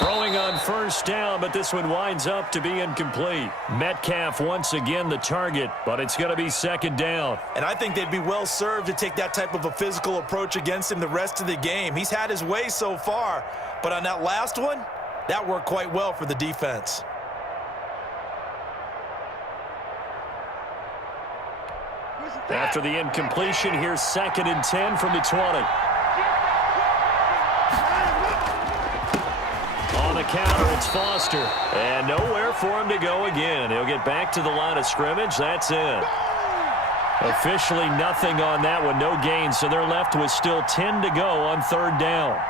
Throwing on first down, but this one winds up to be incomplete. Metcalf once again the target, but it's going to be second down. And I think they'd be well served to take that type of a physical approach against him the rest of the game. He's had his way so far, but on that last one, that worked quite well for the defense. After the incompletion, here's 2nd and 10 from the 20. On the counter, it's Foster. And nowhere for him to go again. He'll get back to the line of scrimmage. That's it. Officially nothing on that one. No gain, so they're left with still 10 to go on 3rd down.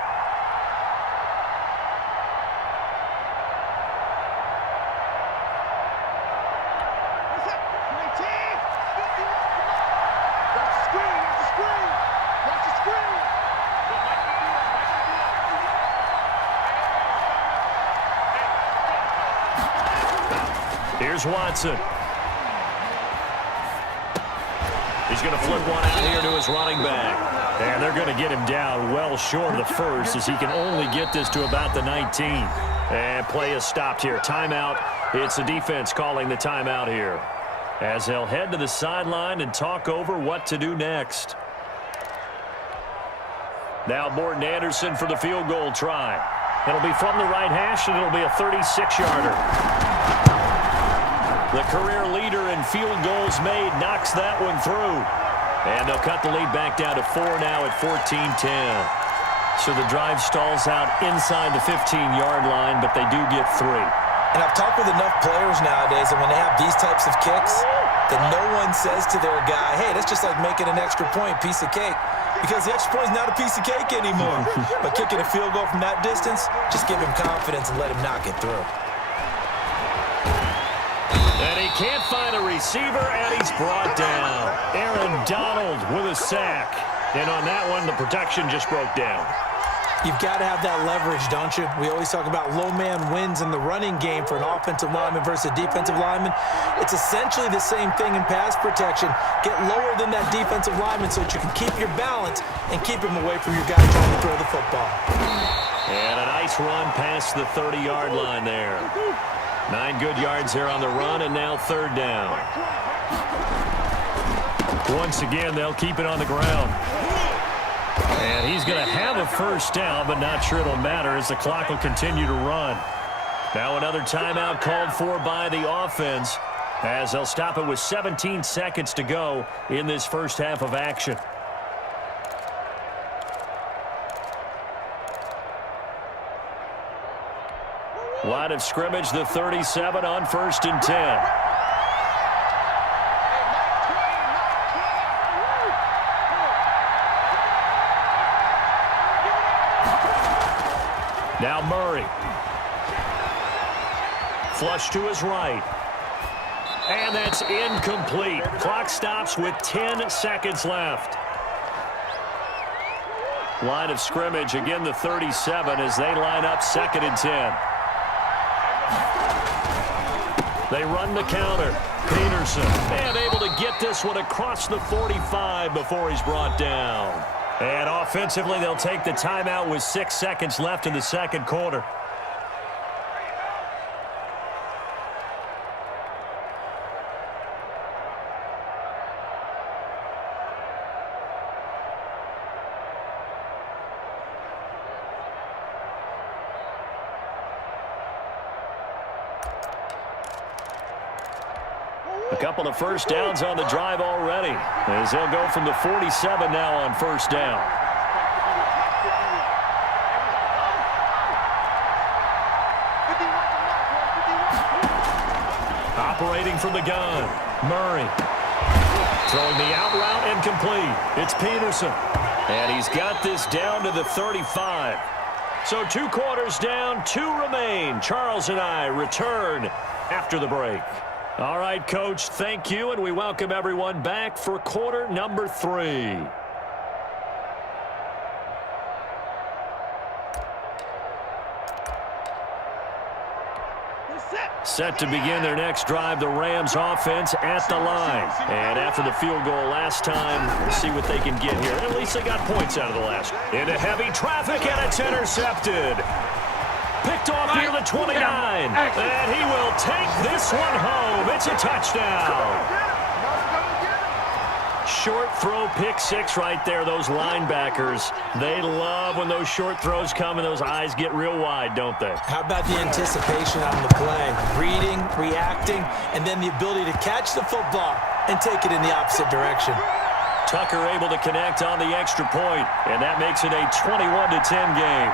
Here's Watson. He's going to flip one out here to his running back. And they're going to get him down well short of the first, as he can only get this to about the 19. And play is stopped here. Timeout. It's the defense calling the timeout here, as they'll head to the sideline and talk over what to do next. Now Morton Anderson for the field goal try. It'll be from the right hash, and it'll be a 36-yarder. The career leader in field goals made knocks that one through. And they'll cut the lead back down to 4 now at 14-10. So the drive stalls out inside the 15-yard line, but they do get 3. And I've talked with enough players nowadays, and when they have these types of kicks, that no one says to their guy, hey, that's just like making an extra point, piece of cake. Because the extra point is not a piece of cake anymore. But kicking a field goal from that distance, just give him confidence and let him knock it through. And he can't find a receiver, and he's brought down. Aaron Donald with a sack. And on that one, the protection just broke down. You've got to have that leverage, don't you? We always talk about low man wins in the running game for an offensive lineman versus a defensive lineman. It's essentially the same thing in pass protection. Get lower than that defensive lineman so that you can keep your balance and keep him away from your guy trying to throw the football. And a nice run past the 30-yard line there. 9 good yards there on the run, and now 3rd down. Once again, they'll keep it on the ground. And he's going to have a first down, but not sure it'll matter as the clock will continue to run. Now another timeout called for by the offense, as they'll stop it with 17 seconds to go in this first half of action. Line of scrimmage, the 37 on 1st and 10. Now Murray. Flush to his right. And that's incomplete. Clock stops with 10 seconds left. Line of scrimmage, again the 37 as they line up 2nd and 10. They run the counter. Peterson, and able to get this one across the 45 before he's brought down. And offensively, they'll take the timeout with 6 seconds left in the second quarter. A couple of first downs on the drive already, as they'll go from the 47 now on 1st down. Operating from the gun, Murray. Throwing the out route incomplete. It's Peterson. And he's got this down to the 35. So 2 quarters down, 2 remain. Charles and I return after the break. All right, Coach, thank you, and we welcome everyone back for quarter number 3. Set to begin their next drive, the Rams offense at the line. And after the field goal last time, we'll see what they can get here. At least they got points out of the last. Into heavy traffic, and it's intercepted. Picked off near the 29. And he will take this one home. It's a touchdown. Short throw, pick six right there. Those linebackers, they love when those short throws come and those eyes get real wide, don't they? How about the anticipation on the play? Reading, reacting, and then the ability to catch the football and take it in the opposite direction. Tucker able to connect on the extra point, and that makes it a 21-10 game.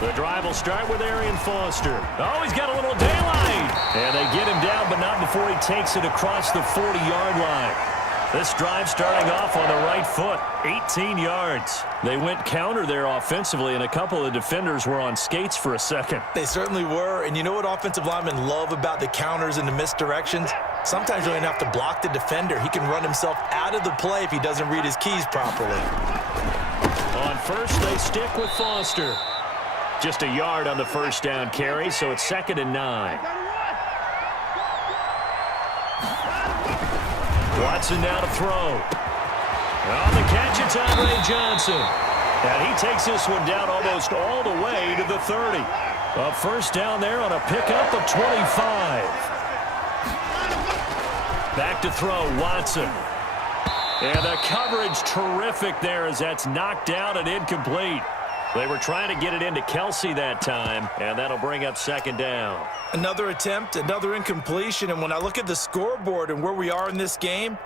The drive will start with Arian Foster. Oh, he's got a little daylight. And they get him down, but not before he takes it across the 40-yard line. This drive starting off on the right foot, 18 yards. They went counter there offensively, and a couple of defenders were on skates for a second. They certainly were, and you know what offensive linemen love about the counters and the misdirections? Sometimes you don't even have to block the defender. He can run himself out of the play if he doesn't read his keys properly. On first, they stick with Foster. Just a yard on the first down carry, so it's 2nd and 9. Watson now to throw. On the catch, it's Andre Johnson. And he takes this one down almost all the way to the 30. A first down there on a pickup of 25. Back to throw, Watson. And the coverage terrific there as that's knocked down and incomplete. They were trying to get it into Kelsey that time, and that'll bring up 2nd down. Another attempt, another incompletion, and when I look at the scoreboard and where we are in this game,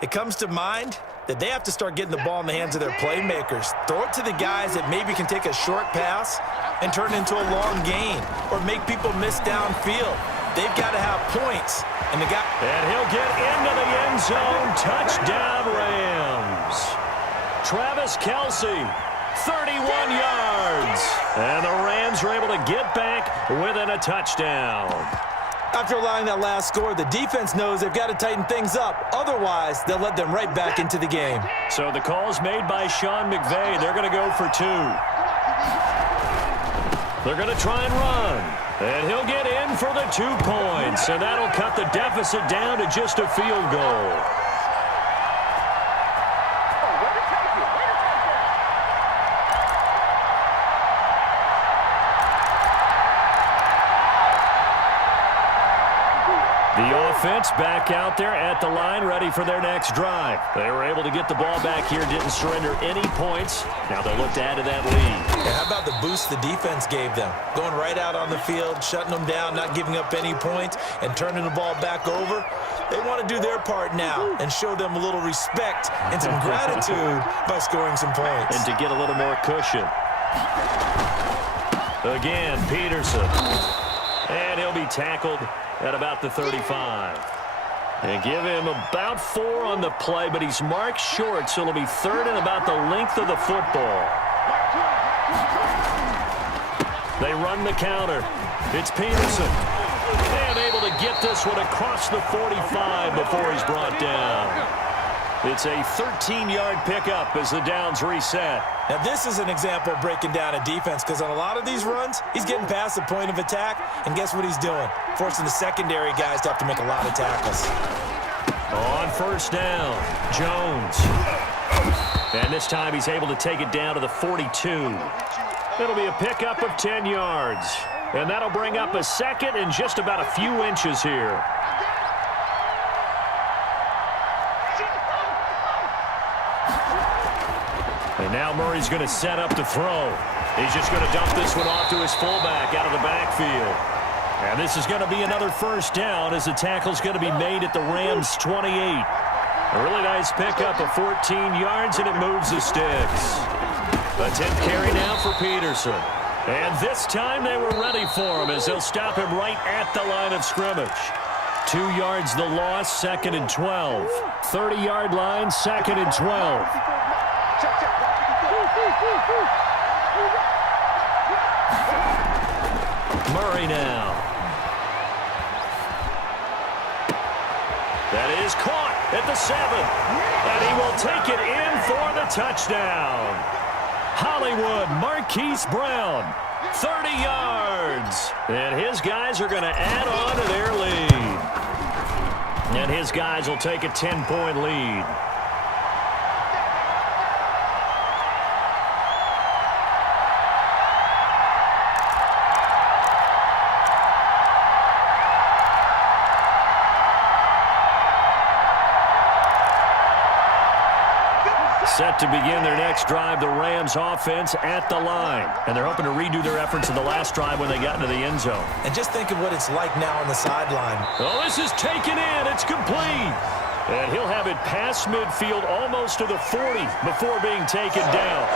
it comes to mind that they have to start getting the ball in the hands of their playmakers. Throw it to the guys that maybe can take a short pass and turn it into a long gain or make people miss downfield. They've got to have points. And he'll get into the end zone. Touchdown, Rams. Travis Kelsey. 31 yards. And the Rams are able to get back within a touchdown. After allowing that last score, the defense knows they've got to tighten things up. Otherwise, they'll let them right back into the game. So the call's made by Sean McVay. They're going to go for 2. They're going to try and run. And he'll get in for the 2 points. And that'll cut the deficit down to just a field goal. The offense back out there at the line, ready for their next drive. They were able to get the ball back here, didn't surrender any points. Now they'll look to add to that lead. Yeah, how about the boost the defense gave them? Going right out on the field, shutting them down, not giving up any points, and turning the ball back over. They want to do their part now and show them a little respect and some gratitude by scoring some points. And to get a little more cushion. Again, Peterson. And he'll be tackled at about the 35. And give him about 4 on the play, but he's marked short, so it'll be 3rd and about the length of the football. They run the counter. It's Peterson. And able to get this one across the 45 before he's brought down. It's a 13-yard pickup as the downs reset. Now, this is an example of breaking down a defense because on a lot of these runs, he's getting past the point of attack, and guess what he's doing? Forcing the secondary guys to have to make a lot of tackles. On first down, Jones. And this time he's able to take it down to the 42. It'll be a pickup of 10 yards. And that'll bring up a 2nd and just about a few inches here. And now Murray's going to set up to throw. He's just going to dump this one off to his fullback out of the backfield. And this is going to be another first down as the tackle's going to be made at the Rams' 28. A really nice pickup of 14 yards, and it moves the sticks. A 10th carry now for Peterson. And this time they were ready for him as they'll stop him right at the line of scrimmage. 2 yards the loss, 2nd and 12. 30-yard line, 2nd and 12. Murray now. That is caught at the 7. And he will take it in for the touchdown. Hollywood Marquise Brown, 30 yards. And his guys are going to add on to their lead. And his guys will take a 10-point lead. Set to begin their next drive, the Rams offense at the line. And they're hoping to redo their efforts in the last drive when they got into the end zone. And just think of what it's like now on the sideline. Oh, this is taken in. It's complete. And he'll have it past midfield almost to the 40 before being taken down.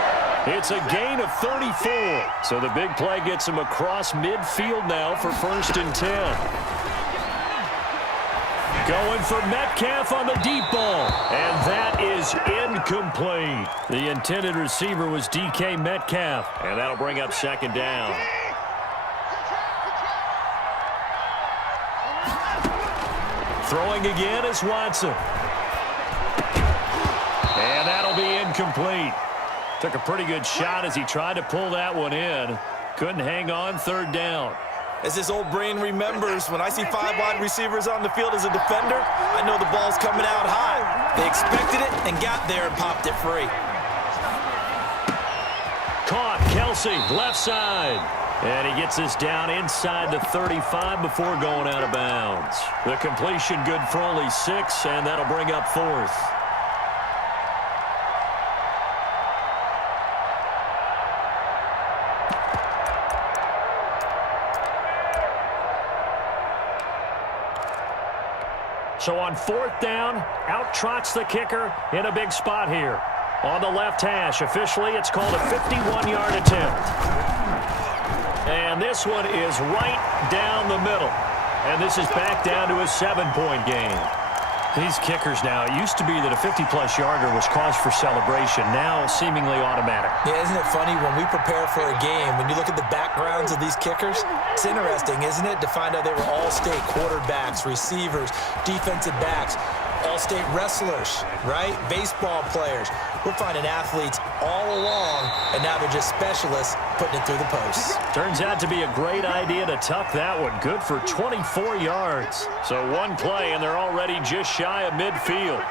It's a gain of 34. So the big play gets him across midfield now for 1st and 10. Going for Metcalf on the deep ball. And that is incomplete. The intended receiver was DK Metcalf. And that'll bring up 2nd down. Throwing again is Watson. And that'll be incomplete. Took a pretty good shot as he tried to pull that one in. Couldn't hang on, 3rd down. As his old brain remembers, when I see 5 wide receivers on the field as a defender, I know the ball's coming out high. They expected it and got there and popped it free. Caught, Kelsey, left side. And he gets this down inside the 35 before going out of bounds. The completion good for only 6, and that'll bring up 4th. So on 4th down, out trots the kicker in a big spot here. On the left hash, officially it's called a 51-yard attempt. And this one is right down the middle. And this is back down to a 7-point game. These kickers now, it used to be that a 50-plus yarder was cause for celebration, now seemingly automatic. Yeah, isn't it funny when we prepare for a game, when you look at the backgrounds of these kickers, it's interesting, isn't it, to find out they were all-state quarterbacks, receivers, defensive backs, all-state wrestlers, right? Baseball players. We're finding athletes all along, and now they're just specialists putting it through the posts. Turns out to be a great idea to tuck that one. Good for 24 yards. So one play, and they're already just shy of midfield.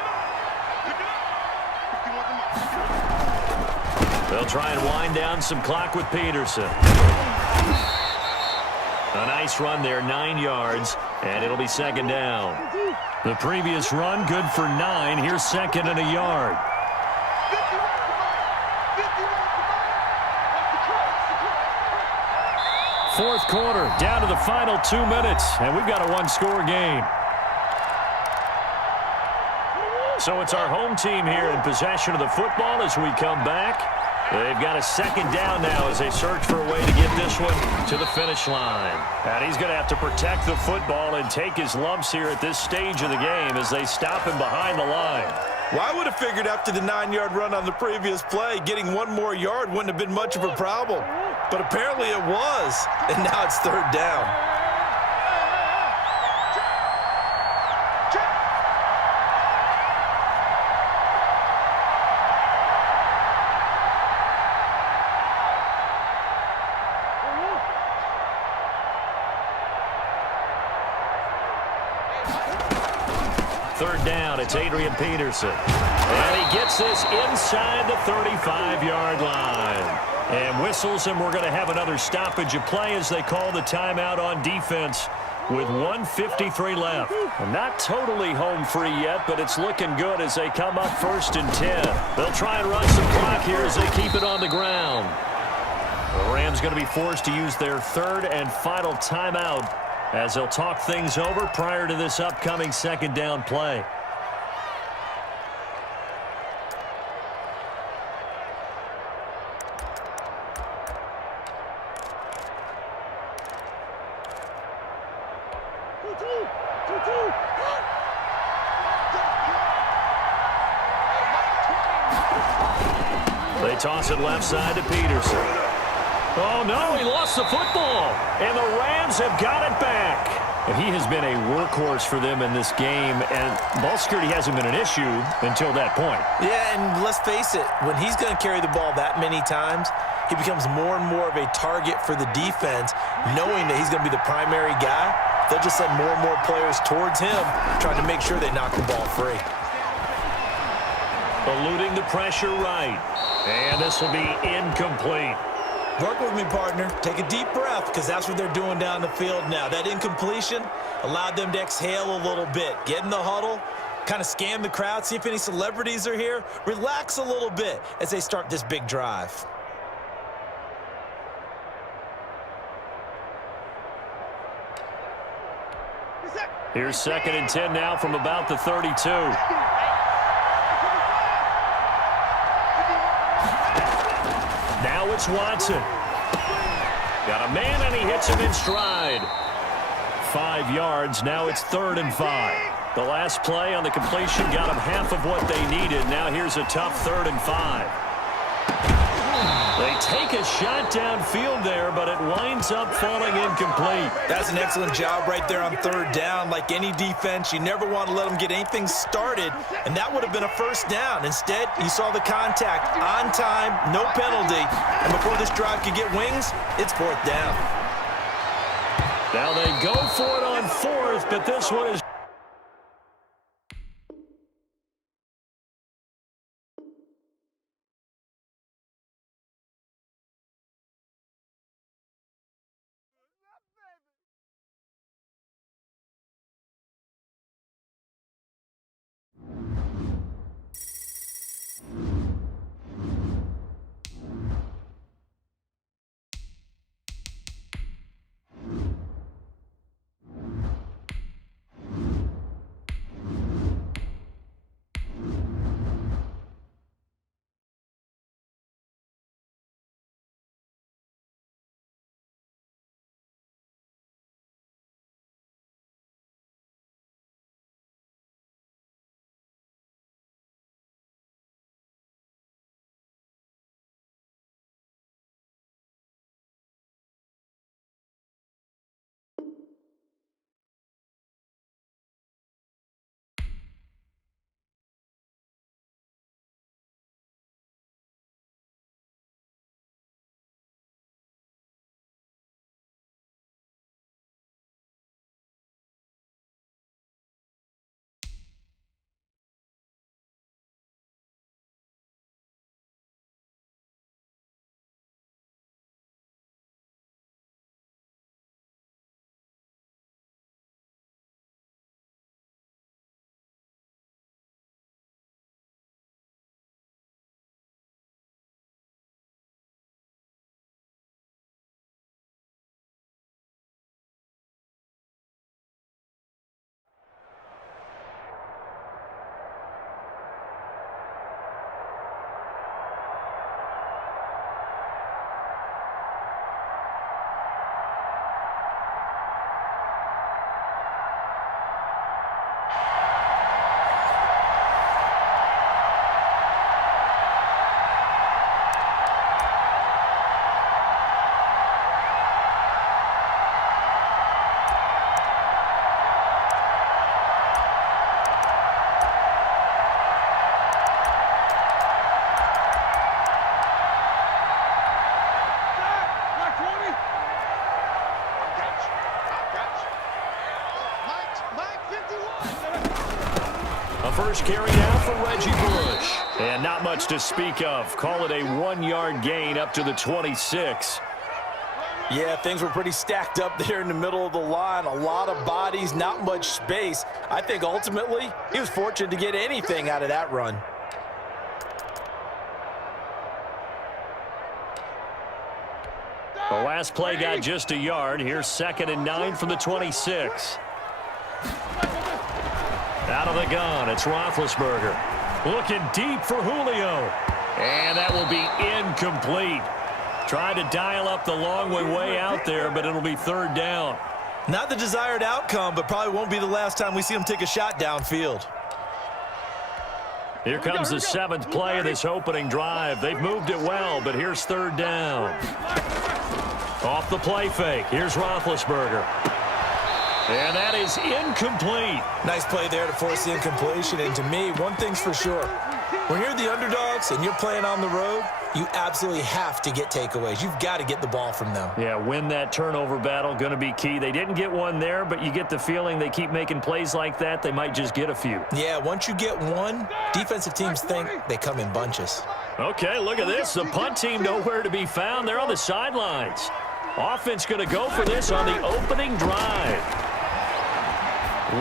They'll try and wind down some clock with Peterson. A nice run there, 9 yards, and it'll be 2nd down. The previous run, good for 9. Here's 2nd and a yard. Fourth quarter, down to the final 2 minutes, and we've got a 1-score game. So it's our home team here in possession of the football as we come back. They've got a 2nd down now as they search for a way to get this one to the finish line. And he's going to have to protect the football and take his lumps here at this stage of the game as they stop him behind the line. Well, I would have figured after the 9-yard run on the previous play, getting 1 more yard wouldn't have been much of a problem. But apparently it was, and now it's 3rd down. Third down, it's Adrian Peterson. And he gets this inside the 35-yard line. And whistles, and we're going to have another stoppage of play as they call the timeout on defense with 1:53 left. And not totally home free yet, but it's looking good as they come up 1st and 10. They'll try and run some clock here as they keep it on the ground. The Rams going to be forced to use their 3rd and final timeout as they'll talk things over prior to this upcoming 2nd down play. They toss it left side to Peterson. Oh, no, he lost the football. And the Rams have got it back. He has been a workhorse for them in this game, and ball security hasn't been an issue until that point. Yeah, and let's face it, when he's going to carry the ball that many times, he becomes more and more of a target for the defense, knowing that he's going to be the primary guy. They'll just send more and more players towards him, trying to make sure they knock the ball free. Eluding the pressure right. And this will be incomplete. Work with me, partner. Take a deep breath, because that's what they're doing down the field now. That incompletion allowed them to exhale a little bit. Get in the huddle, kind of scan the crowd, see if any celebrities are here. Relax a little bit as they start this big drive. Here's 2nd and 10 now from about the 32. Now it's Watson. Got a man, and he hits him in stride. 5 yards. Now it's 3rd and 5. The last play on the completion got them half of what they needed. Now here's a tough 3rd and 5. They take a shot downfield there, but it winds up falling incomplete. That's an excellent job right there on 3rd down. Like any defense, you never want to let them get anything started, and that would have been a 1st down. Instead, you saw the contact on time, no penalty, and before this drive could get wings, it's 4th down. Now they go for it on 4th, but this one is... First carry now for Reggie Bush. And not much to speak of. Call it a 1-yard gain up to the 26. Yeah, things were pretty stacked up there in the middle of the line. A lot of bodies, not much space. I think ultimately he was fortunate to get anything out of that run. The last play got just a yard. Here's 2nd and 9 from the 26. Out of the gun, it's Roethlisberger. Looking deep for Julio. And that will be incomplete. Tried to dial up the long way out there, but it'll be 3rd down. Not the desired outcome, but probably won't be the last time we see him take a shot downfield. Here comes the 7th play of this opening drive. They've moved it well, but here's 3rd down. Off the play fake. Here's Roethlisberger. And that is incomplete. Nice play there to force the incompletion. And to me, one thing's for sure. When you're the underdogs and you're playing on the road, you absolutely have to get takeaways. You've got to get the ball from them. Yeah, win that turnover battle, going to be key. They didn't get one there, but you get the feeling they keep making plays like that, they might just get a few. Yeah, once you get one, defensive teams think they come in bunches. Okay, look at this. The punt team nowhere to be found. They're on the sidelines. Offense going to go for this on the opening drive.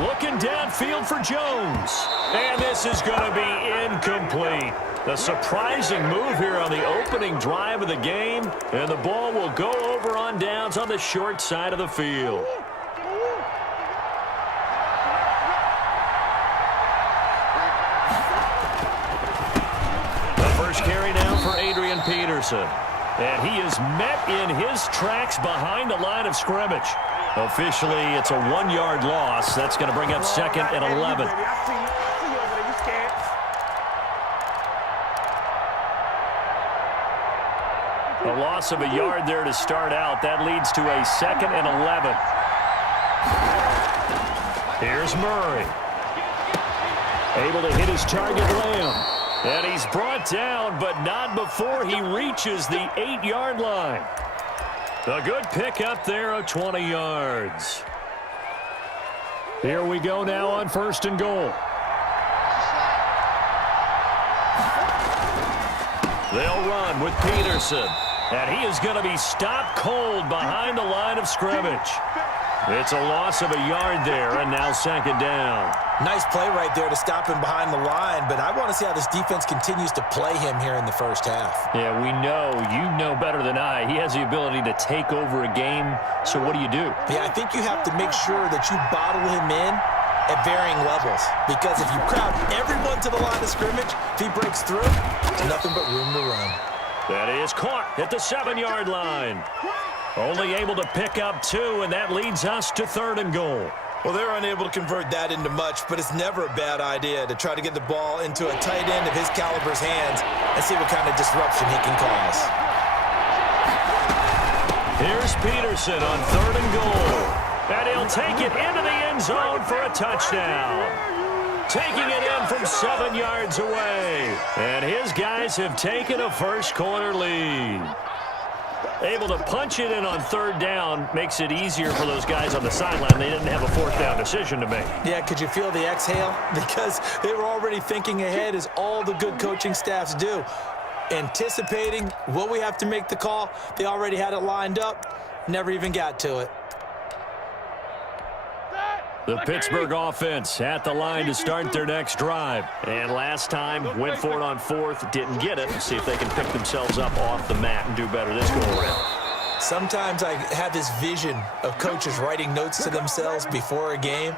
Looking downfield for Jones. And this is going to be incomplete. The surprising move here on the opening drive of the game. And the ball will go over on downs on the short side of the field. The first carry now for Adrian Peterson. And he is met in his tracks behind the line of scrimmage. Officially, it's a 1-yard loss. That's going to bring up 2nd and 11. A loss of a yard there to start out. That leads to a 2nd and 11. Here's Murray. Able to hit his target, Lamb. And he's brought down, but not before he reaches the 8-yard line. A good pickup there of 20 yards. Here we go now on 1st and goal. They'll run with Peterson. And he is going to be stopped cold behind the line of scrimmage. It's a loss of a yard there, and now 2nd down. Nice play right there to stop him behind the line, but I want to see how this defense continues to play him here in the first half. Yeah, we know. You know better than I. He has the ability to take over a game, so what do you do? Yeah, I think you have to make sure that you bottle him in at varying levels, because if you crowd everyone to the line of scrimmage, if he breaks through, there's nothing but room to run. That is caught at the 7-yard line. Only able to pick up 2, and that leads us to 3rd and goal. Well, they're unable to convert that into much, but it's never a bad idea to try to get the ball into a tight end of his caliber's hands and see what kind of disruption he can cause. Here's Peterson on 3rd and goal. And he'll take it into the end zone for a touchdown. Taking it in from 7 yards away. And his guys have taken a first-quarter lead. Able to punch it in on 3rd down makes it easier for those guys on the sideline. They didn't have a 4th down decision to make. Yeah, could you feel the exhale? Because they were already thinking ahead, as all the good coaching staffs do. Anticipating, will we have to make the call? They already had it lined up, never even got to it. The Pittsburgh offense at the line to start their next drive. And last time, went for it on 4th, didn't get it. See if they can pick themselves up off the mat and do better this go-around. Sometimes I have this vision of coaches writing notes to themselves before a game.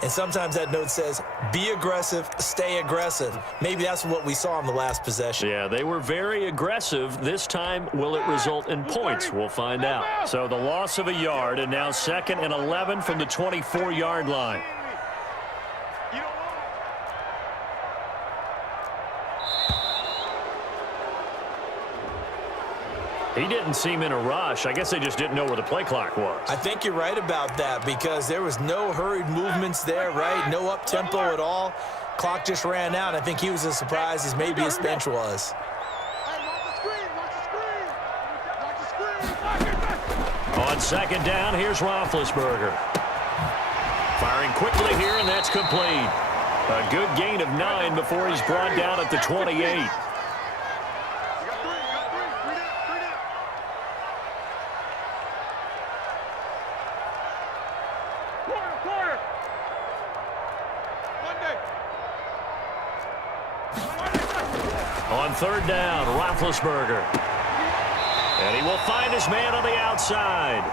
And sometimes that note says, be aggressive, stay aggressive. Maybe that's what we saw in the last possession. Yeah, they were very aggressive. This time, will it result in points? We'll find out. So the loss of a yard, and now 2nd and 11 from the 24-yard line. He didn't seem in a rush. I guess they just didn't know where the play clock was. I think you're right about that, because there was no hurried movements there, right? No up-tempo at all. Clock just ran out. I think he was as surprised as maybe his bench was. On 2nd down, here's Roethlisberger. Firing quickly here, and that's complete. A good gain of 9 before he's brought down at the 28. On 3rd down, Roethlisberger. And he will find his man on the outside.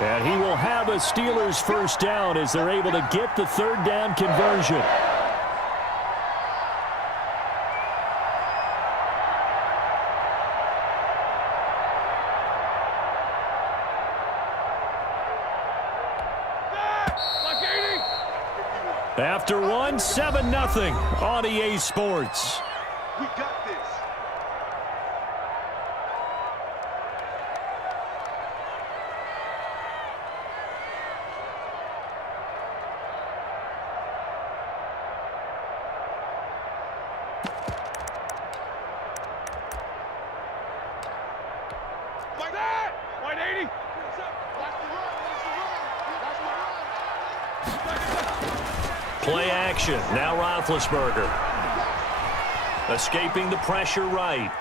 And he will have a Steelers first down as they're able to get the 3rd down conversion. After one, 7-0 on EA Sports. We got this. Like that! 180! Watch the run, watch the run. Play action. Now Roethlisberger. Escaping the pressure right.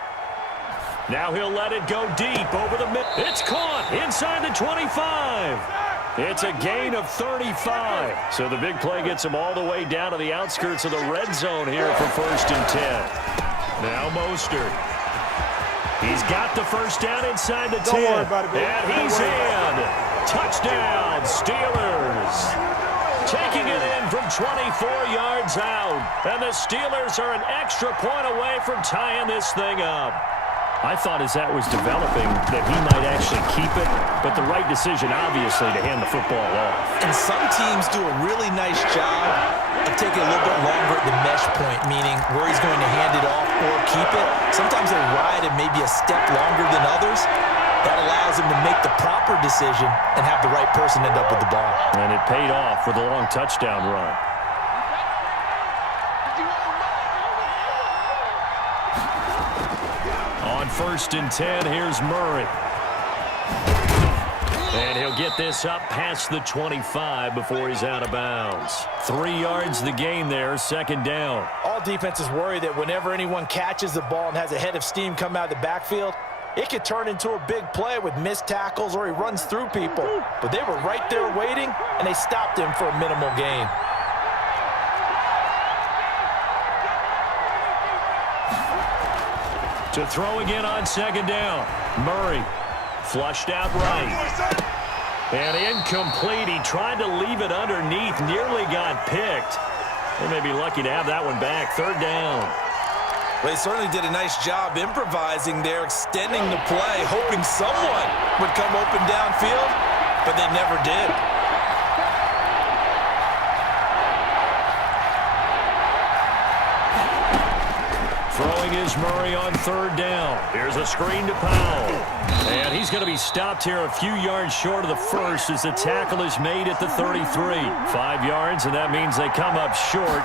Now he'll let it go deep over the mid. It's caught inside the 25. It's a gain of 35. So the big play gets him all the way down to the outskirts of the red zone here for 1st and 10. Now Mostert. He's got the first down inside the 10. And he's in. Touchdown, Steelers. Taking it in from 24 yards out. And the Steelers are an extra point away from tying this thing up. I thought as that was developing that he might actually keep it, but the right decision, obviously, to hand the football off. And some teams do a really nice job of taking a little bit longer at the mesh point, meaning where he's going to hand it off or keep it. Sometimes they ride it maybe a step longer than others. That allows him to make the proper decision and have the right person end up with the ball. And it paid off with a long touchdown run. On 1st and 10, here's Murray. And he'll get this up past the 25 before he's out of bounds. 3 yards the gain there, 2nd down. All defenses worry that whenever anyone catches the ball and has a head of steam come out of the backfield, it could turn into a big play with missed tackles or he runs through people. But they were right there waiting, and they stopped him for a minimal gain. To throw again on 2nd down. Murray flushed out right. And incomplete. He tried to leave it underneath. Nearly got picked. They may be lucky to have that one back. 3rd down. Well, they certainly did a nice job improvising there, extending the play, hoping someone would come open downfield, but they never did. Throwing is Murray on 3rd down. Here's a screen to Powell. And he's going to be stopped here a few yards short of the first as the tackle is made at the 33. 5 yards, and that means they come up short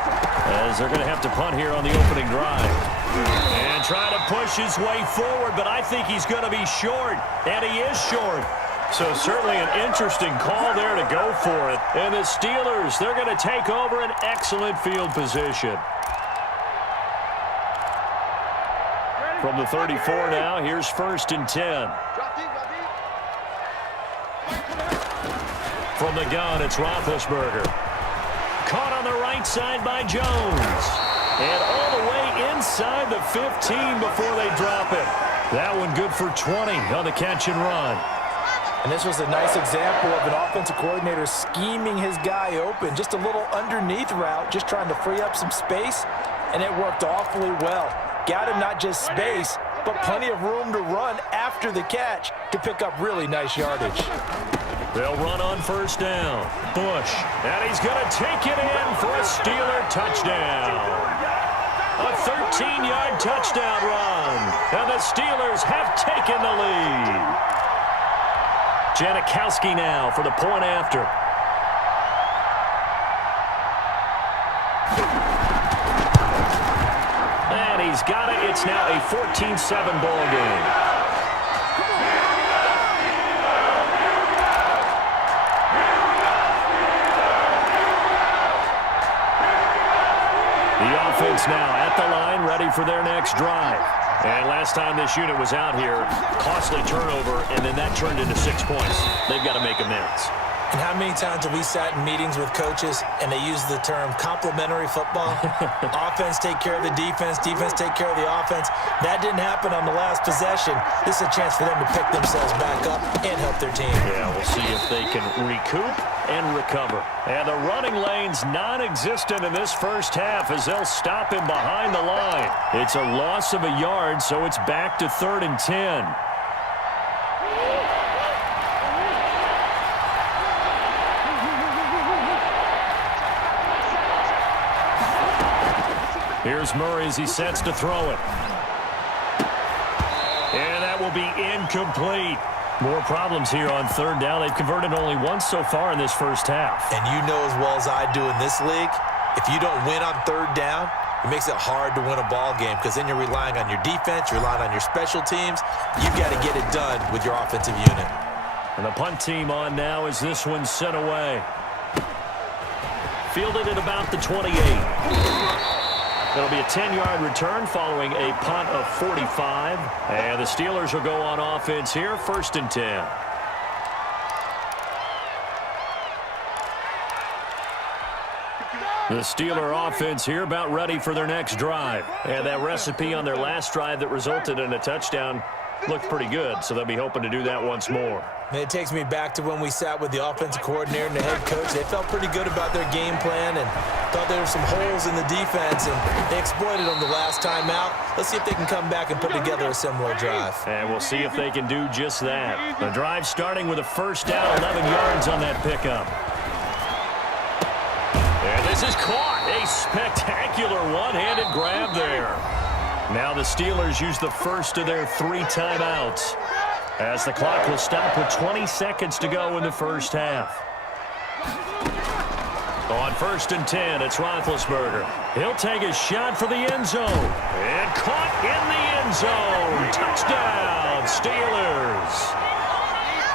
as they're going to have to punt here on the opening drive. And try to push his way forward, but I think he's going to be short, and he is short. So certainly an interesting call there to go for it. And the Steelers, they're going to take over an excellent field position. From the 34 now, here's 1st and 10. From the gun, it's Roethlisberger. Caught on the right side by Jones. And all the way inside the 15 before they drop it. That one good for 20 on the catch and run. And this was a nice example of an offensive coordinator scheming his guy open. Just a little underneath route, just trying to free up some space, and it worked awfully well. Got him not just space, but plenty of room to run after the catch to pick up really nice yardage. They'll run on 1st down. Bush, and he's going to take it in for a Steeler touchdown. A 13-yard touchdown run, and the Steelers have taken the lead. Janikowski now for the point after. And he's got it. It's now a 14-7 ball game. The offense now at the line, ready for their next drive. And last time this unit was out here, costly turnover, and then that turned into 6 points. They've got to make amends. And how many times have we sat in meetings with coaches and they use the term complementary football? Offense take care of the defense, defense take care of the offense. That didn't happen on the last possession. This is a chance for them to pick themselves back up and help their team. Yeah, we'll see if they can recoup and recover. And the running lane's non-existent in this first half as they'll stop him behind the line. It's a loss of a yard, so it's back to 3rd and 10. Here's Murray as he sets to throw it. And that will be incomplete. More problems here on third down. They've converted only once so far in this first half. And you know as well as I do in this league, if you don't win on third down, it makes it hard to win a ball game because then you're relying on your defense, you're relying on your special teams. You've got to get it done with your offensive unit. And the punt team on now as this one's sent away. Fielded at about the 28. It'll be a 10-yard return following a punt of 45. And the Steelers will go on offense here, 1st and 10. The Steeler offense here about ready for their next drive. And that recipe on their last drive that resulted in a touchdown looked pretty good, so they'll be hoping to do that once more. It takes me back to when we sat with the offensive coordinator and the head coach. They felt pretty good about their game plan and thought there were some holes in the defense, and they exploited them the last time out. Let's see if they can come back and put together a similar drive. And we'll see if they can do just that. The drive starting with a first down, 11 yards on that pickup. And this is caught. A spectacular one-handed grab there. Now the Steelers use the first of their 3 timeouts as the clock will stop with 20 seconds to go in the first half. On 1st and 10, it's Roethlisberger. He'll take a shot for the end zone. And caught in the end zone. Touchdown, Steelers.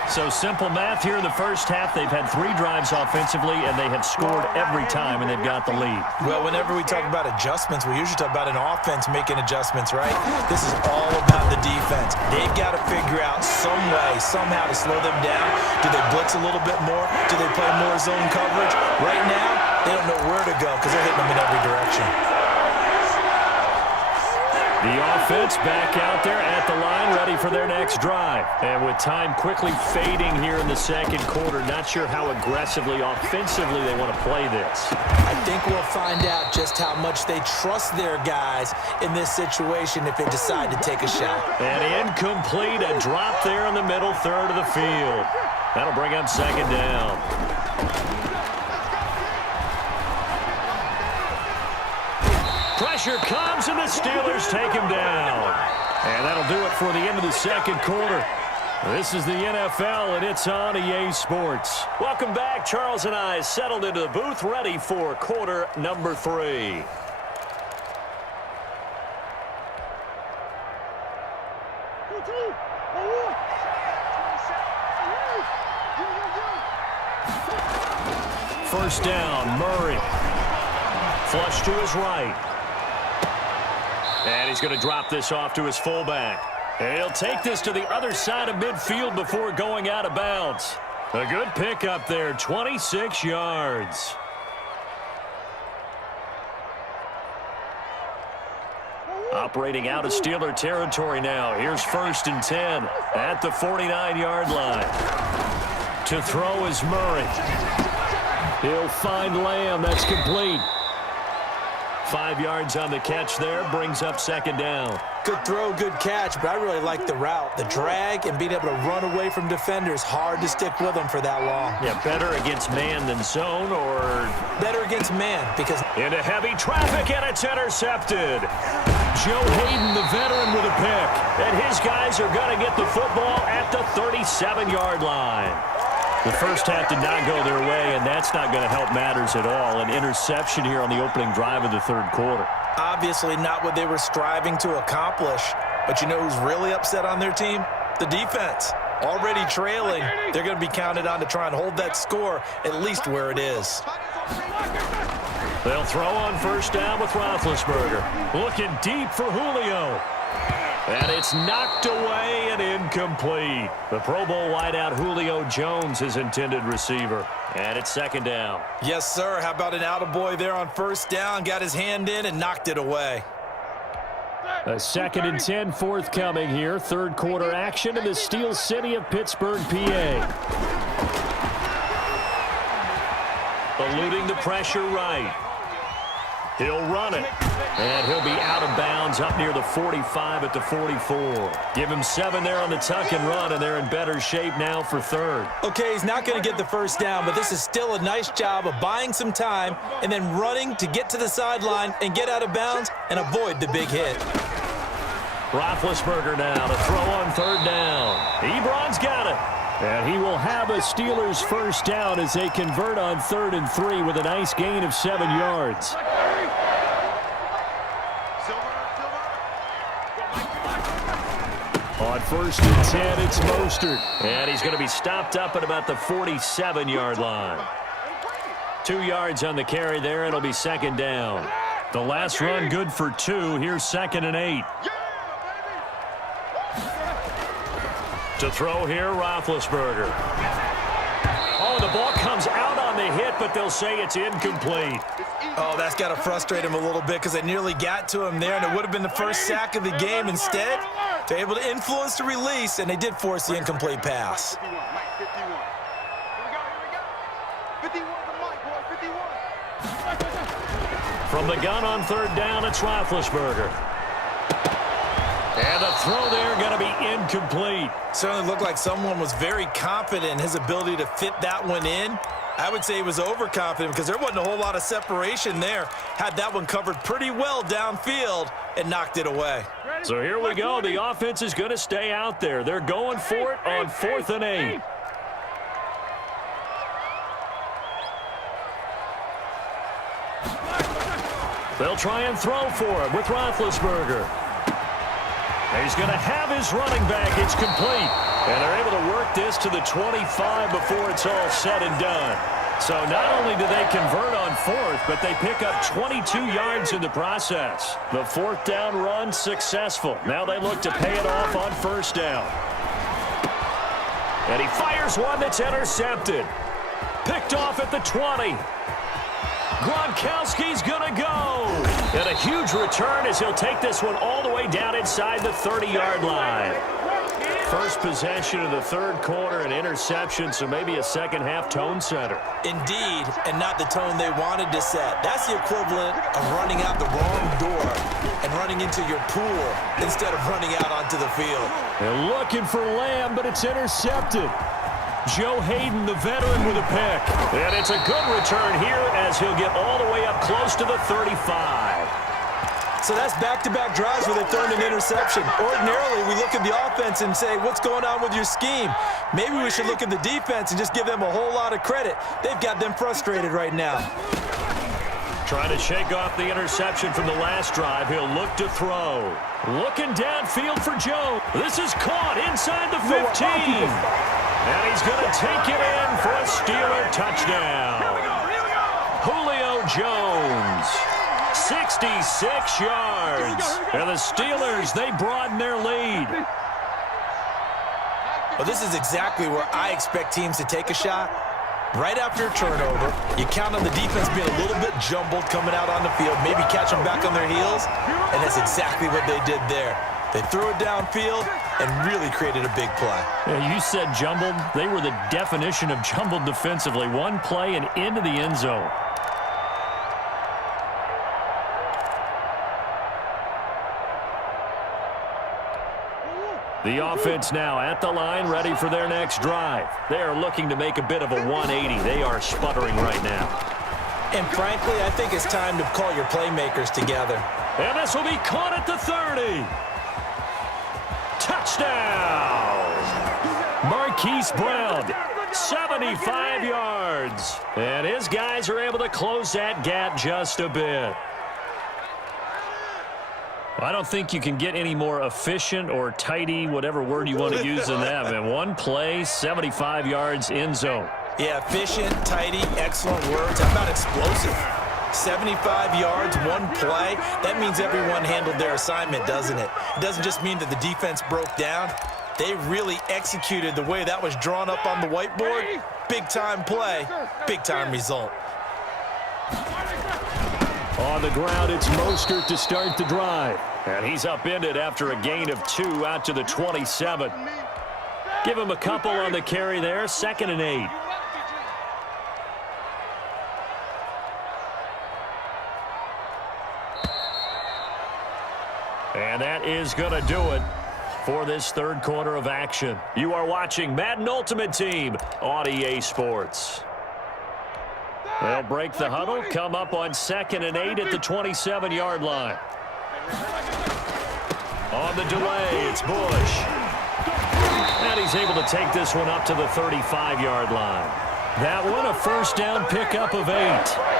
So simple math here in the first half. They've had 3 drives offensively, and they have scored every time, and they've got the lead. Well, whenever we talk about adjustments, we usually talk about an offense making adjustments, right? This is all about the defense. They've got to figure out some way, somehow to slow them down. Do they blitz a little bit more? Do they play more zone coverage? Right now, they don't know where to go because they're hitting them in every direction. The offense back out there at the line, ready for their next drive. And with time quickly fading here in the second quarter, not sure how aggressively, offensively they want to play this. I think we'll find out just how much they trust their guys in this situation if they decide to take a shot. And incomplete, a drop there in the middle third of the field. That'll bring up 2nd down. Pressure comes, and the Steelers take him down. And that'll do it for the end of the second quarter. This is the NFL, and it's on EA Sports. Welcome back. Charles and I settled into the booth, ready for quarter number 3. First down, Murray. Flush to his right. And he's going to drop this off to his fullback. And he'll take this to the other side of midfield before going out of bounds. A good pickup there, 26 yards. Operating out of Steeler territory now. Here's 1st and 10 at the 49-yard line. To throw is Murray. He'll find Lamb. That's complete. 5 yards on the catch there, brings up 2nd down. Good throw, good catch, but I really like the route. The drag and being able to run away from defenders, hard to stick with them for that long. Yeah, better against man than zone, or better against man, because into heavy traffic, and it's intercepted. Joe Hayden, the veteran, with a pick. And his guys are going to get the football at the 37-yard line. The first half did not go their way, and that's not going to help matters at all. An interception here on the opening drive of the third quarter. Obviously not what they were striving to accomplish. But you know who's really upset on their team? The defense. Already trailing. They're going to be counted on to try and hold that score at least where it is. They'll throw on first down with Roethlisberger. Looking deep for Julio. And it's knocked away and incomplete. The Pro Bowl wideout Julio Jones, his intended receiver. And it's 2nd down. Yes, sir. How about an attaboy there on first down? Got his hand in and knocked it away. A 2nd and 10 forthcoming here. Third quarter action in the Steel City of Pittsburgh, PA. Eluding the pressure right. He'll run it. And he'll be out of bounds up near the 45 at the 44. Give him 7 there on the tuck and run, and they're in better shape now for third. Okay, he's not going to get the first down, but this is still a nice job of buying some time and then running to get to the sideline and get out of bounds and avoid the big hit. Roethlisberger now to throw on third down. Ebron's got it. And he will have a Steelers first down as they convert on 3rd and 3 with a nice gain of 7 yards. On 1st and 10, it's Mostert. And he's going to be stopped up at about the 47-yard line. 2 yards on the carry there. It'll be 2nd down. The last run good for 2. Here's 2nd and 8. To throw here, Roethlisberger. Oh, the ball comes out on the hit, but they'll say it's incomplete. Oh, that's got to frustrate him a little bit because they nearly got to him there, and it would have been the first sack of the game. Instead, they're able to influence the release, and they did force the incomplete pass. 51, Mike, 51. Here we go. 51 the mic, boy, 51. From the gun on 3rd down, it's Roethlisberger. And the throw there going to be incomplete. Certainly looked like someone was very confident in his ability to fit that one in. I would say he was overconfident because there wasn't a whole lot of separation there. Had that one covered pretty well downfield and knocked it away. So here we go. The offense is going to stay out there. They're going for it on 4th and 8. They'll try and throw for it with Roethlisberger. He's going to have his running back. It's complete. And they're able to work this to the 25 before it's all said and done. So not only do they convert on 4th, but they pick up 22 yards in the process. The 4th down run successful. Now they look to pay it off on 1st down. And he fires one that's intercepted. Picked off at the 20. Gronkowski's going to go. And a huge return as he'll take this one all the way down inside the 30-yard line. First possession of the 3rd quarter, an interception, so maybe a second-half tone setter. Indeed, and not the tone they wanted to set. That's the equivalent of running out the wrong door and running into your pool instead of running out onto the field. They're looking for Lamb, but it's intercepted. Joe Hayden, the veteran, with a pick. And it's a good return here as he'll get all the way up close to the 35. So that's back-to-back drives where they've thrown an interception. Ordinarily, we look at the offense and say, what's going on with your scheme? Maybe we should look at the defense and just give them a whole lot of credit. They've got them frustrated right now. Trying to shake off the interception from the last drive. He'll look to throw. Looking downfield for Joe. This is caught inside the 15. And he's going to take it in for a Steeler touchdown. Julio Jones, 66 yards. And the Steelers, they broaden their lead. Well, this is exactly where I expect teams to take a shot. Right after a turnover, you count on the defense being a little bit jumbled coming out on the field, maybe catch them back on their heels, and that's exactly what they did there. They threw it downfield and really created a big play. Yeah, you said jumbled. They were the definition of jumbled defensively. One play and into the end zone. The offense now at the line, ready for their next drive. They are looking to make a bit of a 180. They are sputtering right now. And frankly, I think it's time to call your playmakers together. And this will be caught at the 30. Touchdown! Marquise Brown, 75 yards. And his guys are able to close that gap just a bit. I don't think you can get any more efficient or tidy, whatever word you want to use than that, man. One play, 75 yards, end zone. Yeah, efficient, tidy, excellent words. How about explosive? 75 yards, one play. That means everyone handled their assignment, doesn't it? It doesn't just mean that the defense broke down. They really executed the way that was drawn up on the whiteboard. Big-time play, big-time result. On the ground, it's Mostert to start the drive. And he's upended after a gain of 2 out to the 27. Give him a couple on the carry there, 2nd and 8. And that is going to do it for this third quarter of action. You are watching Madden Ultimate Team on EA Sports. They'll break the huddle, come up on 2nd and 8 at the 27-yard line. On the delay, it's Bush. And he's able to take this one up to the 35-yard line. That one, a first down pickup of 8.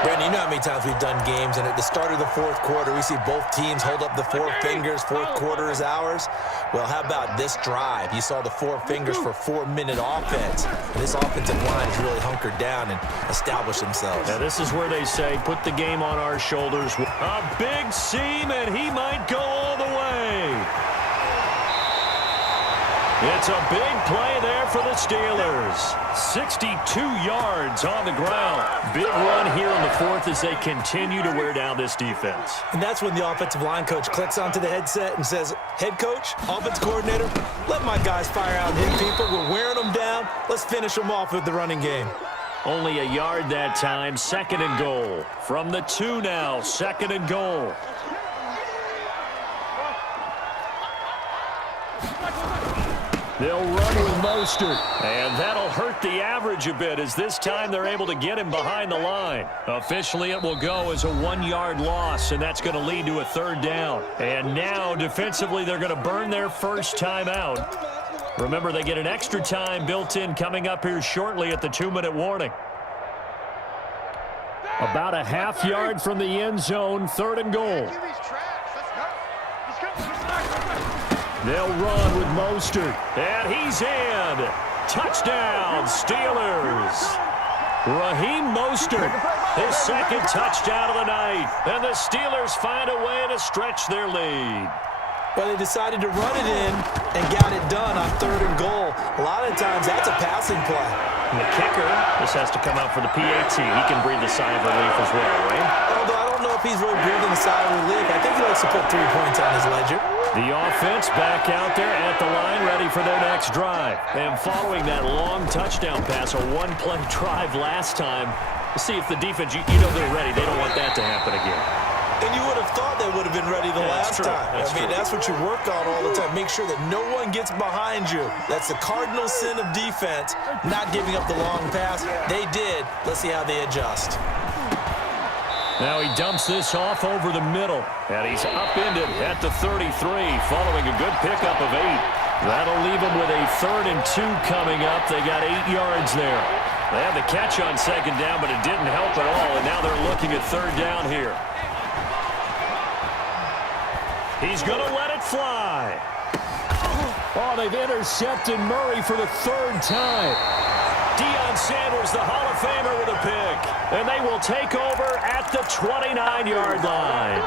Brandon, you know how many times we've done games, and at the start of the fourth quarter, we see both teams hold up the 4 fingers, fourth quarter is ours. Well, how about this drive? You saw the 4 fingers for 4-minute offense. And this offensive line has really hunkered down and established themselves. Now, this is where they say, put the game on our shoulders. A big seam, and he might go all the way. It's a big play there for the Steelers. 62 yards on the ground. Big run here in the fourth as they continue to wear down this defense. And that's when the offensive line coach clicks onto the headset and says, head coach, offense coordinator, let my guys fire out and hit people. We're wearing them down. Let's finish them off with the running game. Only a yard that time. 2nd and goal. From the 2 now. 2nd and goal. They'll run with Mostert. And that'll hurt the average a bit as this time they're able to get him behind the line. Officially, it will go as a 1-yard loss, and that's going to lead to a 3rd down. And now, defensively, they're going to burn their first time out. Remember, they get an extra time built in coming up here shortly at the 2-minute warning. About a half yard from the end zone, 3rd and goal. They'll run with Mostert. And he's in. Touchdown, Steelers. Raheem Mostert, his 2nd touchdown of the night. And the Steelers find a way to stretch their lead. Well, they decided to run it in and got it done on 3rd and goal. A lot of times, that's a passing play. And the kicker, this has to come out for the PAT. He can breathe a sigh of relief as well, right? Although I don't know if he's really breathing a sigh of relief. I think he likes to put 3 points on his ledger. The offense back out there at the line, ready for their next drive. And following that long touchdown pass, a 1-play drive last time, let's see if the defense, you know they're ready. They don't want that to happen again. And you would have thought they would have been ready the last time. That's what you work on all the time. Make sure that no one gets behind you. That's the cardinal sin of defense, not giving up the long pass. They did. Let's see how they adjust. Now he dumps this off over the middle, and he's upended at the 33, following a good pickup of 8. That'll leave him with a 3rd and 2 coming up. They got 8 yards there. They had the catch on 2nd down, but it didn't help at all, and now they're looking at 3rd down here. He's going to let it fly. Oh, they've intercepted Murray for the 3rd time. Deion Sanders, the Hall of Famer, with a pick. And they will take over at the 29-yard line.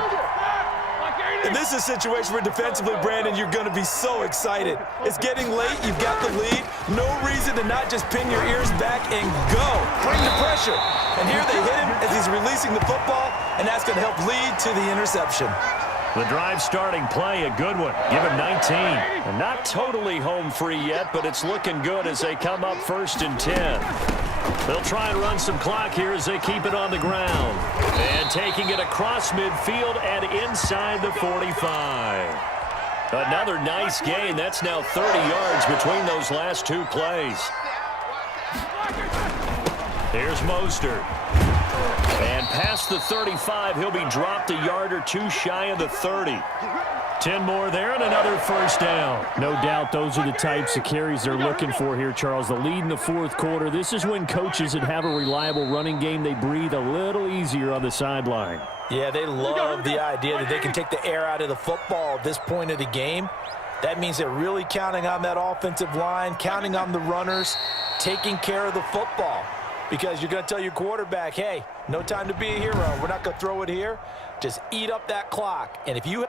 And this is a situation where defensively, Brandon, you're going to be so excited. It's getting late. You've got the lead. No reason to not just pin your ears back and go. Bring the pressure. And here they hit him as he's releasing the football, and that's going to help lead to the interception. The drive starting play, a good one. Give him 19. And not totally home free yet, but it's looking good as they come up 1st and 10. They'll try and run some clock here as they keep it on the ground. And taking it across midfield and inside the 45. Another nice gain. That's now 30 yards between those last 2 plays. Here's Mostert. And past the 35, he'll be dropped a yard or 2 shy of the 30. 10 more there and another first down. No doubt those are the types of carries they're looking for here, Charles. The lead in the fourth quarter. This is when coaches that have a reliable running game, they breathe a little easier on the sideline. Yeah, they love the idea that they can take the air out of the football at this point of the game. That means they're really counting on that offensive line, counting on the runners, taking care of the football. Because you're going to tell your quarterback, hey, no time to be a hero. We're not going to throw it here. Just eat up that clock. And if you